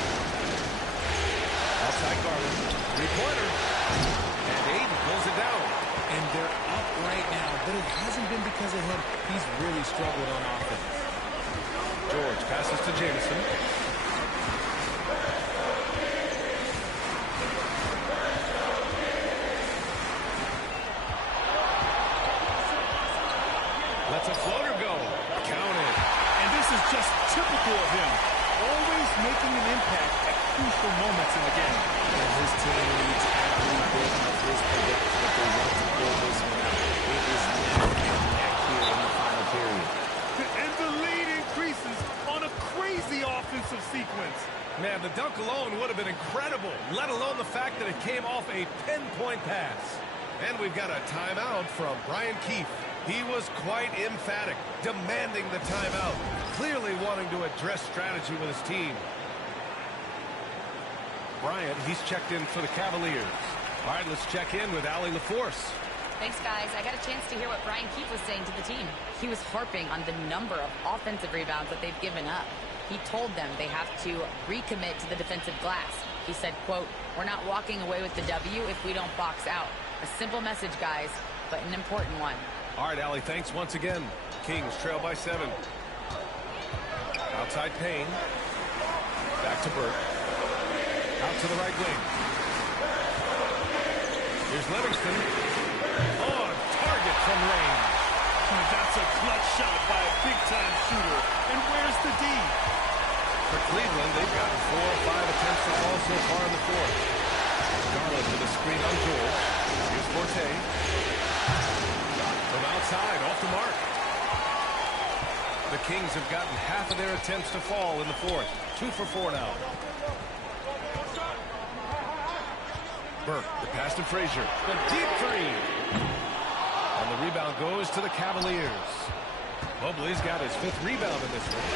Outside Garland. Three-pointer. And Ayton pulls it down. And they're up right now, but it hasn't been because of him. He's really struggled on offense. George passes to Jamison. Lets a floater go. Counted. And this is just typical of him. Always making an impact at crucial moments in the game. And his team needs every bit of his production if they want to pull this one out. It is neck and neck here in the final period. And the lead increases on a crazy offensive sequence. Man, the dunk alone would have been incredible, let alone the fact that it came off a pinpoint pass. And we've got a timeout from Brian Keefe. He was quite emphatic, demanding the timeout, clearly wanting to address strategy with his team. Bryant, he's checked in for the Cavaliers. All right, let's check in with Allie LaForce. Thanks, guys. I got a chance to hear what Brian Keefe was saying to the team. He was harping on the number of offensive rebounds that they've given up. He told them they have to recommit to the defensive glass. He said, quote, "We're not walking away with the W if we don't box out." A simple message, guys, but an important one. All right, Allie, thanks once again. Kings trail by 7. Outside Payne. Back to Burke. Out to the right wing. Here's Livingston. Oh, target from range. That's a clutch shot by a big-time shooter. And where's the D? For Cleveland, they've gotten 4 or 5 attempts to fall so far in the fourth. Garland with a screen on George. Here's Forte. From outside, off the mark. The Kings have gotten half of their attempts to fall in the fourth. 2 for 4 now. Burke, the pass to Frazier. The deep three. And the rebound goes to the Cavaliers. Mobley's got his 5th rebound in this one.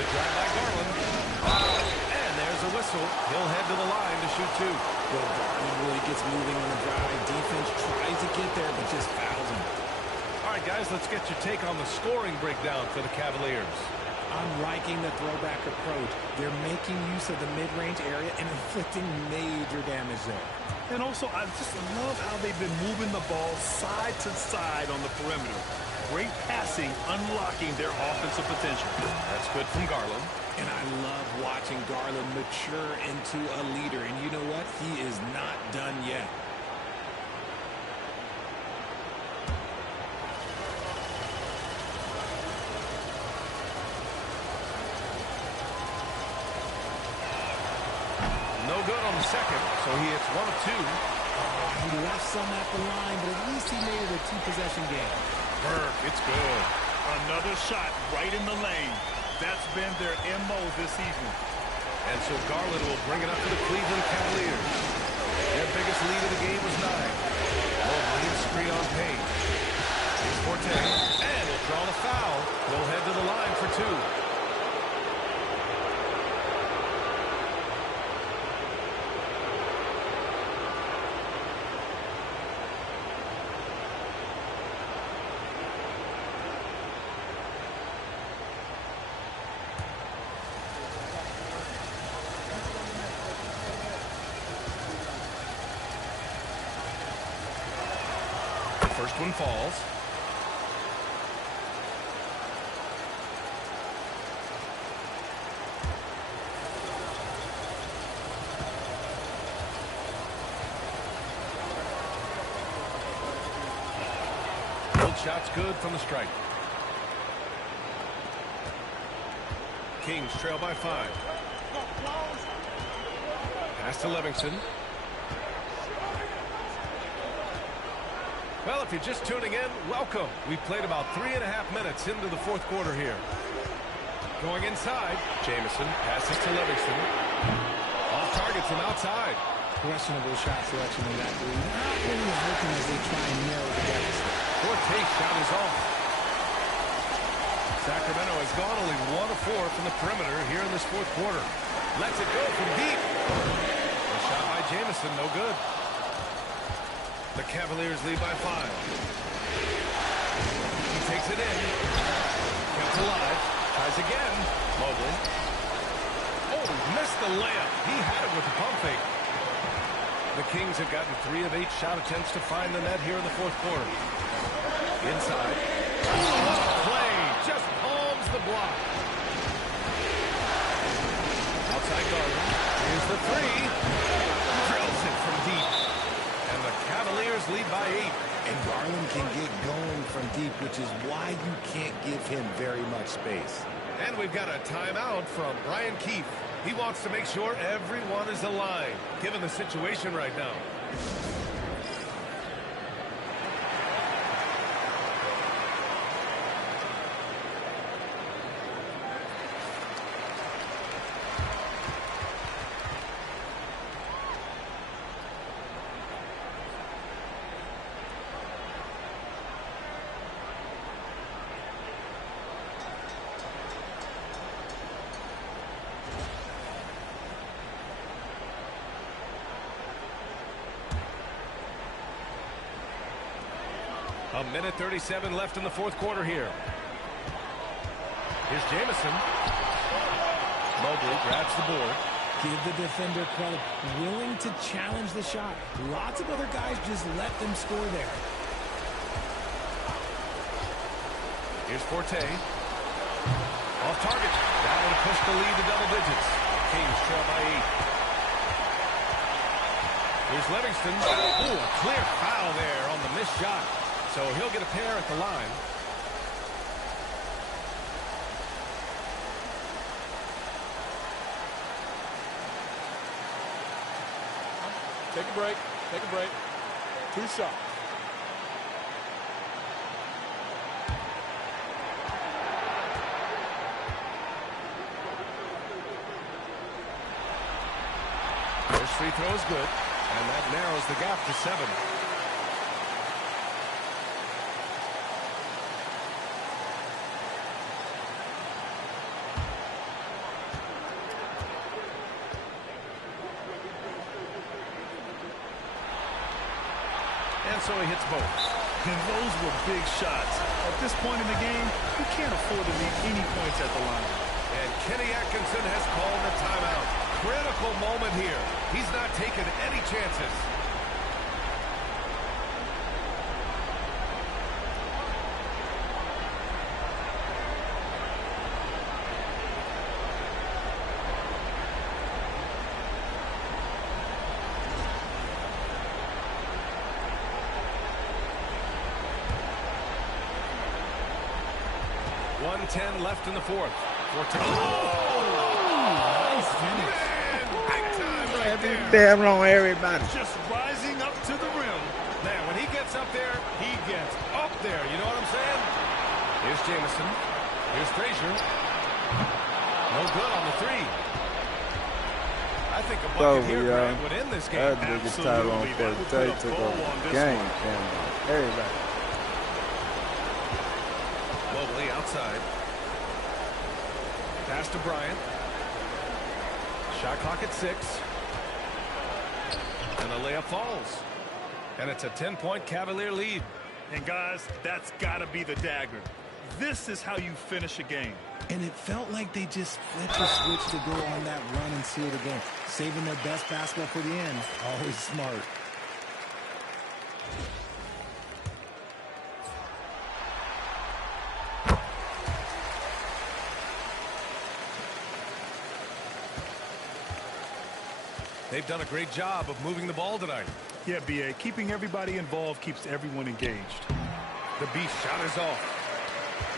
The drive by Garland. And there's a whistle. He'll head to the line to shoot 2. Well, Garland really gets moving on the drive. Defense tries to get there, but just fouls him. All right, guys, let's get your take on the scoring breakdown for the Cavaliers. I'm liking the throwback approach. They're making use of the mid-range area and inflicting major damage there. And also, I just love how they've been moving the ball side to side on the perimeter. Great passing, unlocking their offensive potential. That's good from Garland. And I love watching Garland mature into a leader. And you know what? He is not done yet. No good on the second, so he hits 1 of 2. He left some at the line, but at least he made it a 2-possession game. Burke, it's good. Another shot right in the lane. That's been their MO this season. And so Garland will bring it up to the Cleveland Cavaliers. Their biggest lead of the game was 9. Mobley screen on Payne. Here's Forte. And he'll draw the foul. He'll head to the line for 2. First one falls. Shot's good from the stripe. Kings trail by 5. Pass to Livingston. Well, if you're just tuning in, welcome. We've played about 3.5 minutes into the fourth quarter here. Going inside, Jamison passes to Livingston. Off target from outside. Questionable shot selection in that move. Not really as looking as they try and narrow the deficit. Forte's shot is off. Sacramento has gone only 1 of 4 from the perimeter here in this fourth quarter. Lets it go from deep. A shot by Jamison, no good. The Cavaliers lead by 5. He takes it in. Kept alive. Tries again. Mobley. Oh, missed the layup. He had it with the pump fake. The Kings have gotten 3 of 8 shot attempts to find the net here in the fourth quarter. Inside. Play just palms the block. Outside Garland. Here's the 3. Drills it from deep. And the Cavaliers lead by 8. And Garland can get going from deep, which is why you can't give him very much space. And we've got a timeout from Brian Keefe. He wants to make sure everyone is aligned, given the situation right now. A minute 37 left in the fourth quarter here. Here's Jamison. Mobley grabs the board. Give the defender credit. Willing to challenge the shot. Lots of other guys just let them score there. Here's Forte. Off target. That one pushed the lead to double digits. Kings trail by 8. Here's Livingston. Ooh, a clear foul there on the missed shot. So he'll get a pair at the line. Take a break. Take a break. 2 shots. First free throw is good. And that narrows the gap to 7. And so he hits both. And those were big shots. At this point in the game, you can't afford to leave any points at the line. And Kenny Atkinson has called a timeout. Critical moment here. He's not taking any chances. .10 left in the fourth. Forte. Nice finish. Man, big time right there. Damn on everybody. Just rising up to the rim. Man, when he gets up there, he gets up there. You know what I'm saying? Here's Jamison. Here's Frazier. No good on the 3. I think a bucket here, Greg, would end this game. That biggest title on Forte took over the game. Everybody. Mobley outside. Pass to Bryant. Shot clock at 6. And the layup falls. And it's a 10-point Cavalier lead. And guys, that's got to be the dagger. This is how you finish a game. And it felt like they just flipped the switch to go on that run and seal the game. Saving their best basketball for the end. Always smart. They've done a great job of moving the ball tonight. Yeah, B.A., keeping everybody involved keeps everyone engaged. The beast shot is off.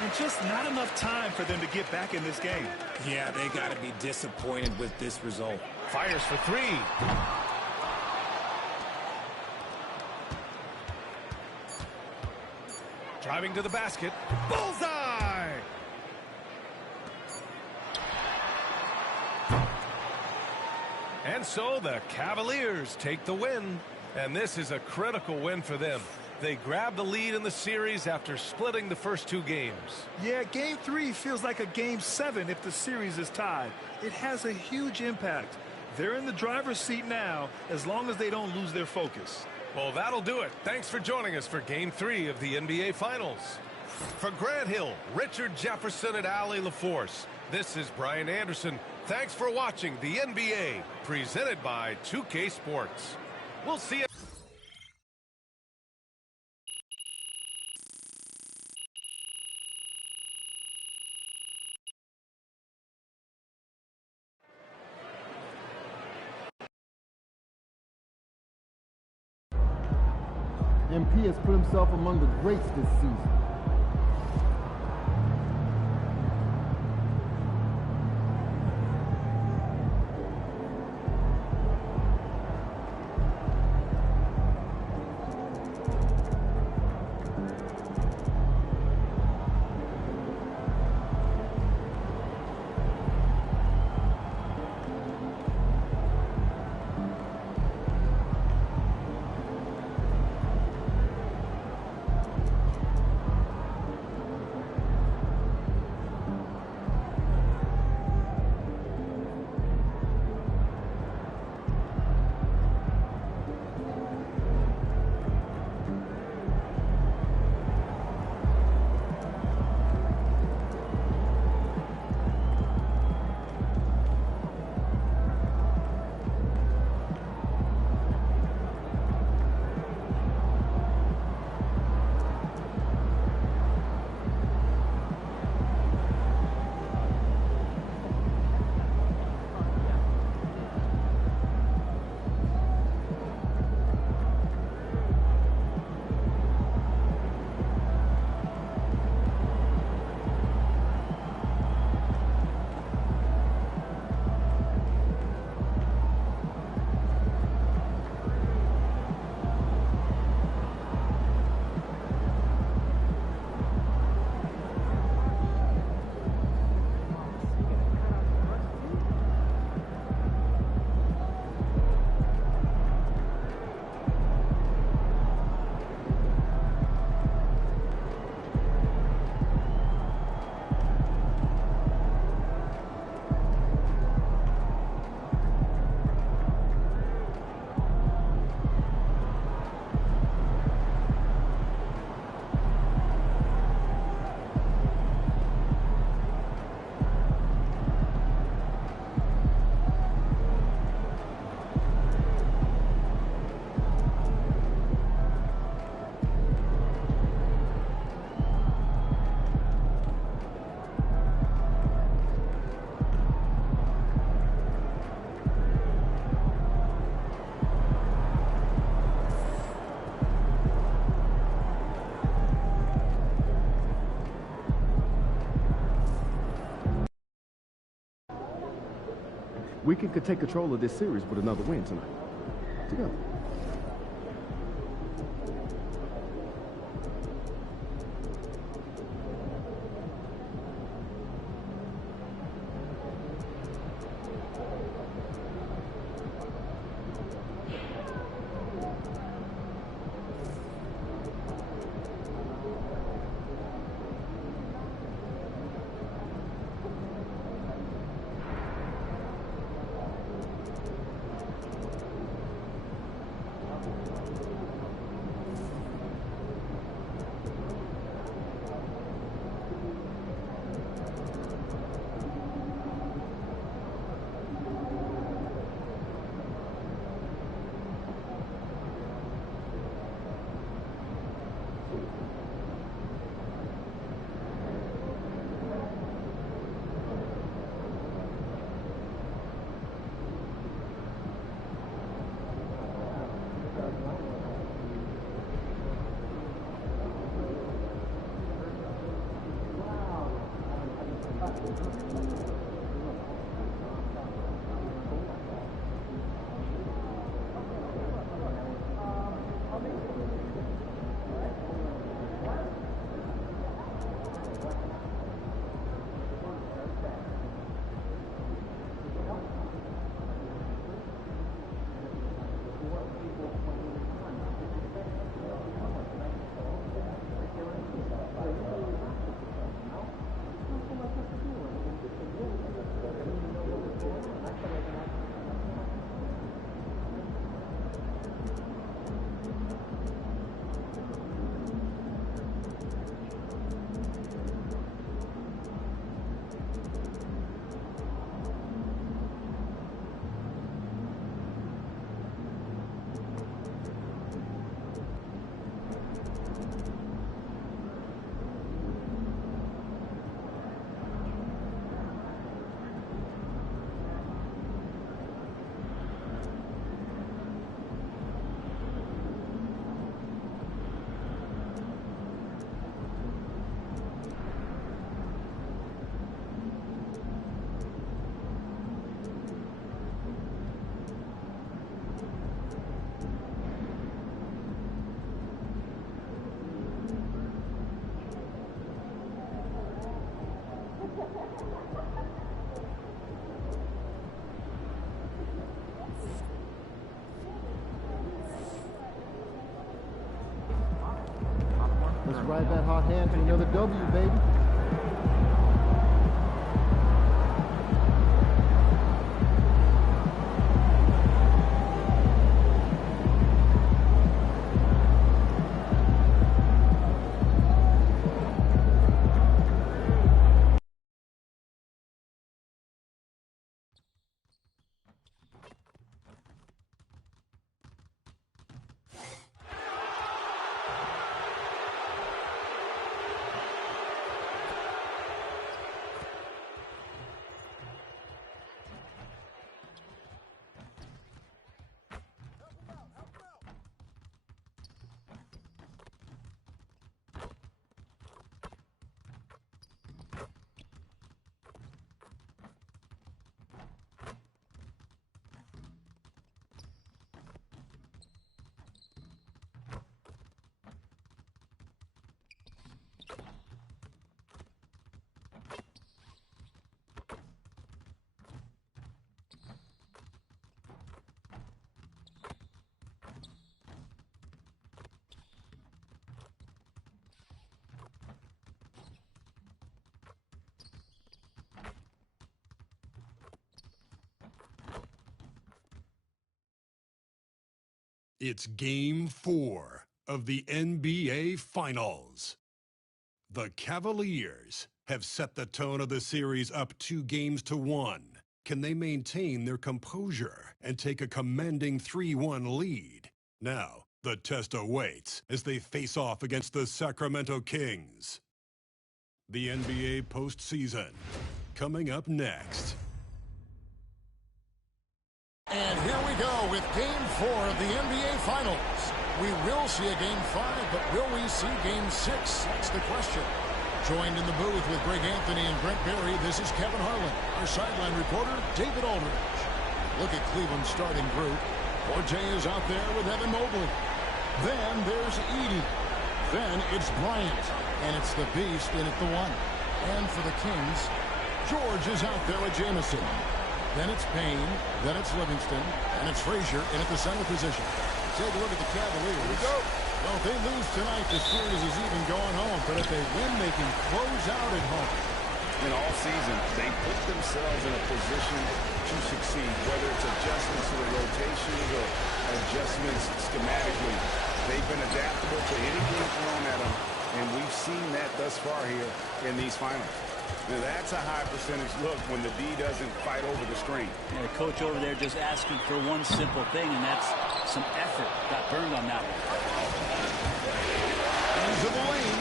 And just not enough time for them to get back in this game. Yeah, they got to be disappointed with this result. Fires for three. Driving to the basket. Bullseye! And so the Cavaliers take the win. And this is a critical win for them. They grabbed the lead in the series after splitting the first 2 games. Yeah, Game 3 feels like a Game 7 if the series is tied. It has a huge impact. They're in the driver's seat now as long as they don't lose their focus. Well, that'll do it. Thanks for joining us for Game 3 of the NBA Finals. For Grant Hill, Richard Jefferson, and Allie LaForce, this is Brian Anderson. Thanks for watching the NBA, presented by 2K Sports. We'll see you. MP has put himself among the greats this season. We could take control of this series with another win tonight. Together. Let's ride that hot hand to another W, baby. It's Game 4 of the NBA Finals. The Cavaliers have set the tone of the series up 2-1. Can they maintain their composure and take a commanding 3-1 lead? Now, the test awaits as they face off against the Sacramento Kings. The NBA postseason, coming up next. And here we go with Game 4 of the NBA Finals. We will see a Game 5, but will we see Game 6? That's the question. Joined in the booth with Greg Anthony and Brent Barry, this is Kevin Harlan. Our sideline reporter, David Aldridge. Look at Cleveland's starting group. Forte is out there with Evan Mobley. Then there's Edey. Then it's Bryant. And it's the Beast in at the 1. And for the Kings, George is out there with Jamison. Then it's Payne, then it's Livingston, and it's Frazier in at the center position. Take a look at the Cavaliers. Here we go. Well, if they lose tonight, the series is even going home. But if they win, they can close out at home. In all season, they put themselves in a position to succeed, whether it's adjustments to the rotations or adjustments schematically. They've been adaptable to anything thrown at them, and we've seen that thus far here in these finals. Now, that's a high percentage look when the D doesn't fight over the screen. Yeah, the coach over there just asking for one simple thing, and that's some effort. Got burned on that one. Into the lane.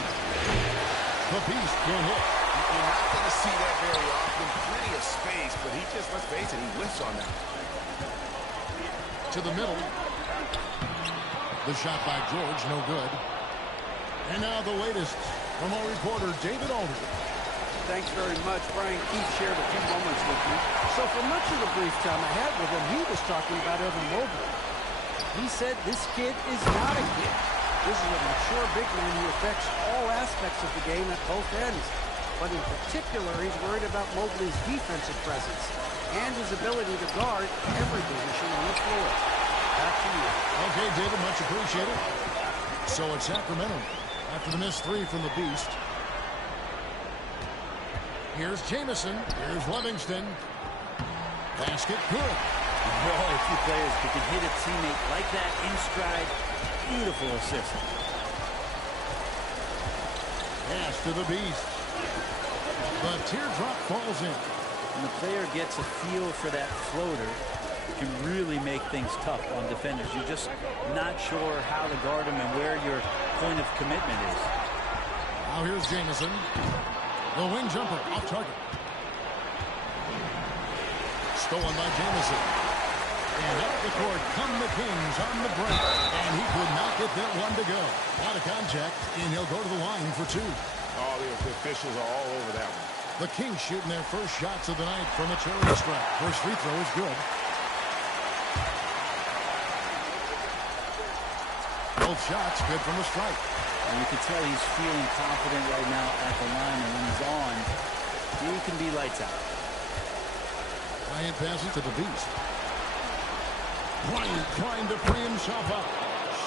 The Beast can hit. You're not going to see that very often. Plenty of space, but he just, let's face it, he whiffs on that. To the middle. The shot by George, no good. And now the latest from our reporter, David Aldridge. Thanks very much. Brian Keith shared a few moments with me. So for much of the brief time I had with him, he was talking about Evan Mobley. He said this kid is not a kid. This is a mature big man who affects all aspects of the game at both ends. But in particular, he's worried about Mobley's defensive presence and his ability to guard every position on the floor. Back to you. Okay, David, much appreciated. So it's Sacramento after the missed three from the Beast. Here's Jamison. Here's Livingston. Basket good. Very few players who can hit a teammate like that in stride. Beautiful assist. Pass to the Beast. The teardrop falls in. When the player gets a feel for that floater, it can really make things tough on defenders. You're just not sure how to guard them and where your point of commitment is. Now here's Jamison. The wing jumper off target. Stolen by Jamison. And up the court come the Kings on the break. And he could not get that one to go. Out of contact, and he'll go to the line for two. Oh, the officials are all over that one. The Kings shooting their first shots of the night from a charity stripe. First free throw is good. Both shots good from the strike. And you can tell he's feeling confident right now at the line, and when he's on, he can be lights out. Bryant passes to the Beast. Bryant trying to free himself up.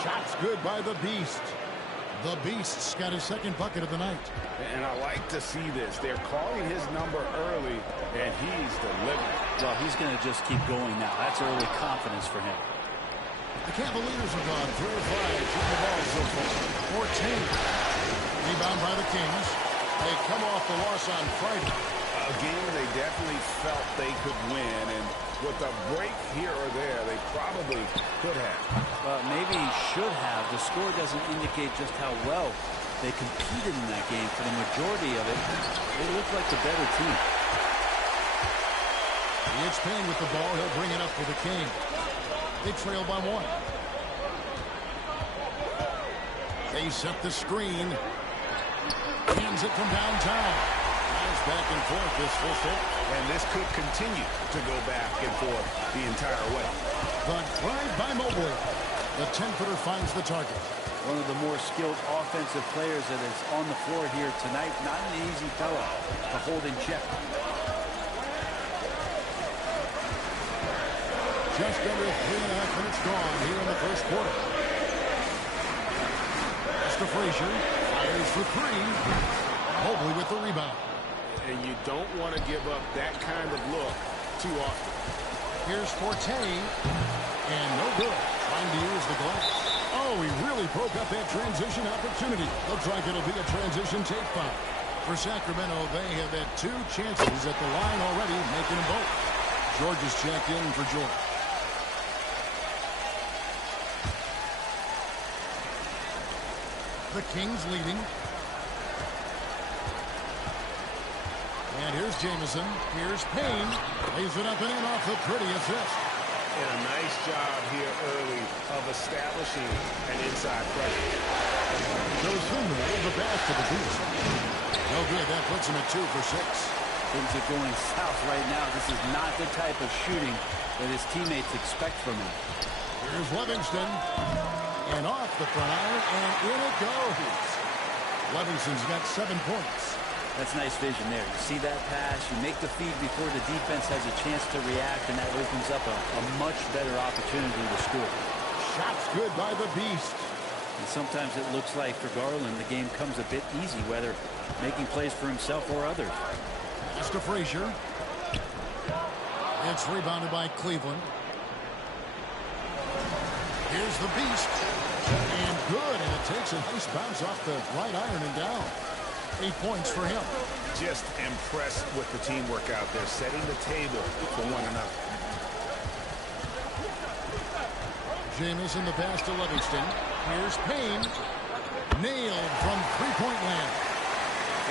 Shots good by the Beast. The Beast's got his second bucket of the night. And I like to see this. They're calling his number early, and he's delivering. Well, he's going to just keep going now. That's early confidence for him. The Cavaliers have gone 3 of 5 shooting the ball so far. 14. Rebound by the Kings. They come off the loss on Friday. A game they definitely felt they could win, and with a break here or there, they probably could have. Maybe should have. The score doesn't indicate just how well they competed in that game. For the majority of it, they looked like the better team. It's Payne with the ball. He'll bring it up for the Kings. They trail by 1. They set the screen. Hands it from downtown. Nice back and forth this first hit. And this could continue to go back and forth the entire way. The drive by Mobley. The 10-footer finds the target. One of the more skilled offensive players that is on the floor here tonight. Not an easy fella to hold in check. Just under 3.5 minutes gone here in the first quarter. That's to Frazier. Fires for 3. Mobley with the rebound. And you don't want to give up that kind of look too often. Here's Forte. And no good. Trying to use the glass. Oh, he really broke up that transition opportunity. Looks like it'll be a transition tape foul. For Sacramento, they have had 2 chances at the line already, making them both. George is checked in for George. The Kings leading. And here's Jamison. Here's Payne. Lays it up and in off the pretty assist. And a nice job here early of establishing an inside pressure. Goes from the back to the Beast. No good. That puts him at 2 for 6. Things are going south right now. This is not the type of shooting that his teammates expect from him. Here's Livingston. And off the front iron, and in it goes. Livingston's got 7 points. That's nice vision there. You see that pass, you make the feed before the defense has a chance to react, and that opens up a much better opportunity to score. Shots good by the Beast. And sometimes it looks like for Garland, the game comes a bit easy, whether making plays for himself or others. Pass to Frazier. It's rebounded by Cleveland. Here's the Beast. And good, and it takes a nice bounce off the right iron and down. 8 points for him. Just impressed with the teamwork out there, setting the table for one another. Jamison the pass to Livingston. Here's Payne. Nailed from three-point land.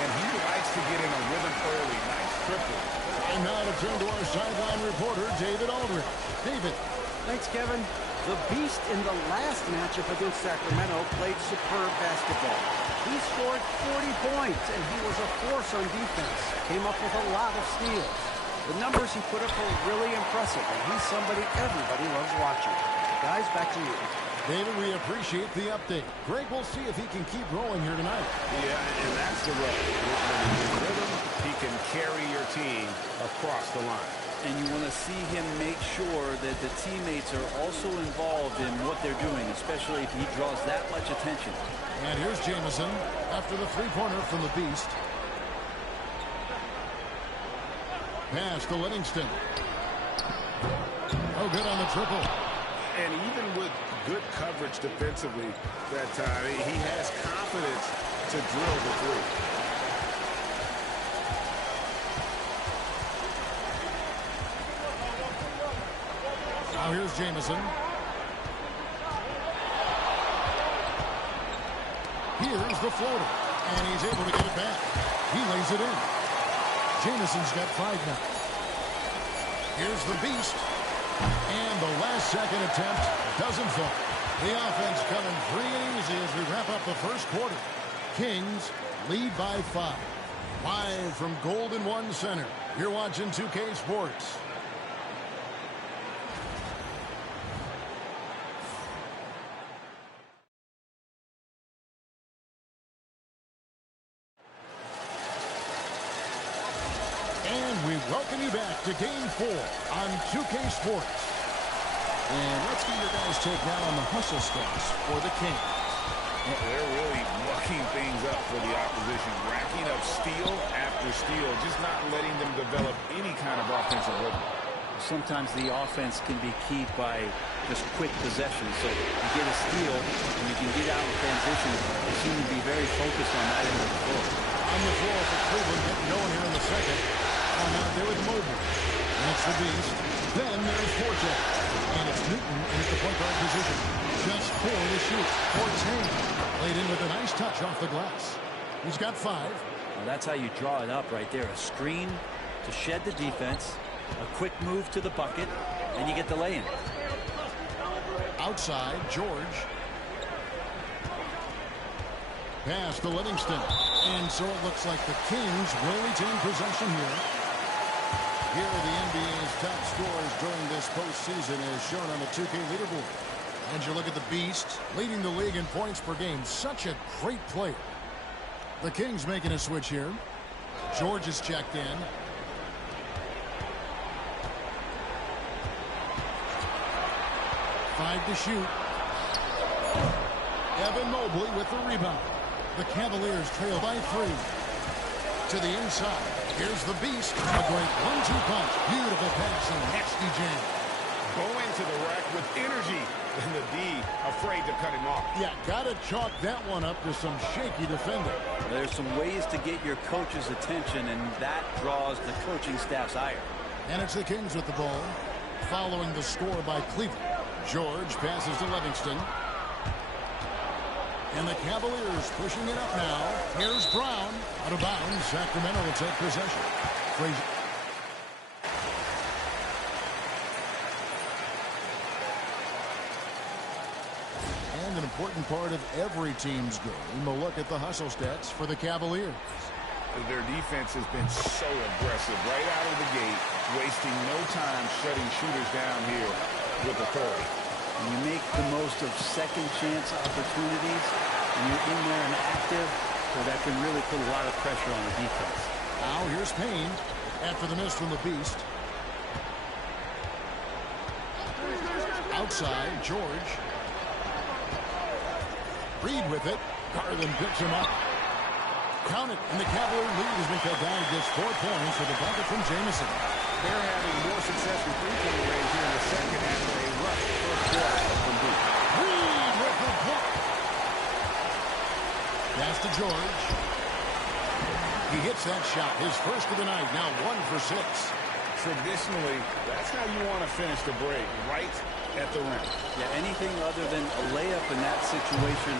And he likes to get in a rhythm early. Nice triple. And now to turn to our sideline reporter, David Aldridge. David. Thanks, Kevin. The Beast in the last matchup against Sacramento played superb basketball. He scored 40 points, and he was a force on defense. Came up with a lot of steals. The numbers he put up were really impressive, and he's somebody everybody loves watching. Guys, back to you. David, we appreciate the update. Greg, we'll see if he can keep rolling here tonight. Yeah, and that's the rub. When he's in rhythm, he can carry your team across the line. And you want to see him make sure that the teammates are also involved in what they're doing, especially if he draws that much attention. And here's Jamison after the three-pointer from the Beast. Pass to Livingston. Oh, good on the triple. And even with good coverage defensively that time, he has confidence to drill the three. Now here's Jamison. Here's the floater. And he's able to get it back. He lays it in. Jamison's got 5 now. Here's the Beast. And the last second attempt doesn't fall. The offense coming free and easy as we wrap up the first quarter. Kings lead by 5. Live from Golden One Center. You're watching 2K Sports. We welcome you back to Game 4 on 2K Sports. And let's get your guys' take now on the hustle stats for the Kings. Well, they're really mucking things up for the opposition, racking up steal after steal, just not letting them develop any kind of offensive rhythm. Sometimes the offense can be keyed by just quick possession. So you get a steal and you can get out in transition. They seem to be very focused on that end of the floor. On the floor for Cleveland, getting going here in the second. Out there with Mobley. And it's the Beast. Then there's Forte. And it's Newton in the point guard position. Just 4 to shoot. Forte laid in with a nice touch off the glass. He's got 5. Well, that's how you draw it up right there. A screen to shed the defense. A quick move to the bucket. And you get the lay-in. Outside, George. Pass to Livingston. And so it looks like the Kings will retain possession here. Here are the NBA's top scorers during this postseason as shown on the 2K leaderboard. And you look at the Beast, leading the league in points per game. Such a great player. The Kings making a switch here. George is checked in. Five to shoot. Evan Mobley with the rebound. The Cavaliers trail by 3. To the inside. Here's the Beast. A great 1-2 punch. Beautiful pass and nasty jam. Go into the rack with energy. And the D afraid to cut him off. Yeah, got to chalk that one up to some shaky defending. There's some ways to get your coach's attention, and that draws the coaching staff's ire. And it's the Kings with the ball. Following the score by Cleveland. George passes to Livingston. And the Cavaliers pushing it up now. Here's Brown. Out of bounds. Sacramento will take possession. Frazier. And an important part of every team's game, a look at the hustle stats for the Cavaliers. Their defense has been so aggressive right out of the gate, wasting no time shutting shooters down here with authority. And you make the most of second chance opportunities, and you're in there and active, so that can really put a lot of pressure on the defense. Now here's Payne after the miss from the Beast. Outside, George. Reed with it. Garland picks him up. Count it, and the Cavalier lead has been cut down to just 4 points with a bucket from Jamison. They're having more success with three-point range here in the second after a rough first quarter from deep. Reed with the block. Pass to George. He hits that shot, his first of the night, now 1 for 6. Traditionally, that's how you want to finish the break, right at the rim. Yeah, anything other than a layup in that situation,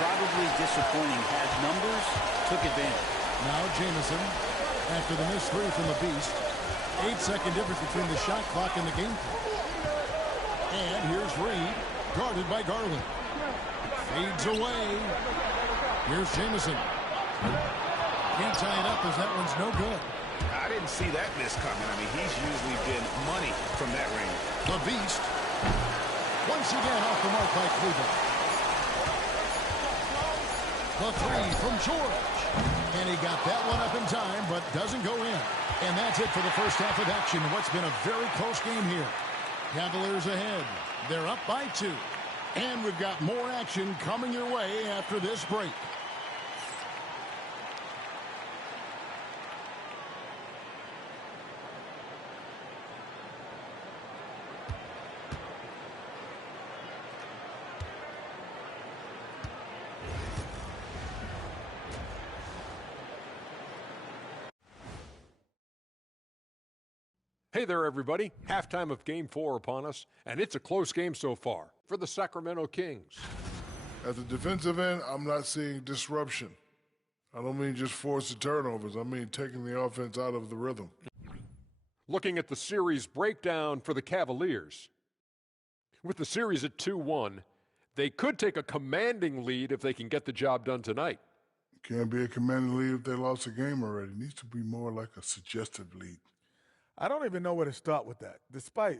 probably disappointing. Had numbers, took advantage. Now Jamison, after the missed 3 from the Beast. 8-second difference between the shot clock and the game clock. And here's Reed, guarded by Garland. Fades away. Here's Jamison. Can't tie it up as that one's no good. I didn't see that miss coming. I mean, he's usually been money from that range. The Beast. Once again off the mark by Cleveland. The three from George. And he got that one up in time, but doesn't go in. And that's it for the first half of action. What's been a very close game here. Cavaliers ahead. They're up by 2. And we've got more action coming your way after this break. Hey there, everybody. Halftime of Game 4 upon us, and it's a close game so far for the Sacramento Kings. At the defensive end, I'm not seeing disruption. I don't mean just forced turnovers. I mean taking the offense out of the rhythm. Looking at the series breakdown for the Cavaliers. With the series at 2-1, they could take a commanding lead if they can get the job done tonight. Can't be a commanding lead if they lost a game already. It needs to be more like a suggestive lead. I don't even know where to start with that. Despite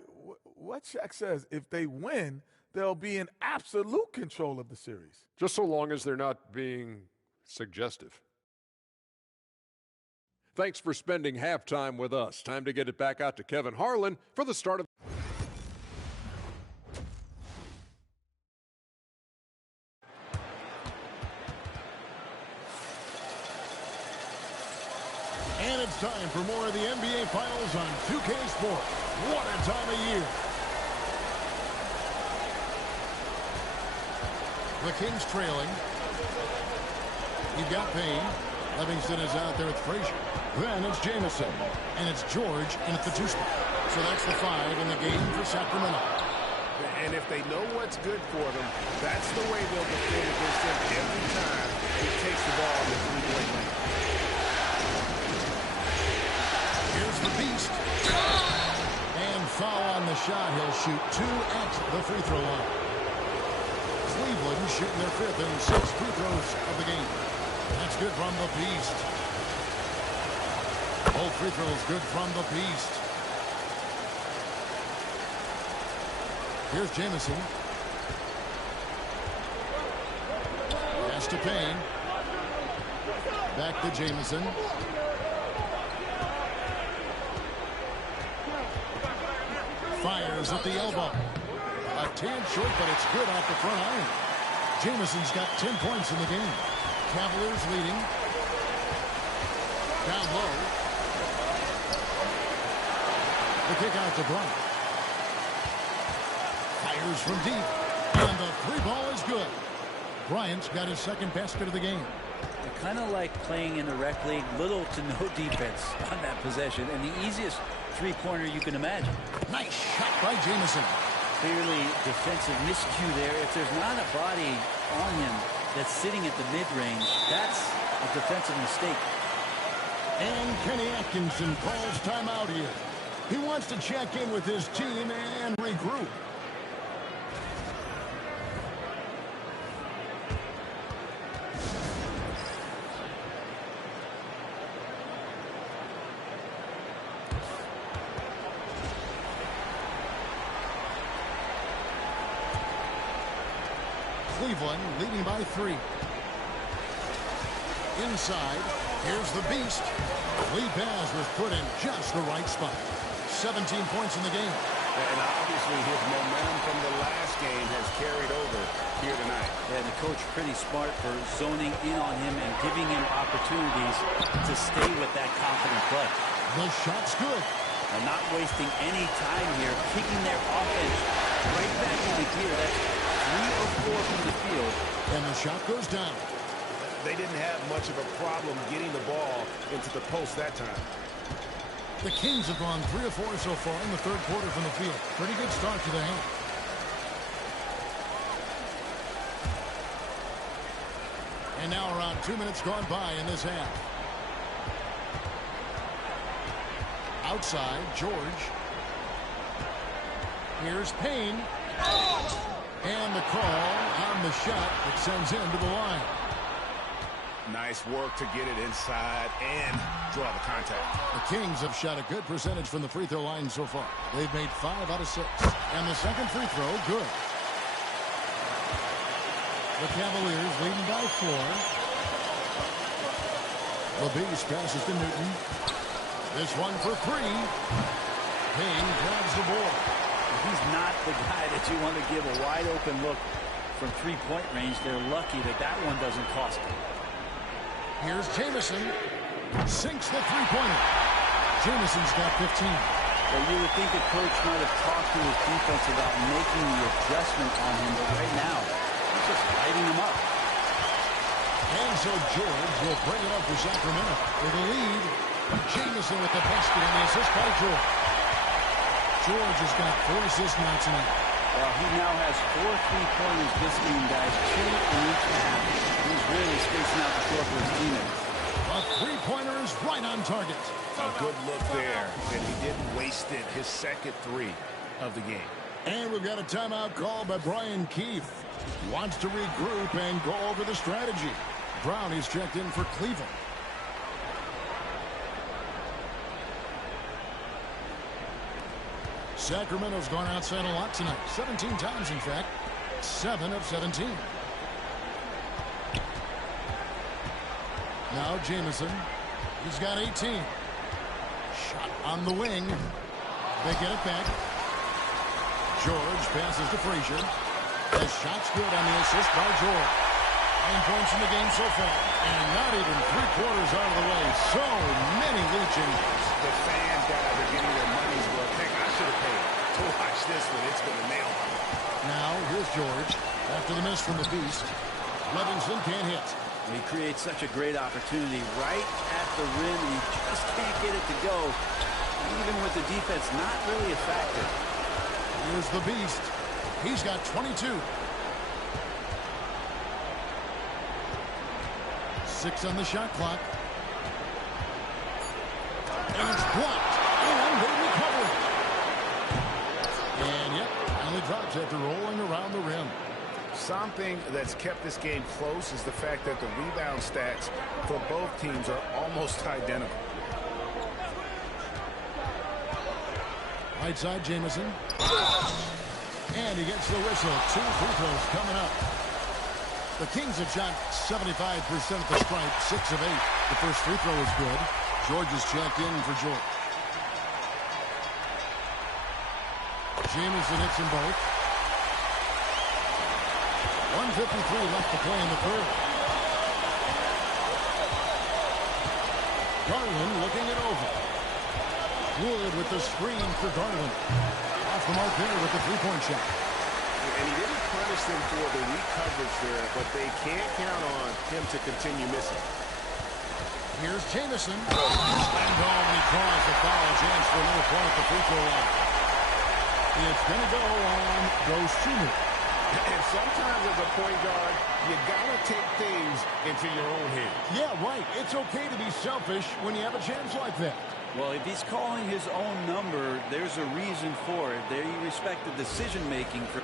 what Shaq says, if they win, they'll be in absolute control of the series. Just so long as they're not being suggestive. Thanks for spending halftime with us. Time to get it back out to Kevin Harlan for the start of And it's time for more of the NBA Finals on 2K Sports. What a time of year. The Kings trailing. You've got Payne. Livingston is out there with Frazier. Then it's Jamison. And it's George in at the 2 spot. So that's the 5 in the game for Sacramento. And if they know what's good for them, that's the way they'll defend against him every time he takes the ball in the 3-point lane. Here's the Beast. And foul on the shot. He'll shoot 2 at the free throw line. Cleveland shooting their 5th and 6th free throws of the game. That's good from the Beast. Both free throws good from the Beast. Here's Jamison. Pass to Payne. Back to Jamison. Fires at the elbow. A tad short, but it's good off the front iron. Jamison's got 10 points in the game. Cavaliers leading. Down low. The kick out to Bryant. Fires from deep. And the 3-ball is good. Bryant's got his 2nd basket of the game. Kind of like playing in the rec league, little to no defense on that possession, and the easiest 3-pointer you can imagine. Nice shot by Jamison. Clearly defensive miscue there. If there's not a body on him that's sitting at the mid-range, that's a defensive mistake. And Kenny Atkinson calls timeout here. He wants to check in with his team and regroup. Cleveland leading by 3. Inside, here's the Beast. Lee Baz was put in just the right spot. 17 points in the game. And obviously his momentum from the last game has carried over here tonight. Yeah, the coach pretty smart for zoning in on him and giving him opportunities to stay with that confident play. The shot's good. And not wasting any time here, kicking their offense right back into gear. That's 3 of 4 from the field. And the shot goes down. They didn't have much of a problem getting the ball into the post that time. The Kings have gone 3 of 4 so far in the 3rd quarter from the field. Pretty good start to the half. And now around 2 minutes gone by in this half. Outside, George. Here's Payne. And the call on the shot that sends him to the line. Nice work to get it inside and draw the contact. The Kings have shot a good percentage from the free throw line so far. They've made 5 out of 6. And the second free throw, good. The Cavaliers leading by 4. The Beast passes to Newton. This one for 3. Payne grabs the board. He's not the guy that you want to give a wide open look from three-point range. They're lucky that that one doesn't cost them. Here's Jamison. Sinks the three-pointer. Jamison's got 15. Well, you would think a coach might have talked to his defense about making the adjustment on him, but right now, he's just lighting him up. And so George will bring it up for Sacramento with a lead. Jamison with the basket and the assist by George. George has got 4 assists now tonight. Well, he now has 4 3-pointers this game, guys. 2 in each half. He's really spacing out the floor for his teammates. A three-pointer is right on target. A good look there, and he didn't waste it. His second 3 of the game. And we've got a timeout call by Brian Keefe. Wants to regroup and go over the strategy. Brownie's checked in for Cleveland. Sacramento's gone outside a lot tonight. 17 times, in fact. 7 of 17. Now Jamison. He's got 18. Shot on the wing. They get it back. George passes to Frazier. The shot's good on the assist by George. 9 points in the game so far. And not even 3/4 out of the way. So many lead changes. The fan guys are getting their money's worth. Heck, I should have paid to watch this one. It's going to nail them. Now, here's George. After the miss from the Beast, Livingston can't hit. He creates such a great opportunity right at the rim, and he just can't get it to go. Even with the defense not really a factor. Here's the Beast. He's got 22. 6 on the shot clock. And it's blocked. And they recover. And yep, finally drops after rolling around the rim. Something that's kept this game close is the fact that the rebound stats for both teams are almost identical. Right side, Jamison. And he gets the whistle. 2 free throws coming up. The Kings have shot 75% at the stripe, 6 of 8. The first free throw is good. George is checked in for George. Jamison hits them both. 1:53 left to play in the third. Garland looking it over. Wood with the screen for Garland. Off the mark there with the three-point shot. And he didn't punish them for the weak coverage there, but they can't count on him to continue missing. Here's Jamison. Slammed home and he draws the foul. Chance for another point at the free throw line. It's going to go on Dosunmu. And sometimes as a point guard, you got to take things into your own hands. Yeah, right. It's okay to be selfish when you have a chance like that. Well, if he's calling his own number, there's a reason for it. There you respect the decision-making for...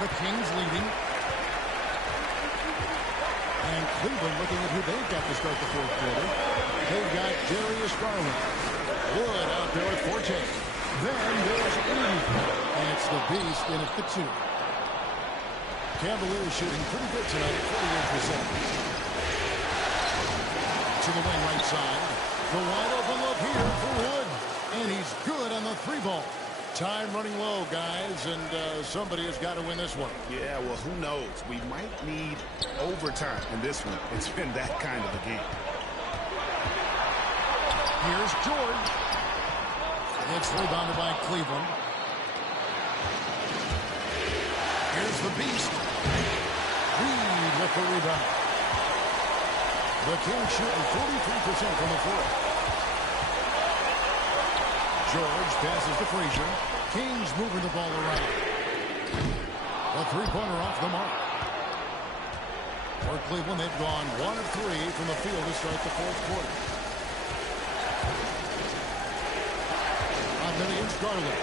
The Kings leading. And Cleveland looking at who they've got to start the fourth quarter. They've got Darius Garland. Wood out there at Forte. Then there's Eve. And it's the Beast in at the 2. Cavaliers shooting pretty good tonight at 48%. To the wing right side. The wide open look here for Wood. And he's good on the 3-ball. Time running low, guys, and somebody has got to win this one. Yeah, well, who knows? We might need overtime in this one. It's been that kind of a game. Here's George. It's rebounded by Cleveland. Here's the Beast. Reed with the rebound. The Kings shooting 43% from the floor. George passes to Frazier. Kings moving the ball around. A three-pointer off the mark. For Cleveland, they've gone 1 of 3 from the field to start the fourth quarter. On against Garland.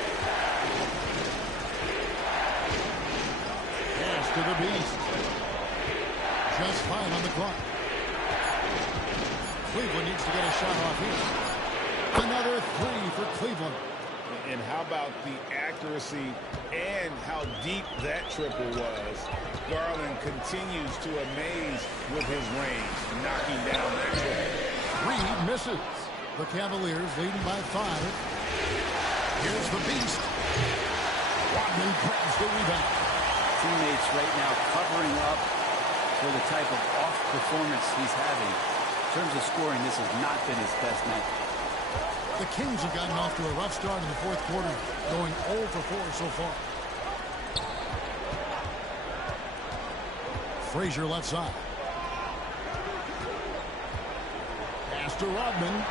Pass to the Beast. Just fine on the clock. Cleveland needs to get a shot off here. Another 3 for Cleveland. And how about the accuracy and how deep that triple was. Garland continues to amaze with his range, knocking down that triple. Reed misses. The Cavaliers leading by 5. Here's the Beast. Rodman grabs the rebound. Teammates right now covering up for the type of off performance he's having. In terms of scoring, this has not been his best night. The Kings have gotten off to a rough start in the fourth quarter, going 0 for 4 so far. Frazier left side. Pass to Rodman.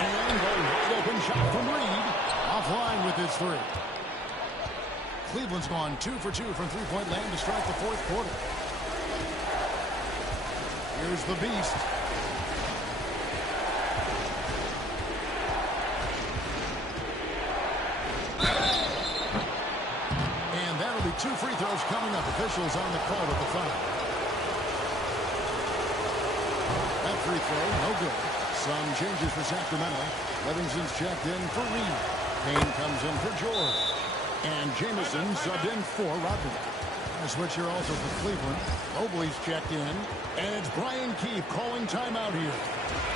And a wide open shot from Reed. Offline with his 3. Cleveland's gone 2 for 2 from three-point land to start the fourth quarter. Here's the Beast. And that'll be 2 free throws coming up. Officials on the call with the foul. That free throw, no good. Some changes for Sacramento. Livingston's checked in for Reed. Payne comes in for George. And Jamison subbed in for Rodman. A switch here also for Cleveland. Mobley's checked in. And it's Brian Keefe calling timeout here.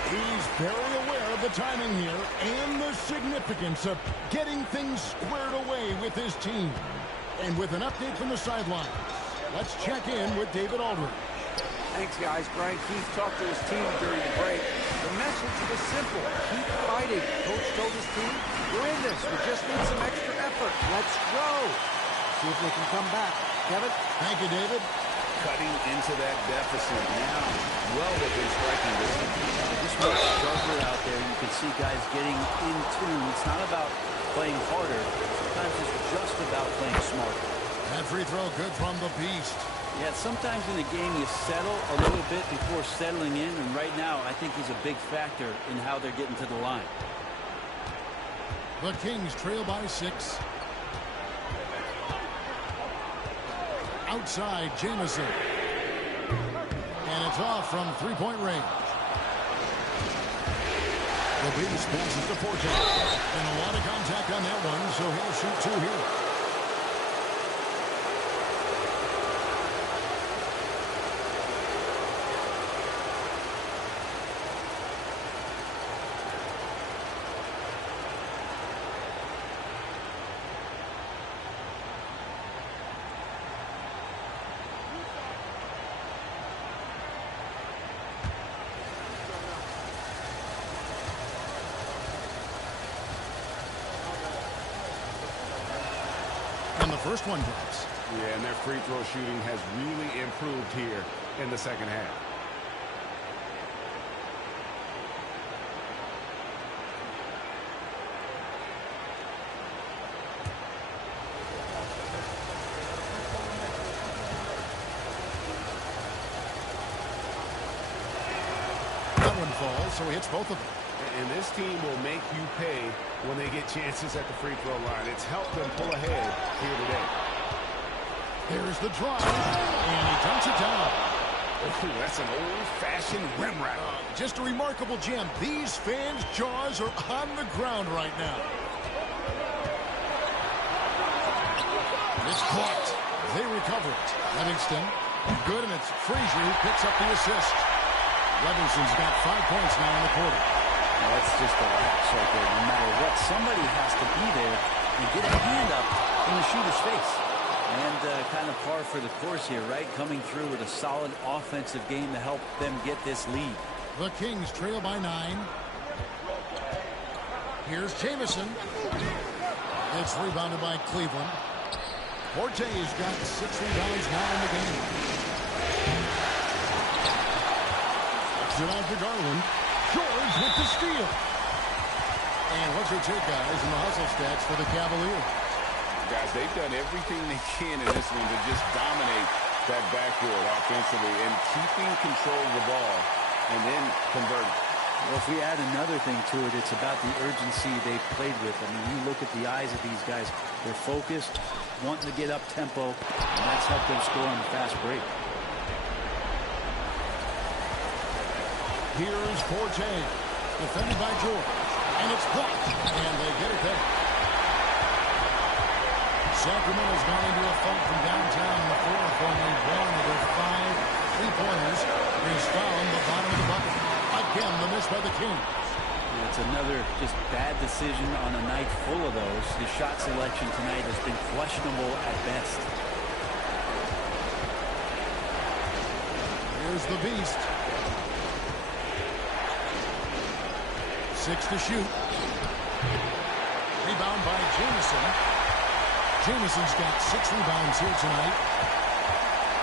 He's very aware of the timing here and the significance of getting things squared away with his team. And with an update from the sidelines, let's check in with David Aldridge. Thanks, guys. Brian Keefe talked to his team during the break. The message was simple. Keep fighting. Coach told his team, we're in this. We just need some extra effort. Let's go. See if they can come back. Kevin? Thank you, David. Cutting into that deficit now. Well within striking distance. Just much sharper out there. You can see guys getting in tune. It's not about playing harder. Sometimes it's just about playing smarter. That free throw good from the Beast. Yeah, sometimes in the game you settle a little bit before settling in, and right now I think he's a big factor in how they're getting to the line. The Kings trail by 6. Outside, Jamison. And it's off from three-point range. The Beast passes to Forte. And a lot of contact on that one, so he'll shoot 2 here. And the first one drops. Yeah, and their free throw shooting has really improved here in the second half. That one falls, so he hits both of them. And this team will make you pay when they get chances at the free throw line. It's helped them pull ahead here today. There's the drive, and he dunks it down. Ooh, that's an old-fashioned rim rattler. Just a remarkable gem. These fans' jaws are on the ground right now. It's blocked. They recover it. Livingston, good, and it's Frazier who picks up the assist. Livingston's got 5 points now in the quarter. Now that's just a lapse right there. No matter what, somebody has to be there and get a hand up in the shooter's face. And kind of par for the course here, right? Coming through with a solid offensive game to help them get this lead. The Kings trail by 9. Here's Jamison. It's rebounded by Cleveland. Forte's got 6 rebounds now in the game. It's it on to Garland. George with the steal. And what's your take, guys, in the hustle stats for the Cavaliers? guys. They've done everything they can in this one to just dominate that backboard offensively and keeping control of the ball and then converting. Well, if we add another thing to it, it's about the urgency they've played with. I mean, you look at the eyes of these guys. They're focused, wanting to get up tempo, and that's helped them score on the fast break. Here's Forte, defended by George, and it's blocked, and they get it back. Sacramento's gone into a funk from downtown in the fourth. Only one of their 5 3-pointers is found the bottom of the bucket. Again, the miss by the Kings. It's another just bad decision on a night full of those. His shot selection tonight has been questionable at best. Here's the Beast. 6 to shoot. Rebound by Jamison. Jamison's got 6 rebounds here tonight.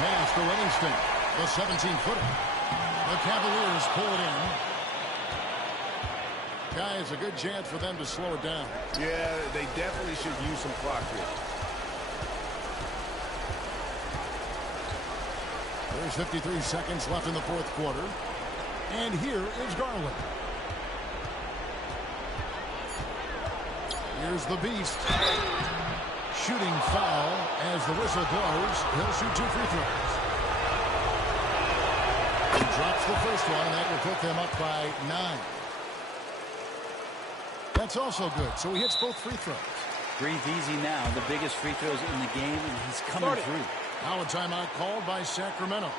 Pass to Livingston, the 17-footer. The Cavaliers pull it in. Guys, a good chance for them to slow it down. Yeah, they definitely should use some clock here. There's 53 seconds left in the fourth quarter. And here is Garland. Here's the Beast. Shooting foul as the whistle blows. He'll shoot 2 free throws. He drops the first one, and that will put them up by 9. That's also good. So he hits both free throws. Breathe easy now. The biggest free throws in the game, and he's coming through. Now a timeout called by Sacramento.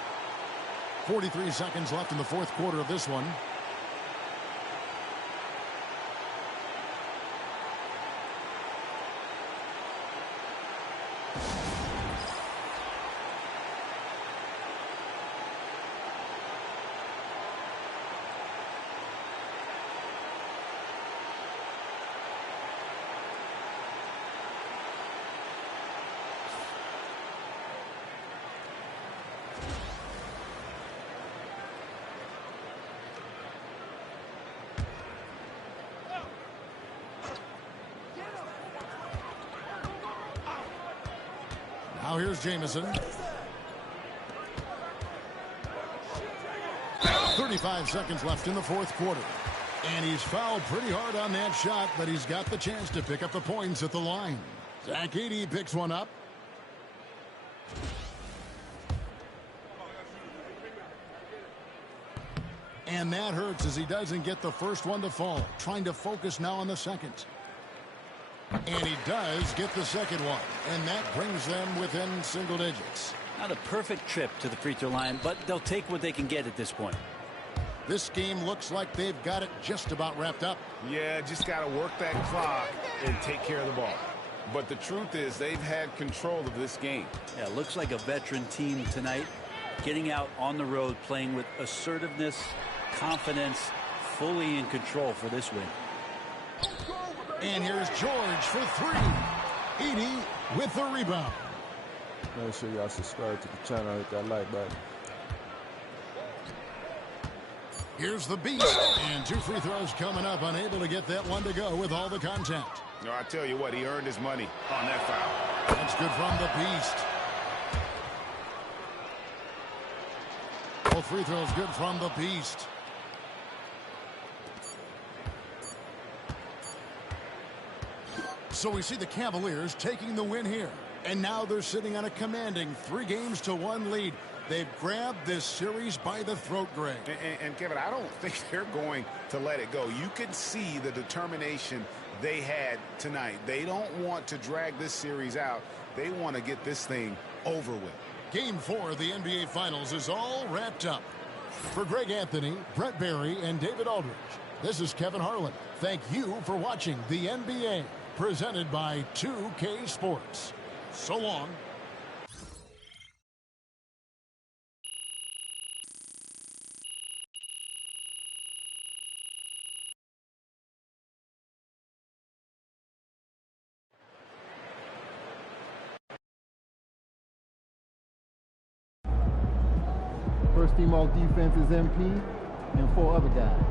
43 seconds left in the fourth quarter of this one. Now here's Jamison. 35 seconds left in the fourth quarter. And he's fouled pretty hard on that shot, but he's got the chance to pick up the points at the line. Zach Edey picks one up. And that hurts as he doesn't get the first one to fall. Trying to focus now on the second. And he does get the second one. And that brings them within single digits. Not a perfect trip to the free throw line, but they'll take what they can get at this point. This game looks like they've got it just about wrapped up. Yeah, just got to work that clock and take care of the ball. But the truth is they've had control of this game. Yeah, looks like a veteran team tonight. Getting out on the road, playing with assertiveness, confidence, fully in control for this win. And here's George for 3. Edey with the rebound. Make sure y'all subscribe to the channel, hit that like button. Here's the Beast. And 2 free throws coming up. Unable to get that one to go with all the contact. No, I tell you what, he earned his money on that foul. That's good from the Beast. Both free throws good from the Beast. So we see the Cavaliers taking the win here. And now they're sitting on a commanding 3-1 lead. They've grabbed this series by the throat, Greg. And Kevin, I don't think they're going to let it go. You can see the determination they had tonight. They don't want to drag this series out. They want to get this thing over with. Game 4 of the NBA Finals is all wrapped up. For Greg Anthony, Brett Barry, and David Aldridge, this is Kevin Harlan. Thank you for watching the NBA, presented by 2K Sports. So long. First team all defense is MP and 4 other guys.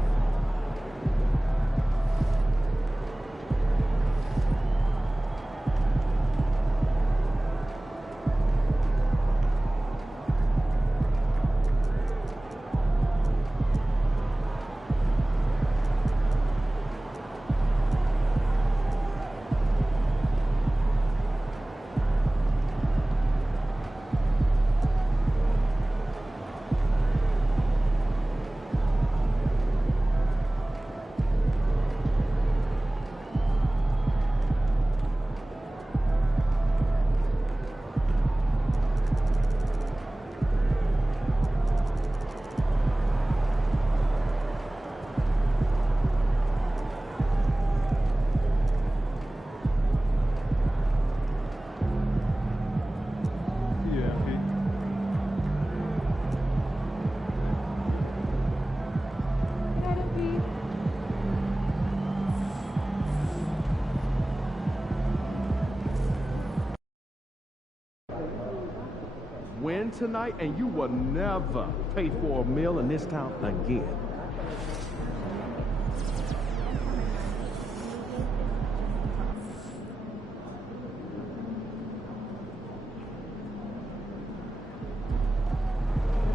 tonight, and you will never pay for a meal in this town again.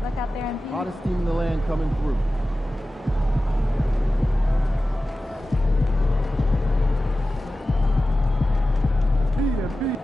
Look out there, MP. Hottest team in the land coming through. TMP.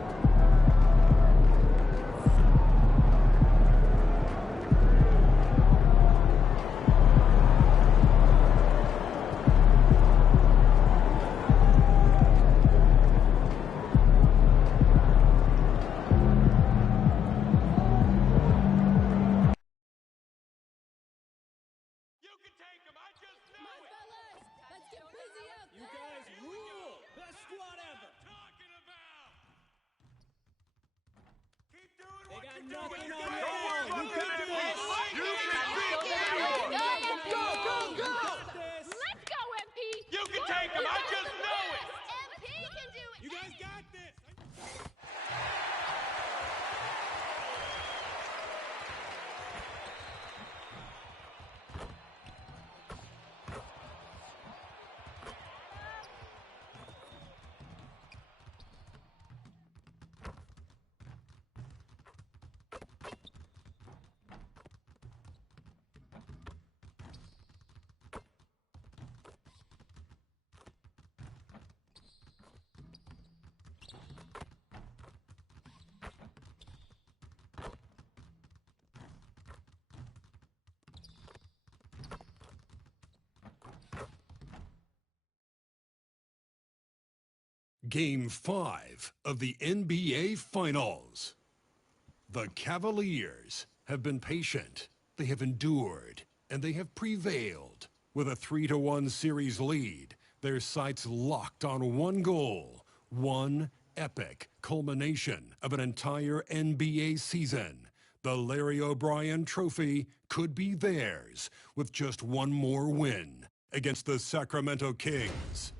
Game 5 of the NBA Finals. The Cavaliers have been patient, they have endured, and they have prevailed. With a 3-1 series lead, their sights locked on one goal, one epic culmination of an entire NBA season. The Larry O'Brien Trophy could be theirs with just one more win against the Sacramento Kings.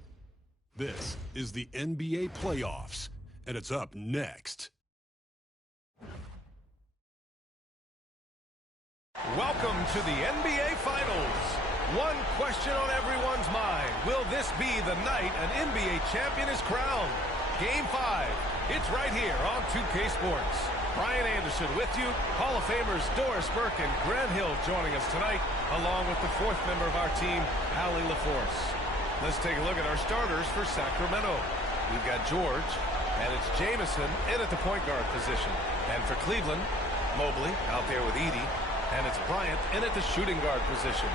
This is the NBA playoffs, and it's up next. Welcome to the NBA Finals. One question on everyone's mind. Will this be the night an NBA champion is crowned? Game 5. It's right here on 2K Sports. Brian Anderson with you. Hall of Famers Doris Burke and Grant Hill joining us tonight, along with the fourth member of our team, Allie LaForce. Let's take a look at our starters for Sacramento. We've got George, and it's Jamison in at the point guard position. And for Cleveland, Mobley out there with Edey, and it's Bryant in at the shooting guard position.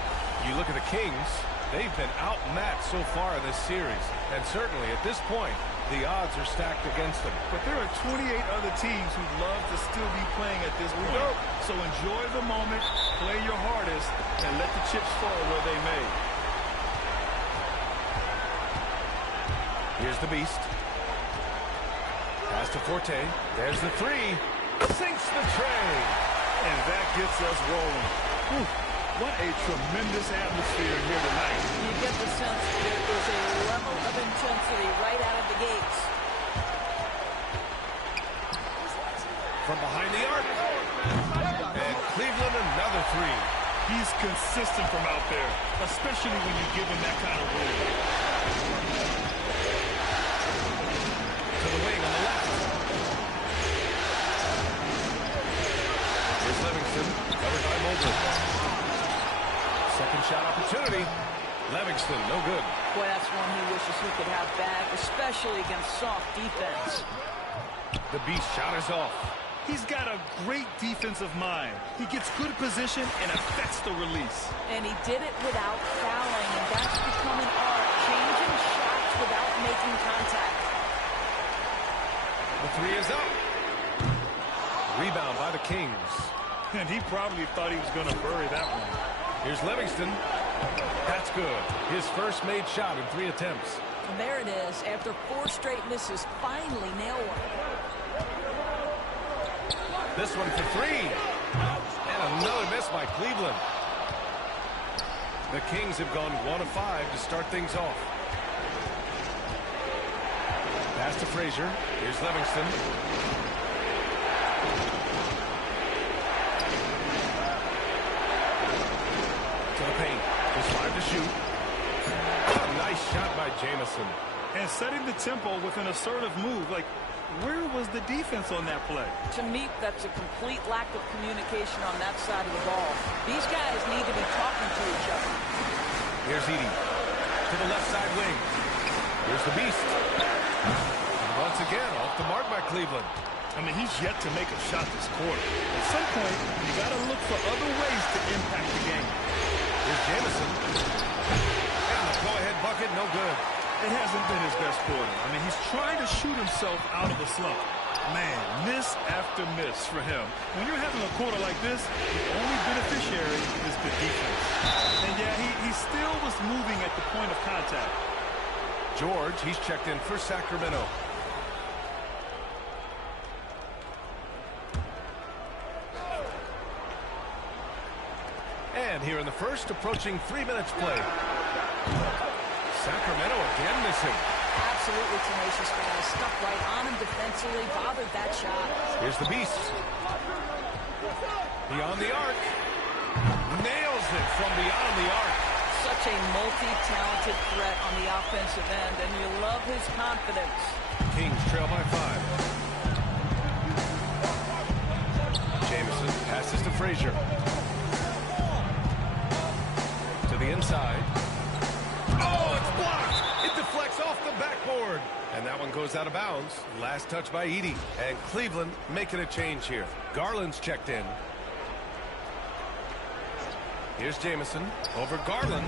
You look at the Kings, they've been outmatched so far in this series, and certainly at this point, the odds are stacked against them. But there are 28 other teams who'd love to still be playing at this point. So enjoy the moment, play your hardest, and let the chips fall where they may. Here's the beast. Pass to Forte. There's the three. Sinks the tray. And that gets us rolling. Whew. What a tremendous atmosphere here tonight. You get the sense there is a level of intensity right out of the gates. From behind the arc. And Cleveland another three. He's consistent from out there, especially when you give him that kind of room. To the wing on the left. Here's Livingston, covered by Mobley. Second shot opportunity. Livingston, no good. Boy, that's one he wishes he could have back, especially against soft defense. The beast shot is off. He's got a great defensive mind. He gets good position and affects the release. And he did it without fouling, and that's become an art, changing shots without making contact. The three is up. Rebound by the Kings. And he probably thought he was going to bury that one. Here's Livingston. That's good. His first made shot in 3 attempts. And there it is. After 4 straight misses, finally nail one. This one for 3. And another miss by Cleveland. The Kings have gone 1 of 5 to start things off. Pass to Frazier. Here's Livingston. to the paint. Just 5 to shoot. Oh, nice shot by Jamison. And setting the tempo with an assertive move. Like, where was the defense on that play? To me, that's a complete lack of communication on that side of the ball. These guys need to be talking to each other. Here's Edey to the left side wing. Here's the Beast. And once again, off the mark by Cleveland. I mean, he's yet to make a shot this quarter. At some point, you got to look for other ways to impact the game. Here's Jamison. And the go-ahead bucket, no good. It hasn't been his best quarter. I mean, he's trying to shoot himself out of a slump. Man, miss after miss for him. When you're having a quarter like this, the only beneficiary is the defense. And yeah, he still was moving at the point of contact. George, he's checked in for Sacramento. And here in the first, approaching 3 minutes play. Sacramento again missing. Absolutely tenacious guys. Stuck right on him defensively. Bothered that shot. Here's the Beast. Beyond the arc. Nails it from beyond the arc. Such a multi-talented threat on the offensive end, and you love his confidence. Kings trail by 5. Jamison passes to Frazier. To the inside. Oh, it's blocked. It deflects off the backboard. And that one goes out of bounds. Last touch by Edey. And Cleveland making a change here. Garland's checked in. Here's Jamison over Garland.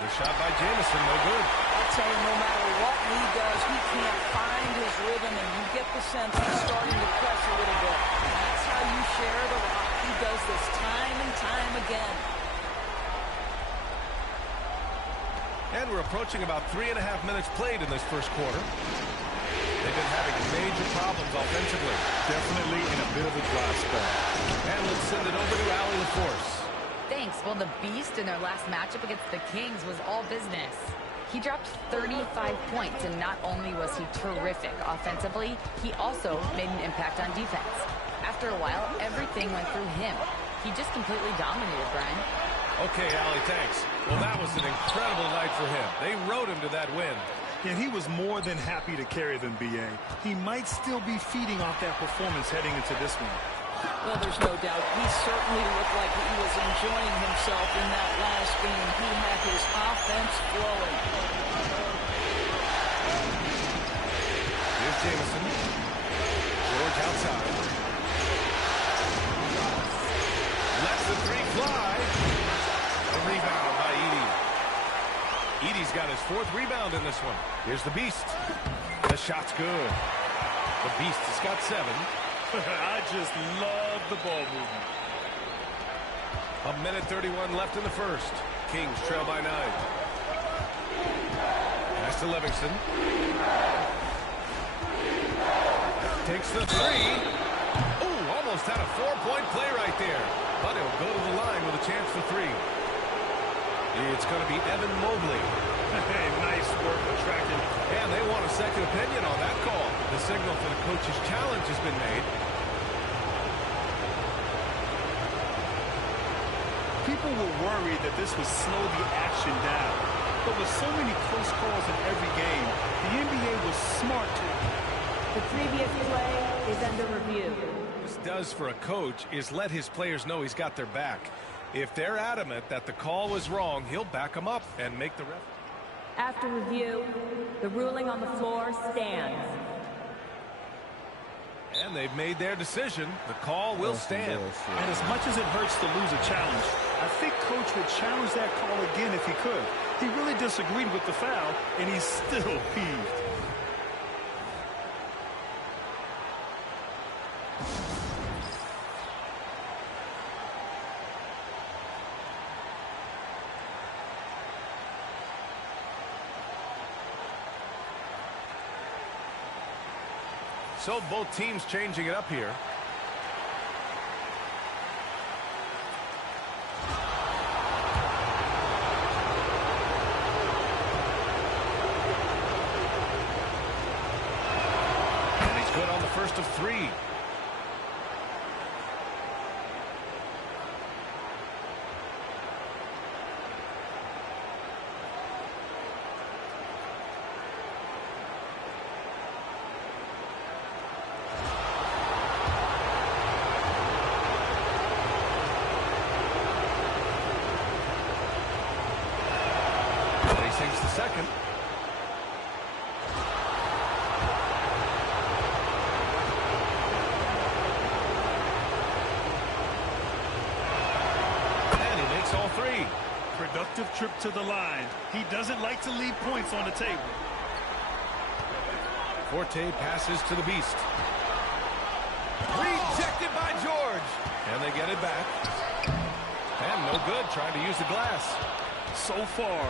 The shot by Jamison, no good. I'll tell you, no matter what Lee does, he can't find his rhythm, and you get the sense he's starting to press a little bit. That's how you share the rock. He does this time and time again. And we're approaching about 3.5 minutes played in this first quarter. They've been having major problems offensively. Definitely in a bit of a dry spell. And let's send it over to Allie LaForce. Thanks. Well, the Beast in their last matchup against the Kings was all business. He dropped 35 points, and not only was he terrific offensively, he also made an impact on defense. After a while, everything went through him. He just completely dominated, Brian. Okay, Allie, thanks. Well, that was an incredible night for him. They rode him to that win. And he was more than happy to carry them, B.A. He might still be feeding off that performance heading into this one. Well, there's no doubt. He certainly looked like he was enjoying himself in that last game. He had his offense flowing. Here's Jamison. George outside. Lets the three fly. A rebound by Edey. Edey's got his 4th rebound in this one. Here's the Beast. The shot's good. The Beast has got 7. I just love the ball movement. 1:31 left in the first. Kings trail by 9. Pass to Livingston. Takes the 3. Ooh, almost had a 4-point play right there. But he'll go to the line with a chance for 3. It's going to be Evan Mobley. Hey, nice work attracting. And they want a second opinion on that call. The signal for the coach's challenge has been made. People were worried that this would slow the action down. But with so many close calls in every game, the NBA was smart to. The previous play is under review. What this does for a coach is let his players know he's got their back. If they're adamant that the call was wrong, he'll back them up and make the ref. After review, the ruling on the floor stands. And they've made their decision. The call will stand. And as much as it hurts to lose a challenge, I think Coach would challenge that call again if he could. He really disagreed with the foul, and he's still peeved. So both teams changing it up here. And he's good on the first of 3. makes the second. And he makes all three. Productive trip to the line. He doesn't like to leave points on the table. Forte passes to the Beast. Rejected by George. And they get it back. And no good, trying to use the glass. So far,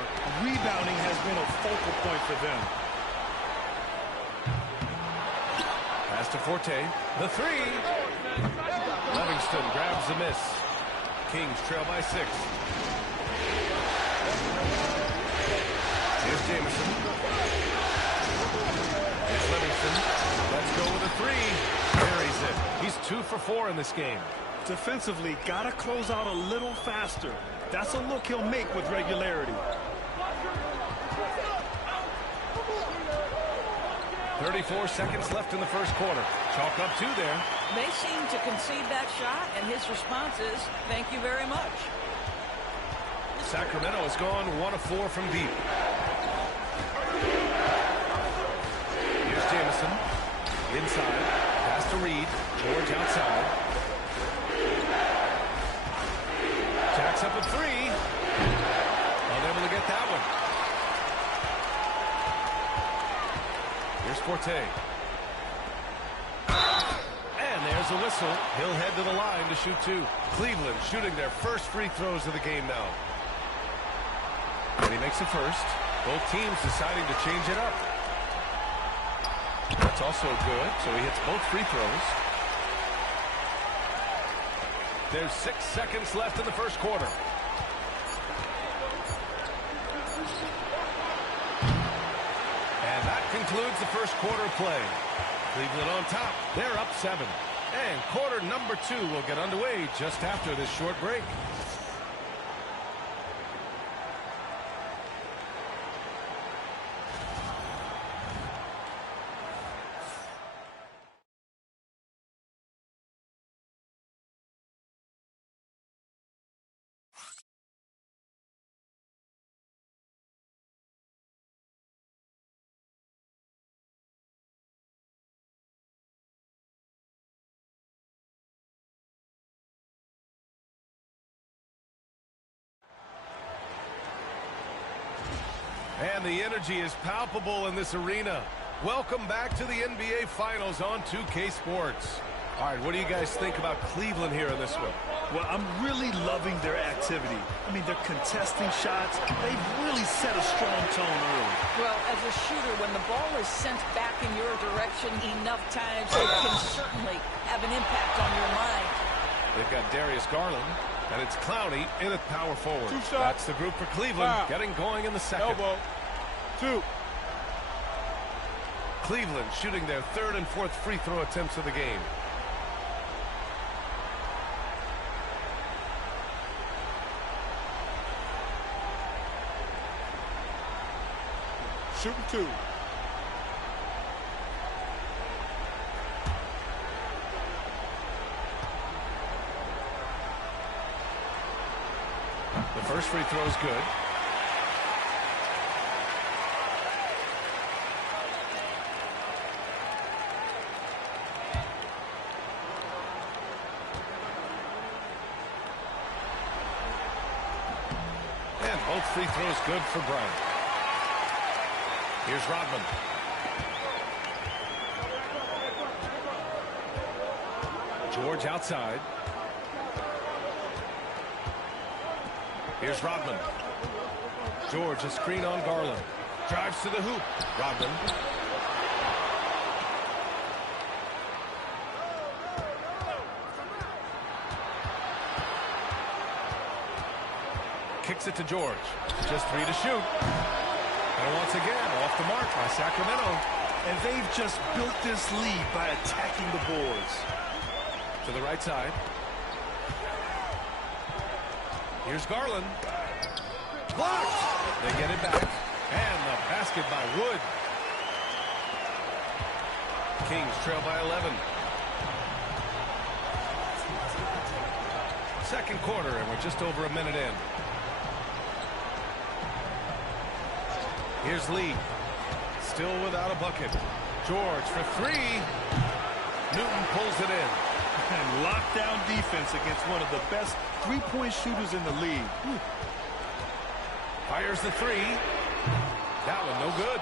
rebounding has been a focal point for them. Pass to Forte. The three. Livingston grabs the miss. Kings trail by 6. Here's Jamison. Here's Livingston. Let's go with a three. Buries it. He's 2 for 4 in this game. Defensively, gotta close out a little faster. That's a look he'll make with regularity. 34 seconds left in the first quarter. Chalk up 2 there. They seem to concede that shot, and his response is, thank you very much. Sacramento has gone 1 of 4 from deep. Here's Jamison. Inside. Pass to Reed. George outside. Jacks up a 3. Unable to get that one. Here's Forte. And there's a whistle. He'll head to the line to shoot 2. Cleveland shooting their first free throws of the game now. And he makes the first. Both teams deciding to change it up. That's also good, so he hits both free throws. There's 6 seconds left in the first quarter. And that concludes the first quarter play. Cleveland on top. They're up 7. And quarter number 2 will get underway just after this short break. And the energy is palpable in this arena. Welcome back to the NBA Finals on 2K Sports. All right, what do you guys think about Cleveland here in this one? Well, I'm really loving their activity. I mean, they're contesting shots. They've really set a strong tone early. Well, as a shooter, when the ball is sent back in your direction enough times, it can certainly have an impact on your mind. They've got Darius Garland, and it's Clowney in at power forward. That's the group for Cleveland, getting going in the second. Elbow. 2. Cleveland shooting their 3rd and 4th free throw attempts of the game. Shooting 2. The first free throw is good. And both free throws good for Bryant. Here's Rodman. George outside. Here's Rodman. George, a screen on Garland. Drives to the hoop. Rodman. Kicks it to George. Just 3 to shoot. And once again, off the mark by Sacramento. And they've just built this lead by attacking the boards. To the right side. Here's Garland. Blocked. They get it back. And the basket by Wood. Kings trail by 11. Second quarter, and we're just over a minute in. Here's Lee. Still without a bucket. George for three. Newton pulls it in. And lockdown defense against one of the best three-point shooters in the league. Fires the three. That one no good.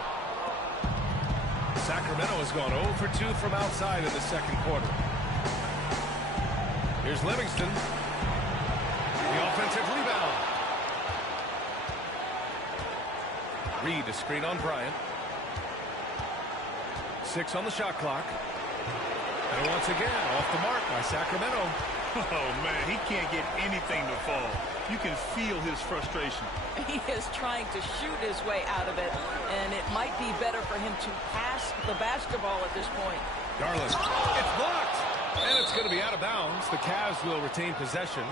Sacramento has gone 0 for 2 from outside in the second quarter. Here's Livingston. The offensive rebound. Reed a screen on Bryant. 6 on the shot clock. And once again, off the mark by Sacramento. Oh, man, he can't get anything to fall. You can feel his frustration. He is trying to shoot his way out of it, and it might be better for him to pass the basketball at this point. Garland. It's blocked. And it's going to be out of bounds. The Cavs will retain possession.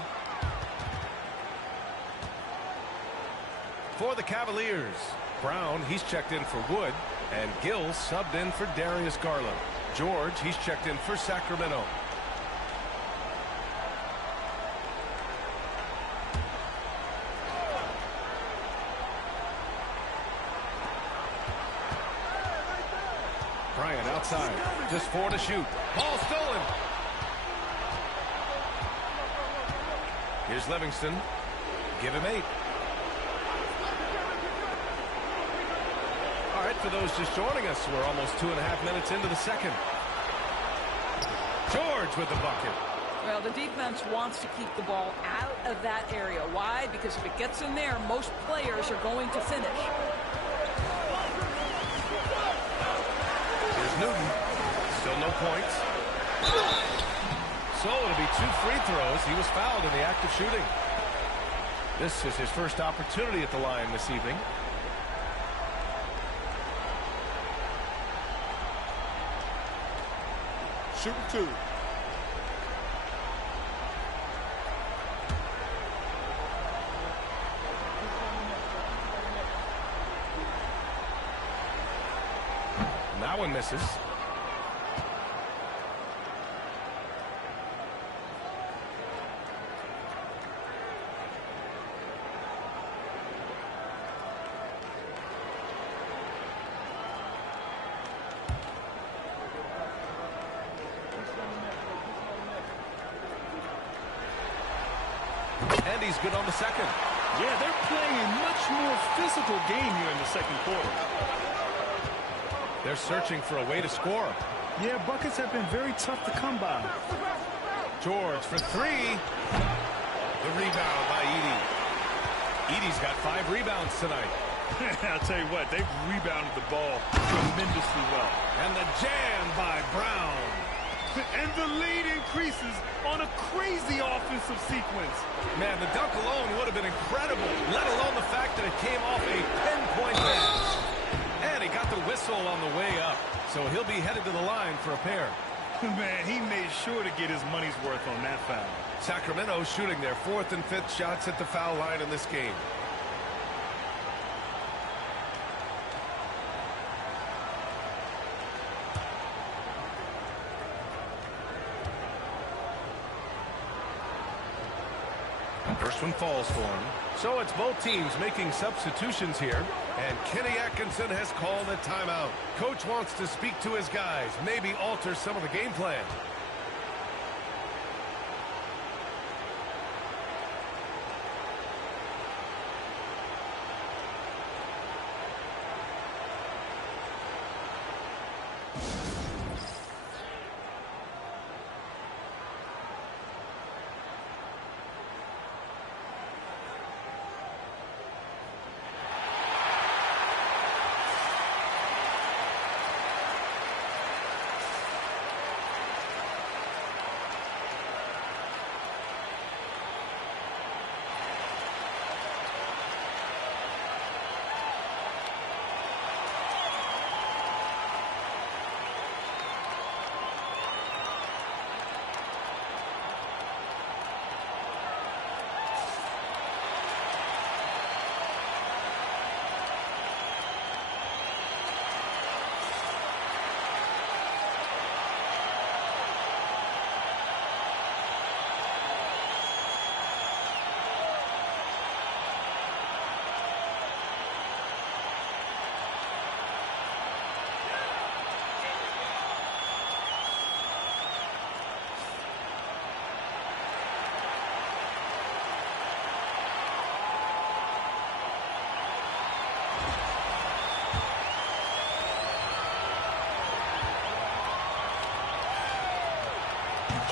For the Cavaliers, Brown, he's checked in for Wood. And Gill subbed in for Darius Garland. George, he's checked in for Sacramento. Bryant outside. Just 4 to shoot. Ball stolen. Here's Livingston. Give him 8. All right, for those just joining us, we're almost 2.5 minutes into the second. George with the bucket. Well, the defense wants to keep the ball out of that area. Why? Because if it gets in there, most players are going to finish. Here's Newton. Still no points. So it'll be 2 free throws. He was fouled in the act of shooting. This is his first opportunity at the line this evening. Shooting 2. That one misses. And he's good on the second. Yeah, they're playing a much more physical game here in the second quarter. They're searching for a way to score. Yeah, buckets have been very tough to come by. George for 3. The rebound by Edey. Edey's got 5 rebounds tonight. I'll tell you what, they've rebounded the ball tremendously well. And the jam by Brown. And the lead increases on a crazy offensive sequence. Man, the dunk alone would have been incredible, let alone the fact that it came off a pinpoint pass. And he got the whistle on the way up, so he'll be headed to the line for a pair. Man, he made sure to get his money's worth on that foul. Sacramento shooting their 4th and 5th shots at the foul line in this game. First one falls for him. So it's both teams making substitutions here. And Kenny Atkinson has called a timeout. Coach wants to speak to his guys, maybe alter some of the game plan.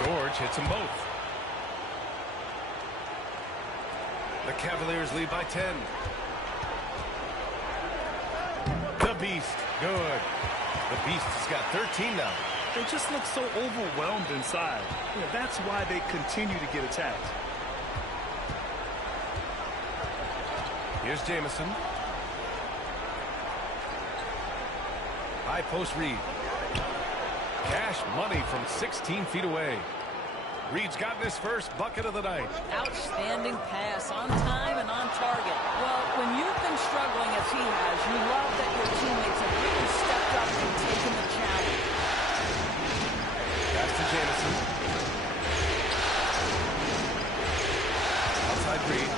George hits them both. The Cavaliers lead by 10. The Beast, good. The Beast has got 13 now. They just look so overwhelmed inside. Yeah, that's why they continue to get attacked. Here's Jamison. High post Reed. Cash money from 16 feet away. Reed's gotten his first bucket of the night. Outstanding pass, on time and on target. Well, when you've been struggling as he has, you love that your teammates have really stepped up and taken the challenge. Pass to Jamison. Outside Reed.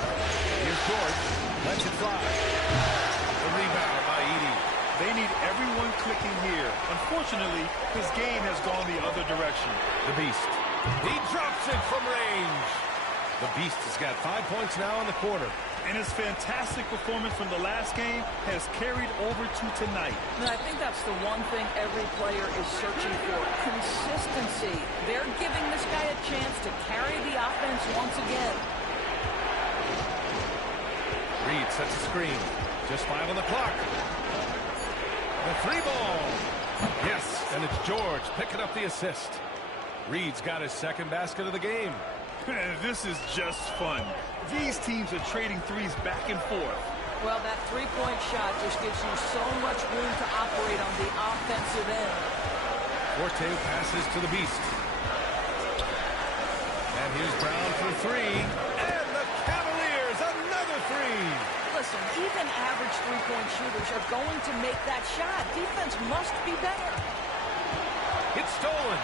Here's George. Lets it fly. The rebound by Edey. They need everyone clicking here. Unfortunately, his game has gone the other direction. The Beast. He drops it from range. The Beast has got 5 points now in the quarter. And his fantastic performance from the last game has carried over to tonight. And I think that's the one thing every player is searching for. Consistency. They're giving this guy a chance to carry the offense once again. Reed sets a screen. Just 5 on the clock. The 3 ball. Yes, and it's George picking up the assist. Reed's got his second basket of the game. This is just fun. These teams are trading threes back and forth. Well, that three-point shot just gives you so much room to operate on the offensive end. Forte passes to the Beast. And here's Brown for 3. And the Cavaliers, another 3. Listen, even average three-point shooters are going to make that shot. Defense must be better. It's stolen.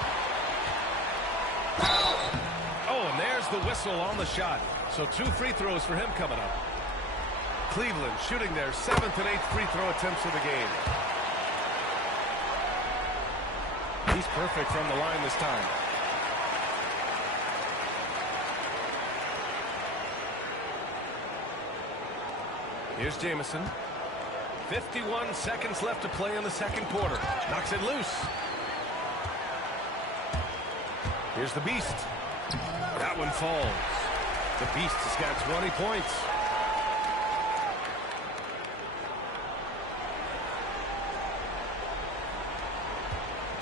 Oh, and there's the whistle on the shot. So 2 free throws for him coming up. Cleveland shooting their 7th and 8th free throw attempts of the game. He's perfect from the line this time. Here's Jamison. 51 seconds left to play in the second quarter. Knocks it loose. Here's the Beast. That one falls. The Beast has got 20 points.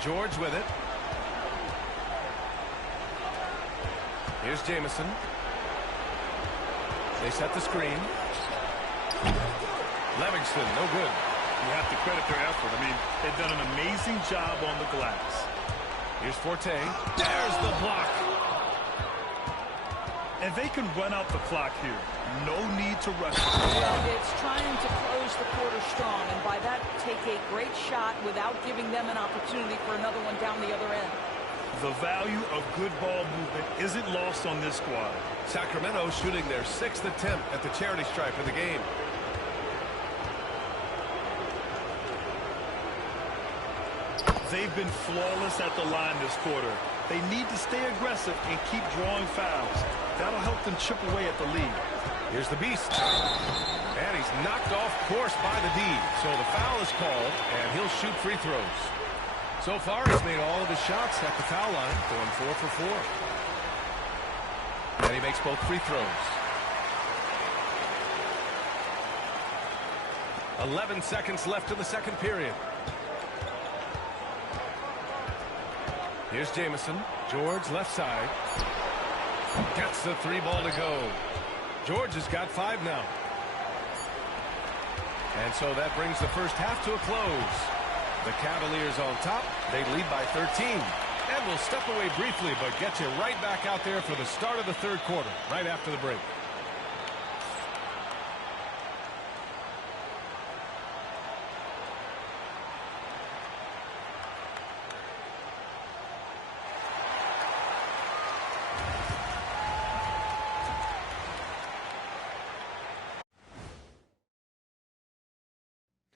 George with it. Here's Jamison. They set the screen. Livingston, no good. You have to credit their effort. I mean, they've done an amazing job on the glass. Here's Forte. There's the block. And they can run out the clock here. No need to rush it. Well, it's trying to close the quarter strong, and by that, take a great shot without giving them an opportunity for another one down the other end. The value of good ball movement isn't lost on this squad. Sacramento shooting their 6th attempt at the charity stripe of the game. They've been flawless at the line this quarter. They need to stay aggressive and keep drawing fouls. That'll help them chip away at the lead. Here's the Beast. And he's knocked off course by the D. So the foul is called, and he'll shoot free throws. So far, he's made all of his shots at the foul line, going 4 for 4. And he makes both free throws. 11 seconds left in the second period. Here's Jamison. George left side. Gets the 3 ball to go. George has got 5 now. And so that brings the first half to a close. The Cavaliers on top. They lead by 13. And we'll step away briefly, but get you right back out there for the start of the third quarter, right after the break.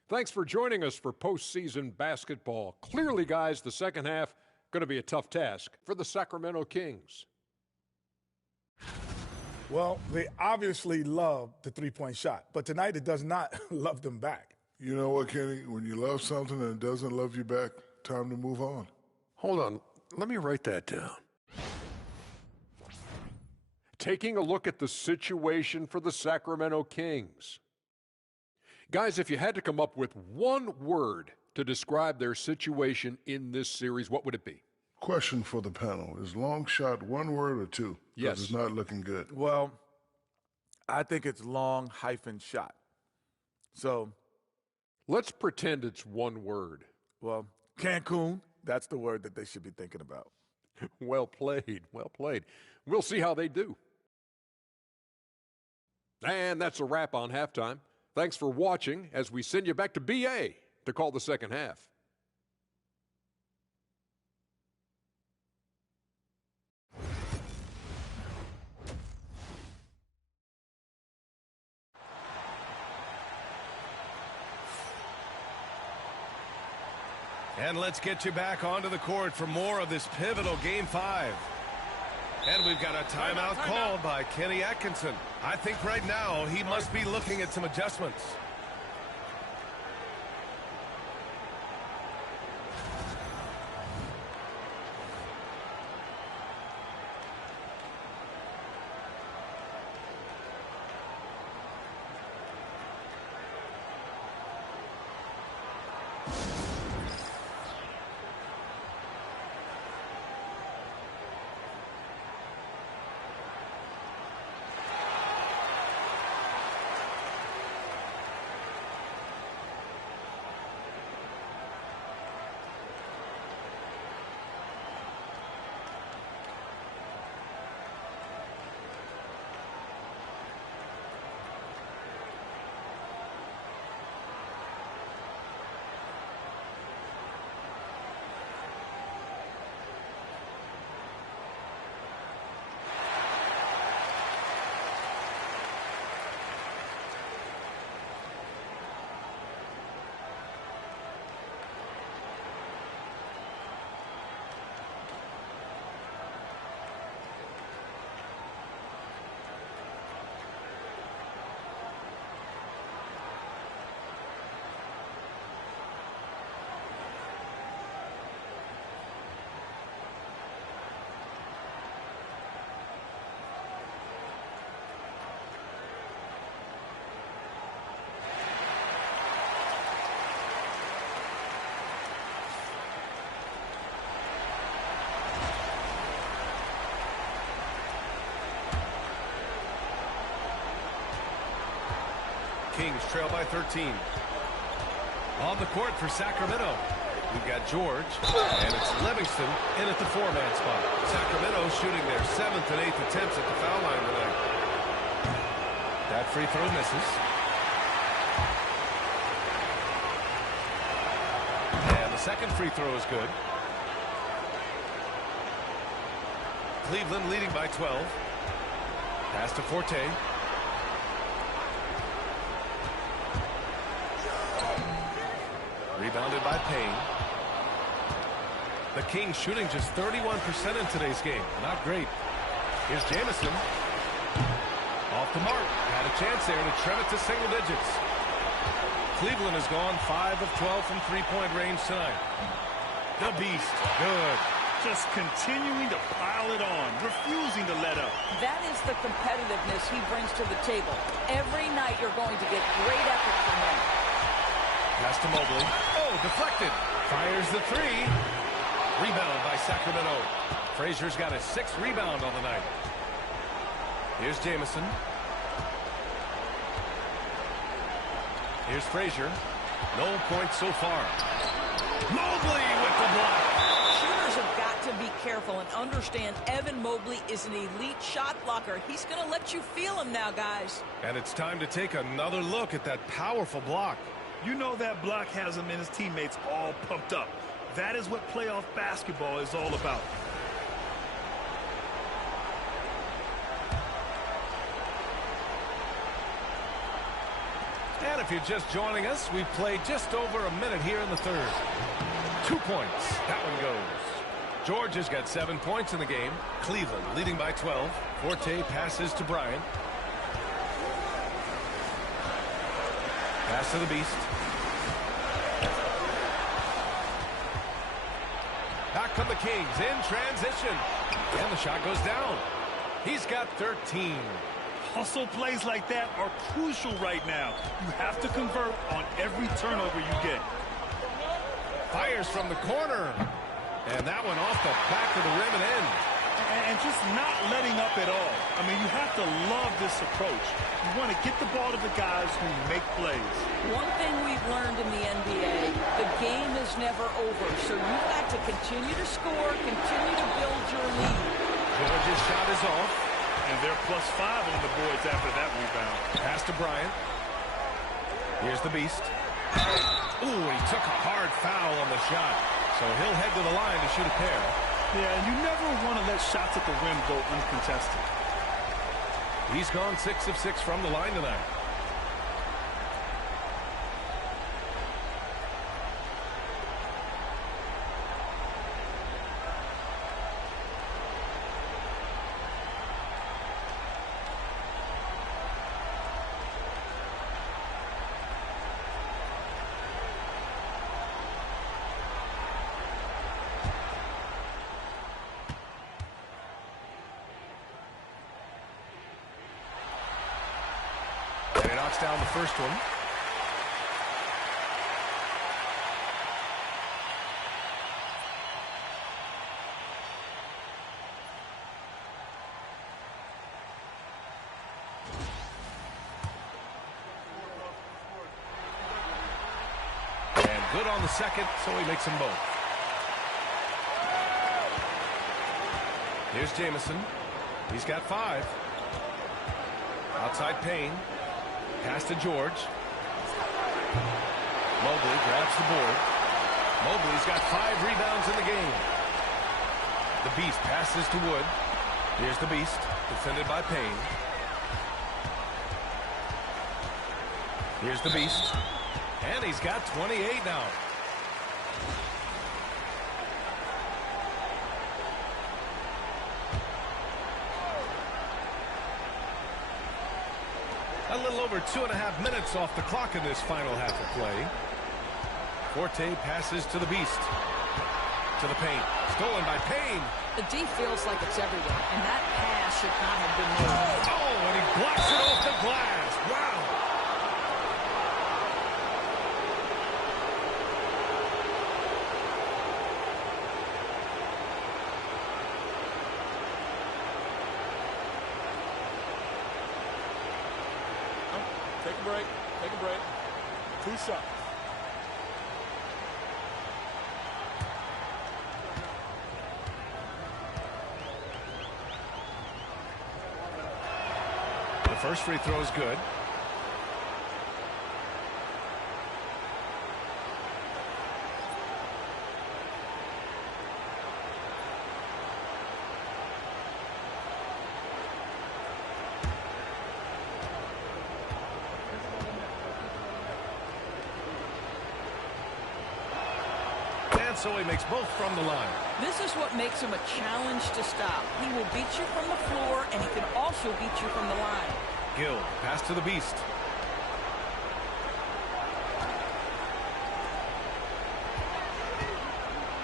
Thanks for joining us for postseason basketball. Clearly, guys, the second half going to be a tough task for the Sacramento Kings. Well, they obviously love the three-point shot, but tonight it does not love them back. You know what, Kenny? When you love something and it doesn't love you back, time to move on. Hold on. Let me write that down. taking a look at the situation for the Sacramento Kings. Guys, if you had to come up with one word to describe their situation in this series, what would it be? Question for the panel. Is long shot one word or two? Yes. It's not looking good. Well, I think it's long hyphen shot. So let's pretend it's one word. Well, Cancun, that's the word that they should be thinking about. Well played. Well played. We'll see how they do. And that's a wrap on halftime. Thanks for watching as we send you back to BA to call the second half. And let's get you back onto the court for more of this pivotal Game 5. And we've got a timeout called by Kenny Atkinson. I think right now he must be looking at some adjustments. Kings trail by 13. On the court for Sacramento, we've got George, and it's Livingston in at the four-man spot. Sacramento shooting their 7th and 8th attempts at the foul line tonight. That free throw misses. And the second free throw is good. Cleveland leading by 12. Pass to Forte. Rebounded by Payne. The Kings shooting just 31% in today's game. Not great. Here's Jamison. Off the mark. Had a chance there to trim it to single digits. Cleveland has gone 5 of 12 from three-point range tonight. The Beast. Good. Just continuing to pile it on, refusing to let up. That is the competitiveness he brings to the table. Every night you're going to get great effort from him. Pass to Mobley. Oh, deflected. Fires the three. Rebound by Sacramento. Frazier's got a 6th rebound on the night. Here's Jamison. Here's Frazier. No points so far. Mobley with the block. Shooters have got to be careful and understand Evan Mobley is an elite shot blocker. He's going to let you feel him now, guys. And it's time to take another look at that powerful block. You know that block has him and his teammates all pumped up. That is what playoff basketball is all about. And if you're just joining us, we've played just over a minute here in the third. 2 points. That one goes. George has got 7 points in the game. Cleveland leading by 12. Forte passes to Bryant. Pass to the Beast. Back come the Kings in transition. And the shot goes down. He's got 13. Hustle plays like that are crucial right now. You have to convert on every turnover you get. Fires from the corner. And that one off the back of the rim and in. And just not letting up at all. I mean, you have to love this approach. You want to get the ball to the guys who make plays. One thing we've learned in the NBA, the game is never over. So you've got to continue to score, continue to build your lead. George's shot is off. And they're +5 on the boards after that rebound. Pass to Bryant. Here's the Beast. Ooh, he took a hard foul on the shot. So he'll head to the line to shoot a pair. Yeah, and you never want to let shots at the rim go uncontested. He's gone 6 of 6 from the line tonight. And he knocks down the first one. And good on the second, so he makes them both. Here's Jamison. He's got 5. Outside Payne. Pass to George. Mobley grabs the board. Mobley's got 5 rebounds in the game. The Beast passes to Wood. Here's the Beast, defended by Payne. Here's the Beast. And he's got 28 now. A little over 2.5 minutes off the clock in this final half of play. Forte passes to the Beast. To the paint. Stolen by Payne. The D feels like it's everywhere, and that pass should not have been made. Oh, and he blocks it off the glass. Wow. Take a break. Take a break. 2 shots. The first free throw is good. So he makes both from the line. This is what makes him a challenge to stop. He will beat you from the floor, and he can also beat you from the line. Gill, pass to the Beast.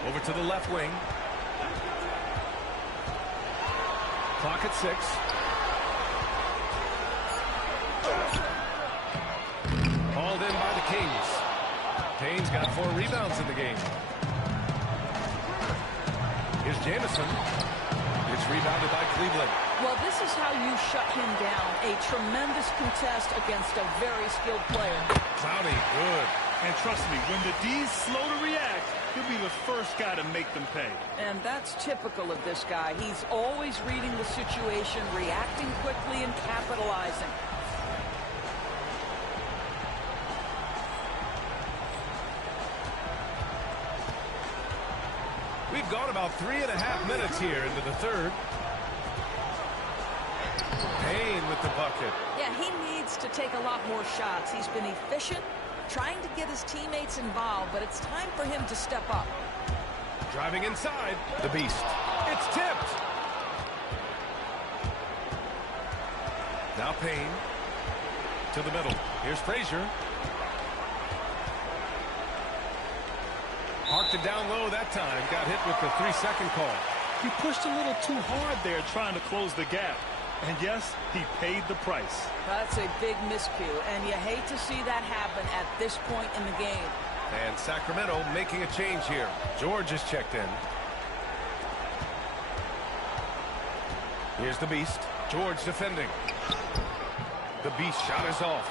Over to the left wing. Clock at 6. Hauled in by the Kings. Payne's got 4 rebounds in the game. Here's Jamison. It's rebounded by Cleveland. Well, this is how you shut him down. A tremendous contest against a very skilled player. Clowney, good. And trust me, when the D's slow to react, he'll be the first guy to make them pay. And that's typical of this guy. He's always reading the situation, reacting quickly, and capitalizing. We've gone about 3.5 minutes here into the third. Payne with the bucket. Yeah, he needs to take a lot more shots. He's been efficient, trying to get his teammates involved, but it's time for him to step up. Driving inside, the Beast. It's tipped. Now Payne to the middle. Here's Frazier. Parked it down low that time. Got hit with the 3-second call. He pushed a little too hard there trying to close the gap. And yes, he paid the price. That's a big miscue, and you hate to see that happen at this point in the game. And Sacramento making a change here. George is checked in. Here's the Beast. George defending. The Beast shot is off.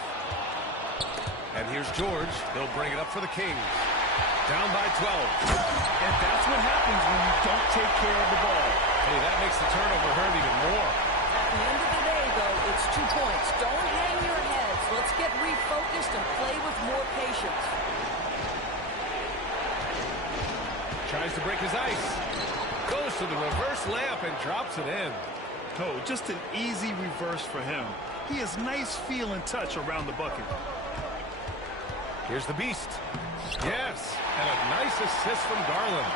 And here's George. They'll bring it up for the Kings. Down by 12. And that's what happens when you don't take care of the ball. Hey, that makes the turnover hurt even more. At the end of the day, though, it's 2 points. Don't hang your heads. Let's get refocused and play with more patience. Tries to break his ice. Goes to the reverse layup and drops it in. Oh, just an easy reverse for him. He has nice feel and touch around the bucket. Here's the Beast. Yes, and a nice assist from Garland.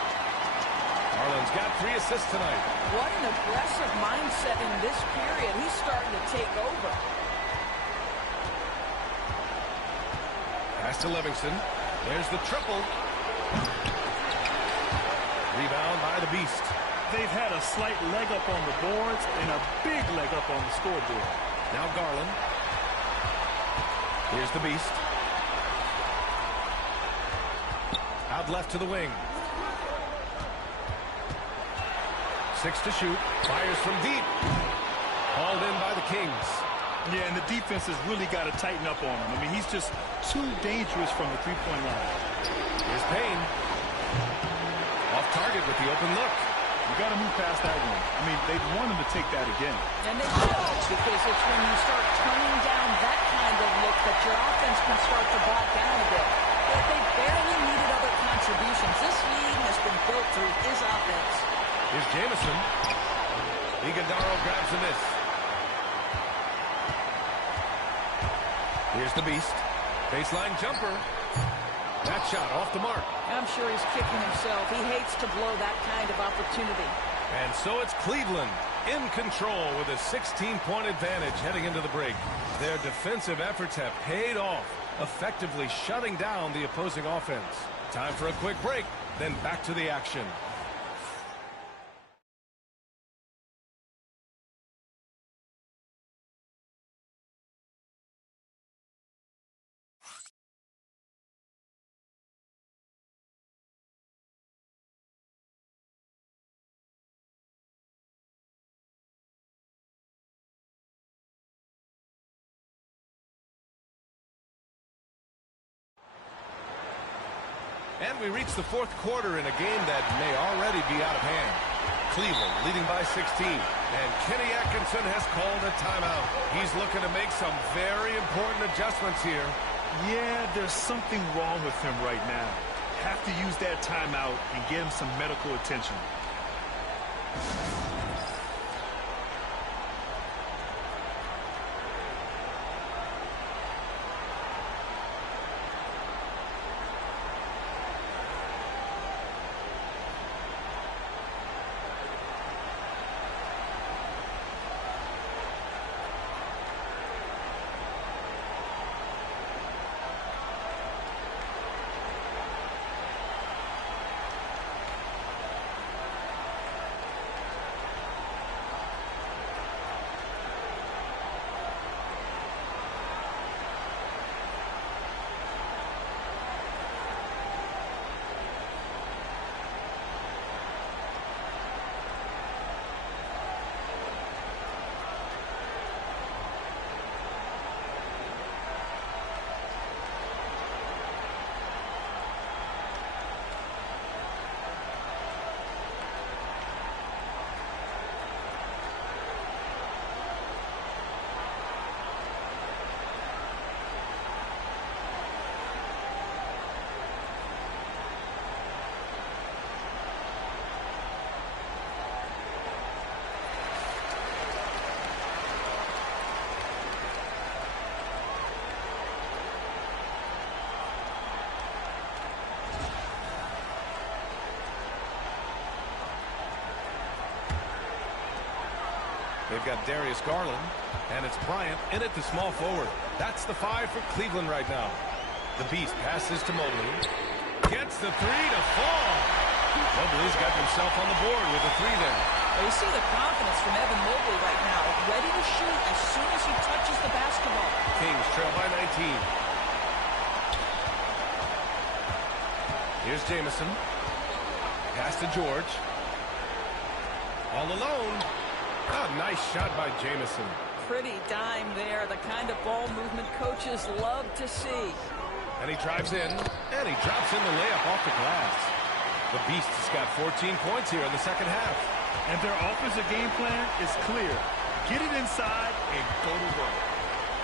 Garland's got 3 assists tonight. What an aggressive mindset in this period. He's starting to take over. Pass to Livingston. There's the triple. Rebound by the Beast. They've had a slight leg up on the boards and a big leg up on the scoreboard. Now Garland. Here's the Beast. Out left to the wing. 6 to shoot. Fires from deep. Hauled in by the Kings. Yeah, and the defense has really got to tighten up on him. I mean, he's just too dangerous from the three-point line. Here's Payne. Off target with the open look. You got to move past that one. I mean, they want him to take that again. And they will, because it's when you start turning down that kind of look that your offense can start to bog down a bit. But they barely needed other contributions. This lead has been built through his offense. Here's Jamison. Iguodala grabs a miss. Here's the Beast. Baseline jumper. That shot off the mark. I'm sure he's kicking himself. He hates to blow that kind of opportunity. And so it's Cleveland in control with a 16-point advantage heading into the break. Their defensive efforts have paid off, effectively shutting down the opposing offense. Time for a quick break, then back to the action. And we reach the fourth quarter in a game that may already be out of hand. Cleveland leading by 16. And Kenny Atkinson has called a timeout. He's looking to make some very important adjustments here. Yeah, there's something wrong with him right now. Have to use that timeout and get him some medical attention. They've got Darius Garland, and it's Bryant in at the small forward. That's the 5 for Cleveland right now. The Beast passes to Mobley. Gets the 3 to fall. Mobley's got himself on the board with a 3 there. Well, you see the confidence from Evan Mobley right now, ready to shoot as soon as he touches the basketball. Kings trail by 19. Here's Jamison. Pass to George. All alone. Oh, nice shot by Jamison. Pretty dime there, the kind of ball movement coaches love to see. And he drives in, and he drops in the layup off the glass. The Beast has got 14 points here in the second half. And their offensive game plan is clear. Get it inside and go to work.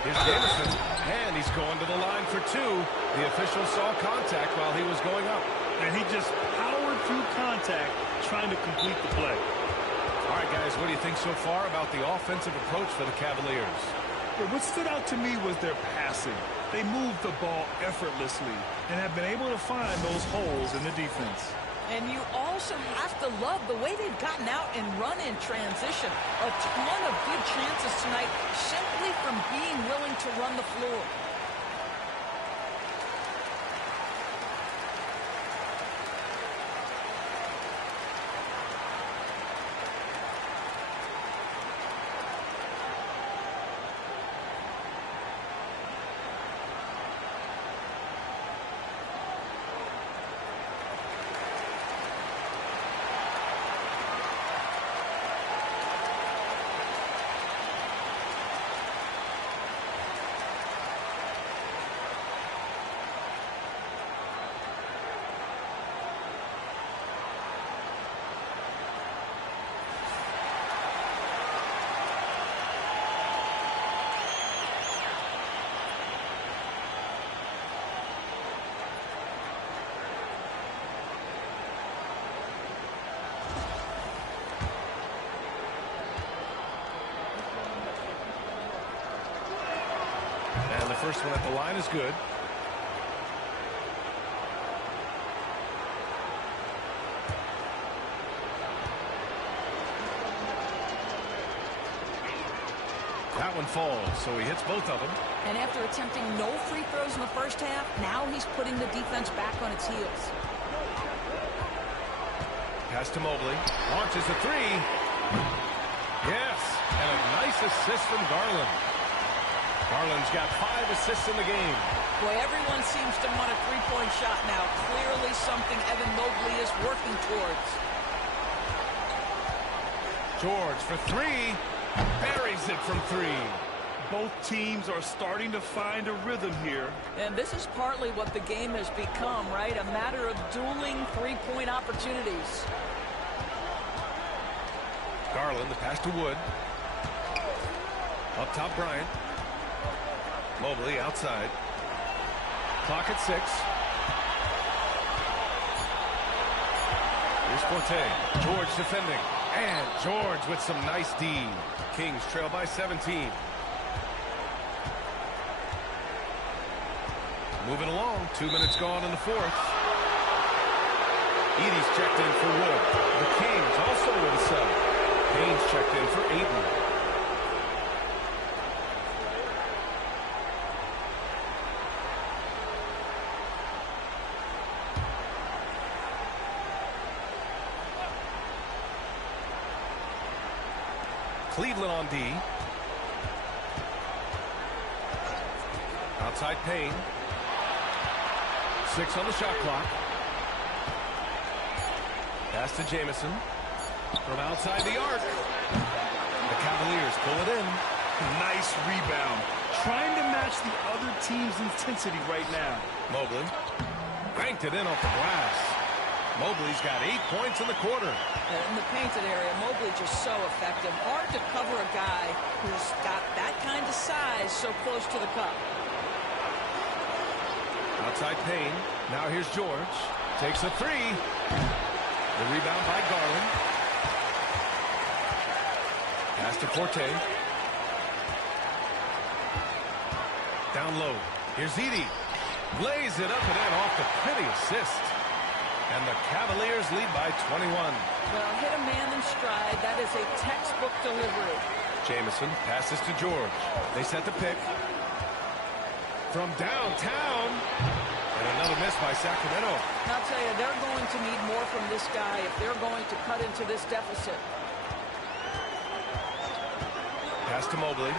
Here's Jamison, and he's going to the line for two. The official saw contact while he was going up. And he just powered through contact, trying to complete the play. All right, guys, what do you think so far about the offensive approach for the Cavaliers? Well, what stood out to me was their passing. They moved the ball effortlessly and have been able to find those holes in the defense. And you also have to love the way they've gotten out and run in transition. A ton of good chances tonight simply from being willing to run the floor. And the first one at the line is good. That one falls, so he hits both of them. And after attempting no free throws in the first half, now he's putting the defense back on its heels. Pass to Mobley. Launches a three. Yes, and a nice assist from Garland. Garland's got 5 assists in the game. Boy, everyone seems to want a three-point shot now. Clearly something Evan Mobley is working towards. George for three. Buries it from three. Both teams are starting to find a rhythm here. And this is partly what the game has become, right? A matter of dueling three-point opportunities. Garland, the pass to Wood. Up top, Bryant. Mobley outside. Clock at 6. Here's Forte. George defending. And George with some nice D. Kings trail by 17. Moving along. 2 minutes gone in the fourth. Edey's checked in for Wood. The Kings also with a sub. Payne's checked in for Ayton. Cleveland on D. Outside Payne. 6 on the shot clock. Pass to Jamison. From outside the arc. The Cavaliers pull it in. Nice rebound. Trying to match the other team's intensity right now. Mobley. Banked it in off the glass. Mobley's got 8 points in the quarter. In the painted area, Mobley just so effective. Hard to cover a guy who's got that kind of size so close to the cup. Outside Payne. Now here's George. Takes a three. The rebound by Garland. Pass to Forte. Down low. Here's Edey. Lays it up and in off the pretty assist. And the Cavaliers lead by 21. Well, hit a man in stride. That is a textbook delivery. Jamison passes to George. They set the pick. From downtown. And another miss by Sacramento. I'll tell you, they're going to need more from this guy if they're going to cut into this deficit. Pass to Mobley.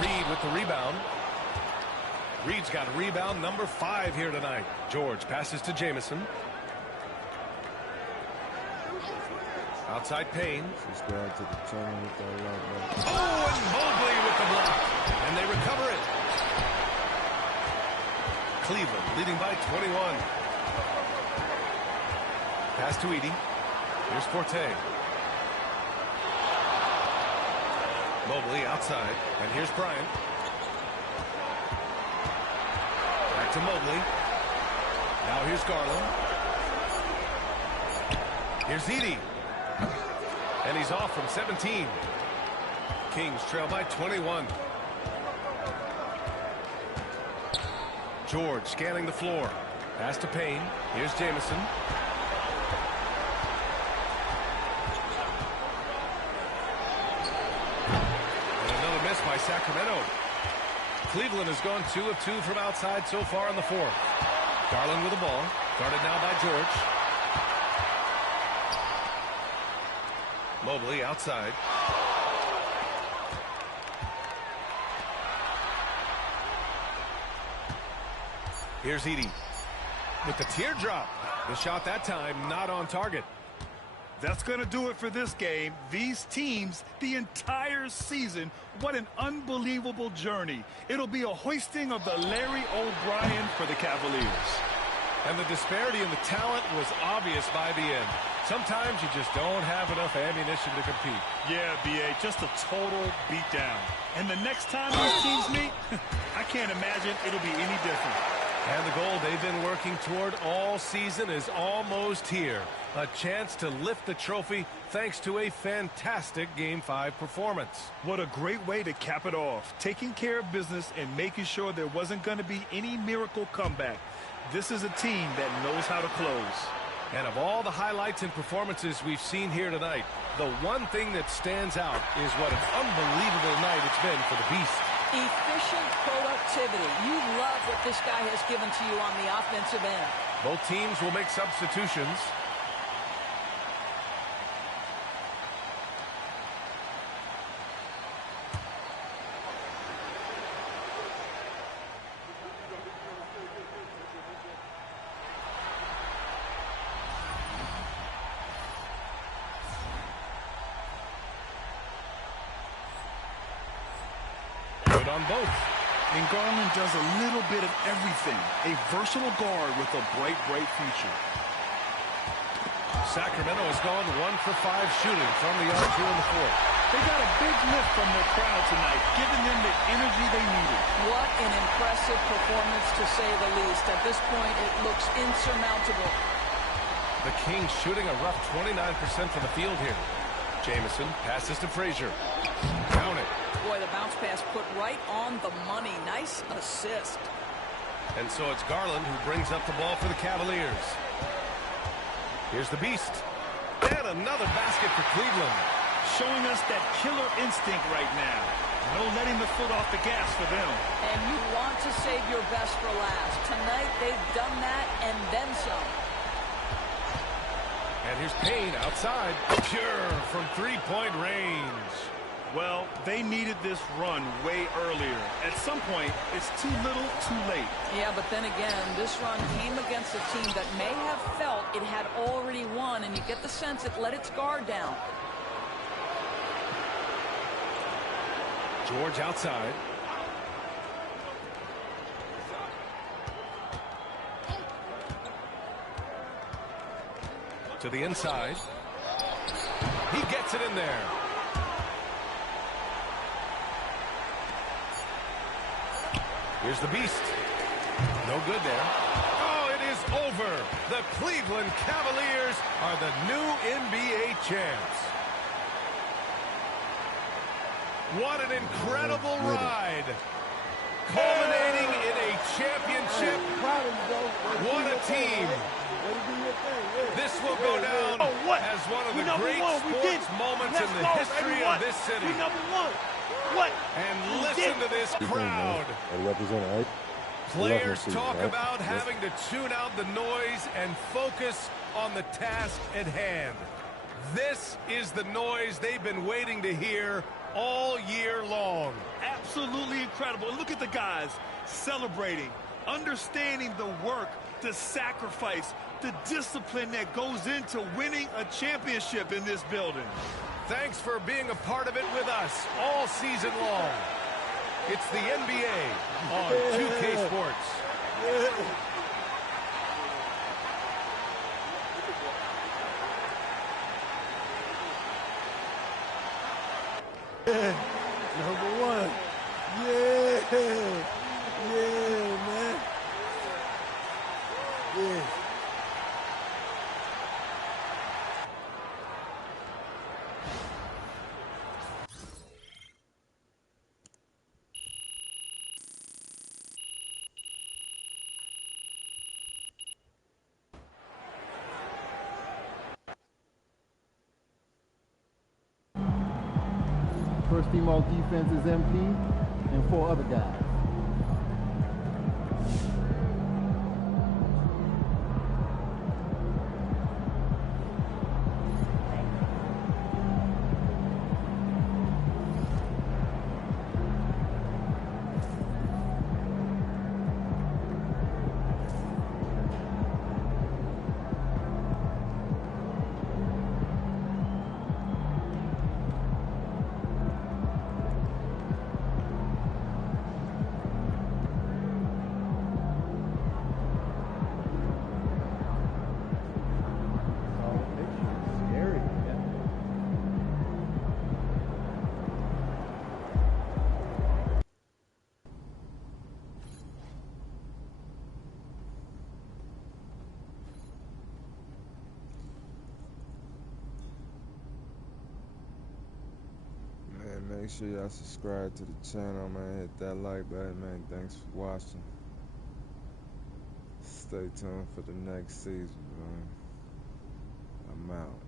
Reed with the rebound. Reed's got rebound number 5 here tonight. George passes to Jamison. Outside Payne. Oh, and Mobley with the block. And they recover it. Cleveland leading by 21. Pass to Edey. Here's Forte. Mobley outside. And here's Bryant. Back to Mobley. Now here's Garland. Here's Edey. And he's off from 17. Kings trail by 21. George scanning the floor. Pass to Payne. Here's Jamison. And another miss by Sacramento. Cleveland has gone 2 of 2 from outside so far in the fourth. Garland with the ball. Guarded now by George. Mobley outside. Here's Edey with the teardrop. The shot that time not on target. That's going to do it for this game. These teams, the entire season, what an unbelievable journey. It'll be a hoisting of the Larry O'Brien for the Cavaliers. And the disparity in the talent was obvious by the end. Sometimes you just don't have enough ammunition to compete. Yeah, B.A., just a total beatdown. And the next time these teams meet, I can't imagine it'll be any different. And the goal they've been working toward all season is almost here. A chance to lift the trophy thanks to a fantastic Game 5 performance. What a great way to cap it off. Taking care of business and making sure there wasn't going to be any miracle comeback. This is a team that knows how to close. And of all the highlights and performances we've seen here tonight, the one thing that stands out is what an unbelievable night it's been for the Beast. Efficient productivity. You love what this guy has given to you on the offensive end. Both teams will make substitutions. On both. And Garland does a little bit of everything. A versatile guard with a bright, bright future. Sacramento has gone 1 for 5 shooting from the arc here in the fourth. They got a big lift from their crowd tonight, giving them the energy they needed. What an impressive performance, to say the least. At this point, it looks insurmountable. The Kings shooting a rough 29% from the field here. Jamison passes to Frazier. Count it. Boy, the bounce pass put right on the money. Nice assist. And so it's Garland who brings up the ball for the Cavaliers. Here's the Beast. And another basket for Cleveland. Showing us that killer instinct right now. No letting the foot off the gas for them. And you want to save your best for last. Tonight they've done that and then some. And here's Payne outside. Pure from three-point range. Well, they needed this run way earlier. At some point, it's too little, too late. Yeah, but then again, this run came against a team that may have felt it had already won, and you get the sense it let its guard down. George outside. To the inside. He gets it in there. Here's the Beast. No good there. Oh, it is over. The Cleveland Cavaliers are the new NBA champs. What an incredible ride. Culminating in a championship. What a team. This will go down as one of the great sports moments in the history of this city. And listen to this crowd. Players talk about having to tune out the noise and focus on the task at hand. This is the noise they've been waiting to hear all year long. Absolutely incredible. Look at the guys celebrating, understanding the work, the sacrifice, the discipline that goes into winning a championship in this building. Thanks for being a part of it with us all season long. It's the NBA on 2K Sports. Number one. Yeah. Yeah, man. Yeah. First team all defense is MP and 4 other guys. Make sure y'all subscribe to the channel, man. Hit that like button, man. Thanks for watching. Stay tuned for the next season, man. I'm out.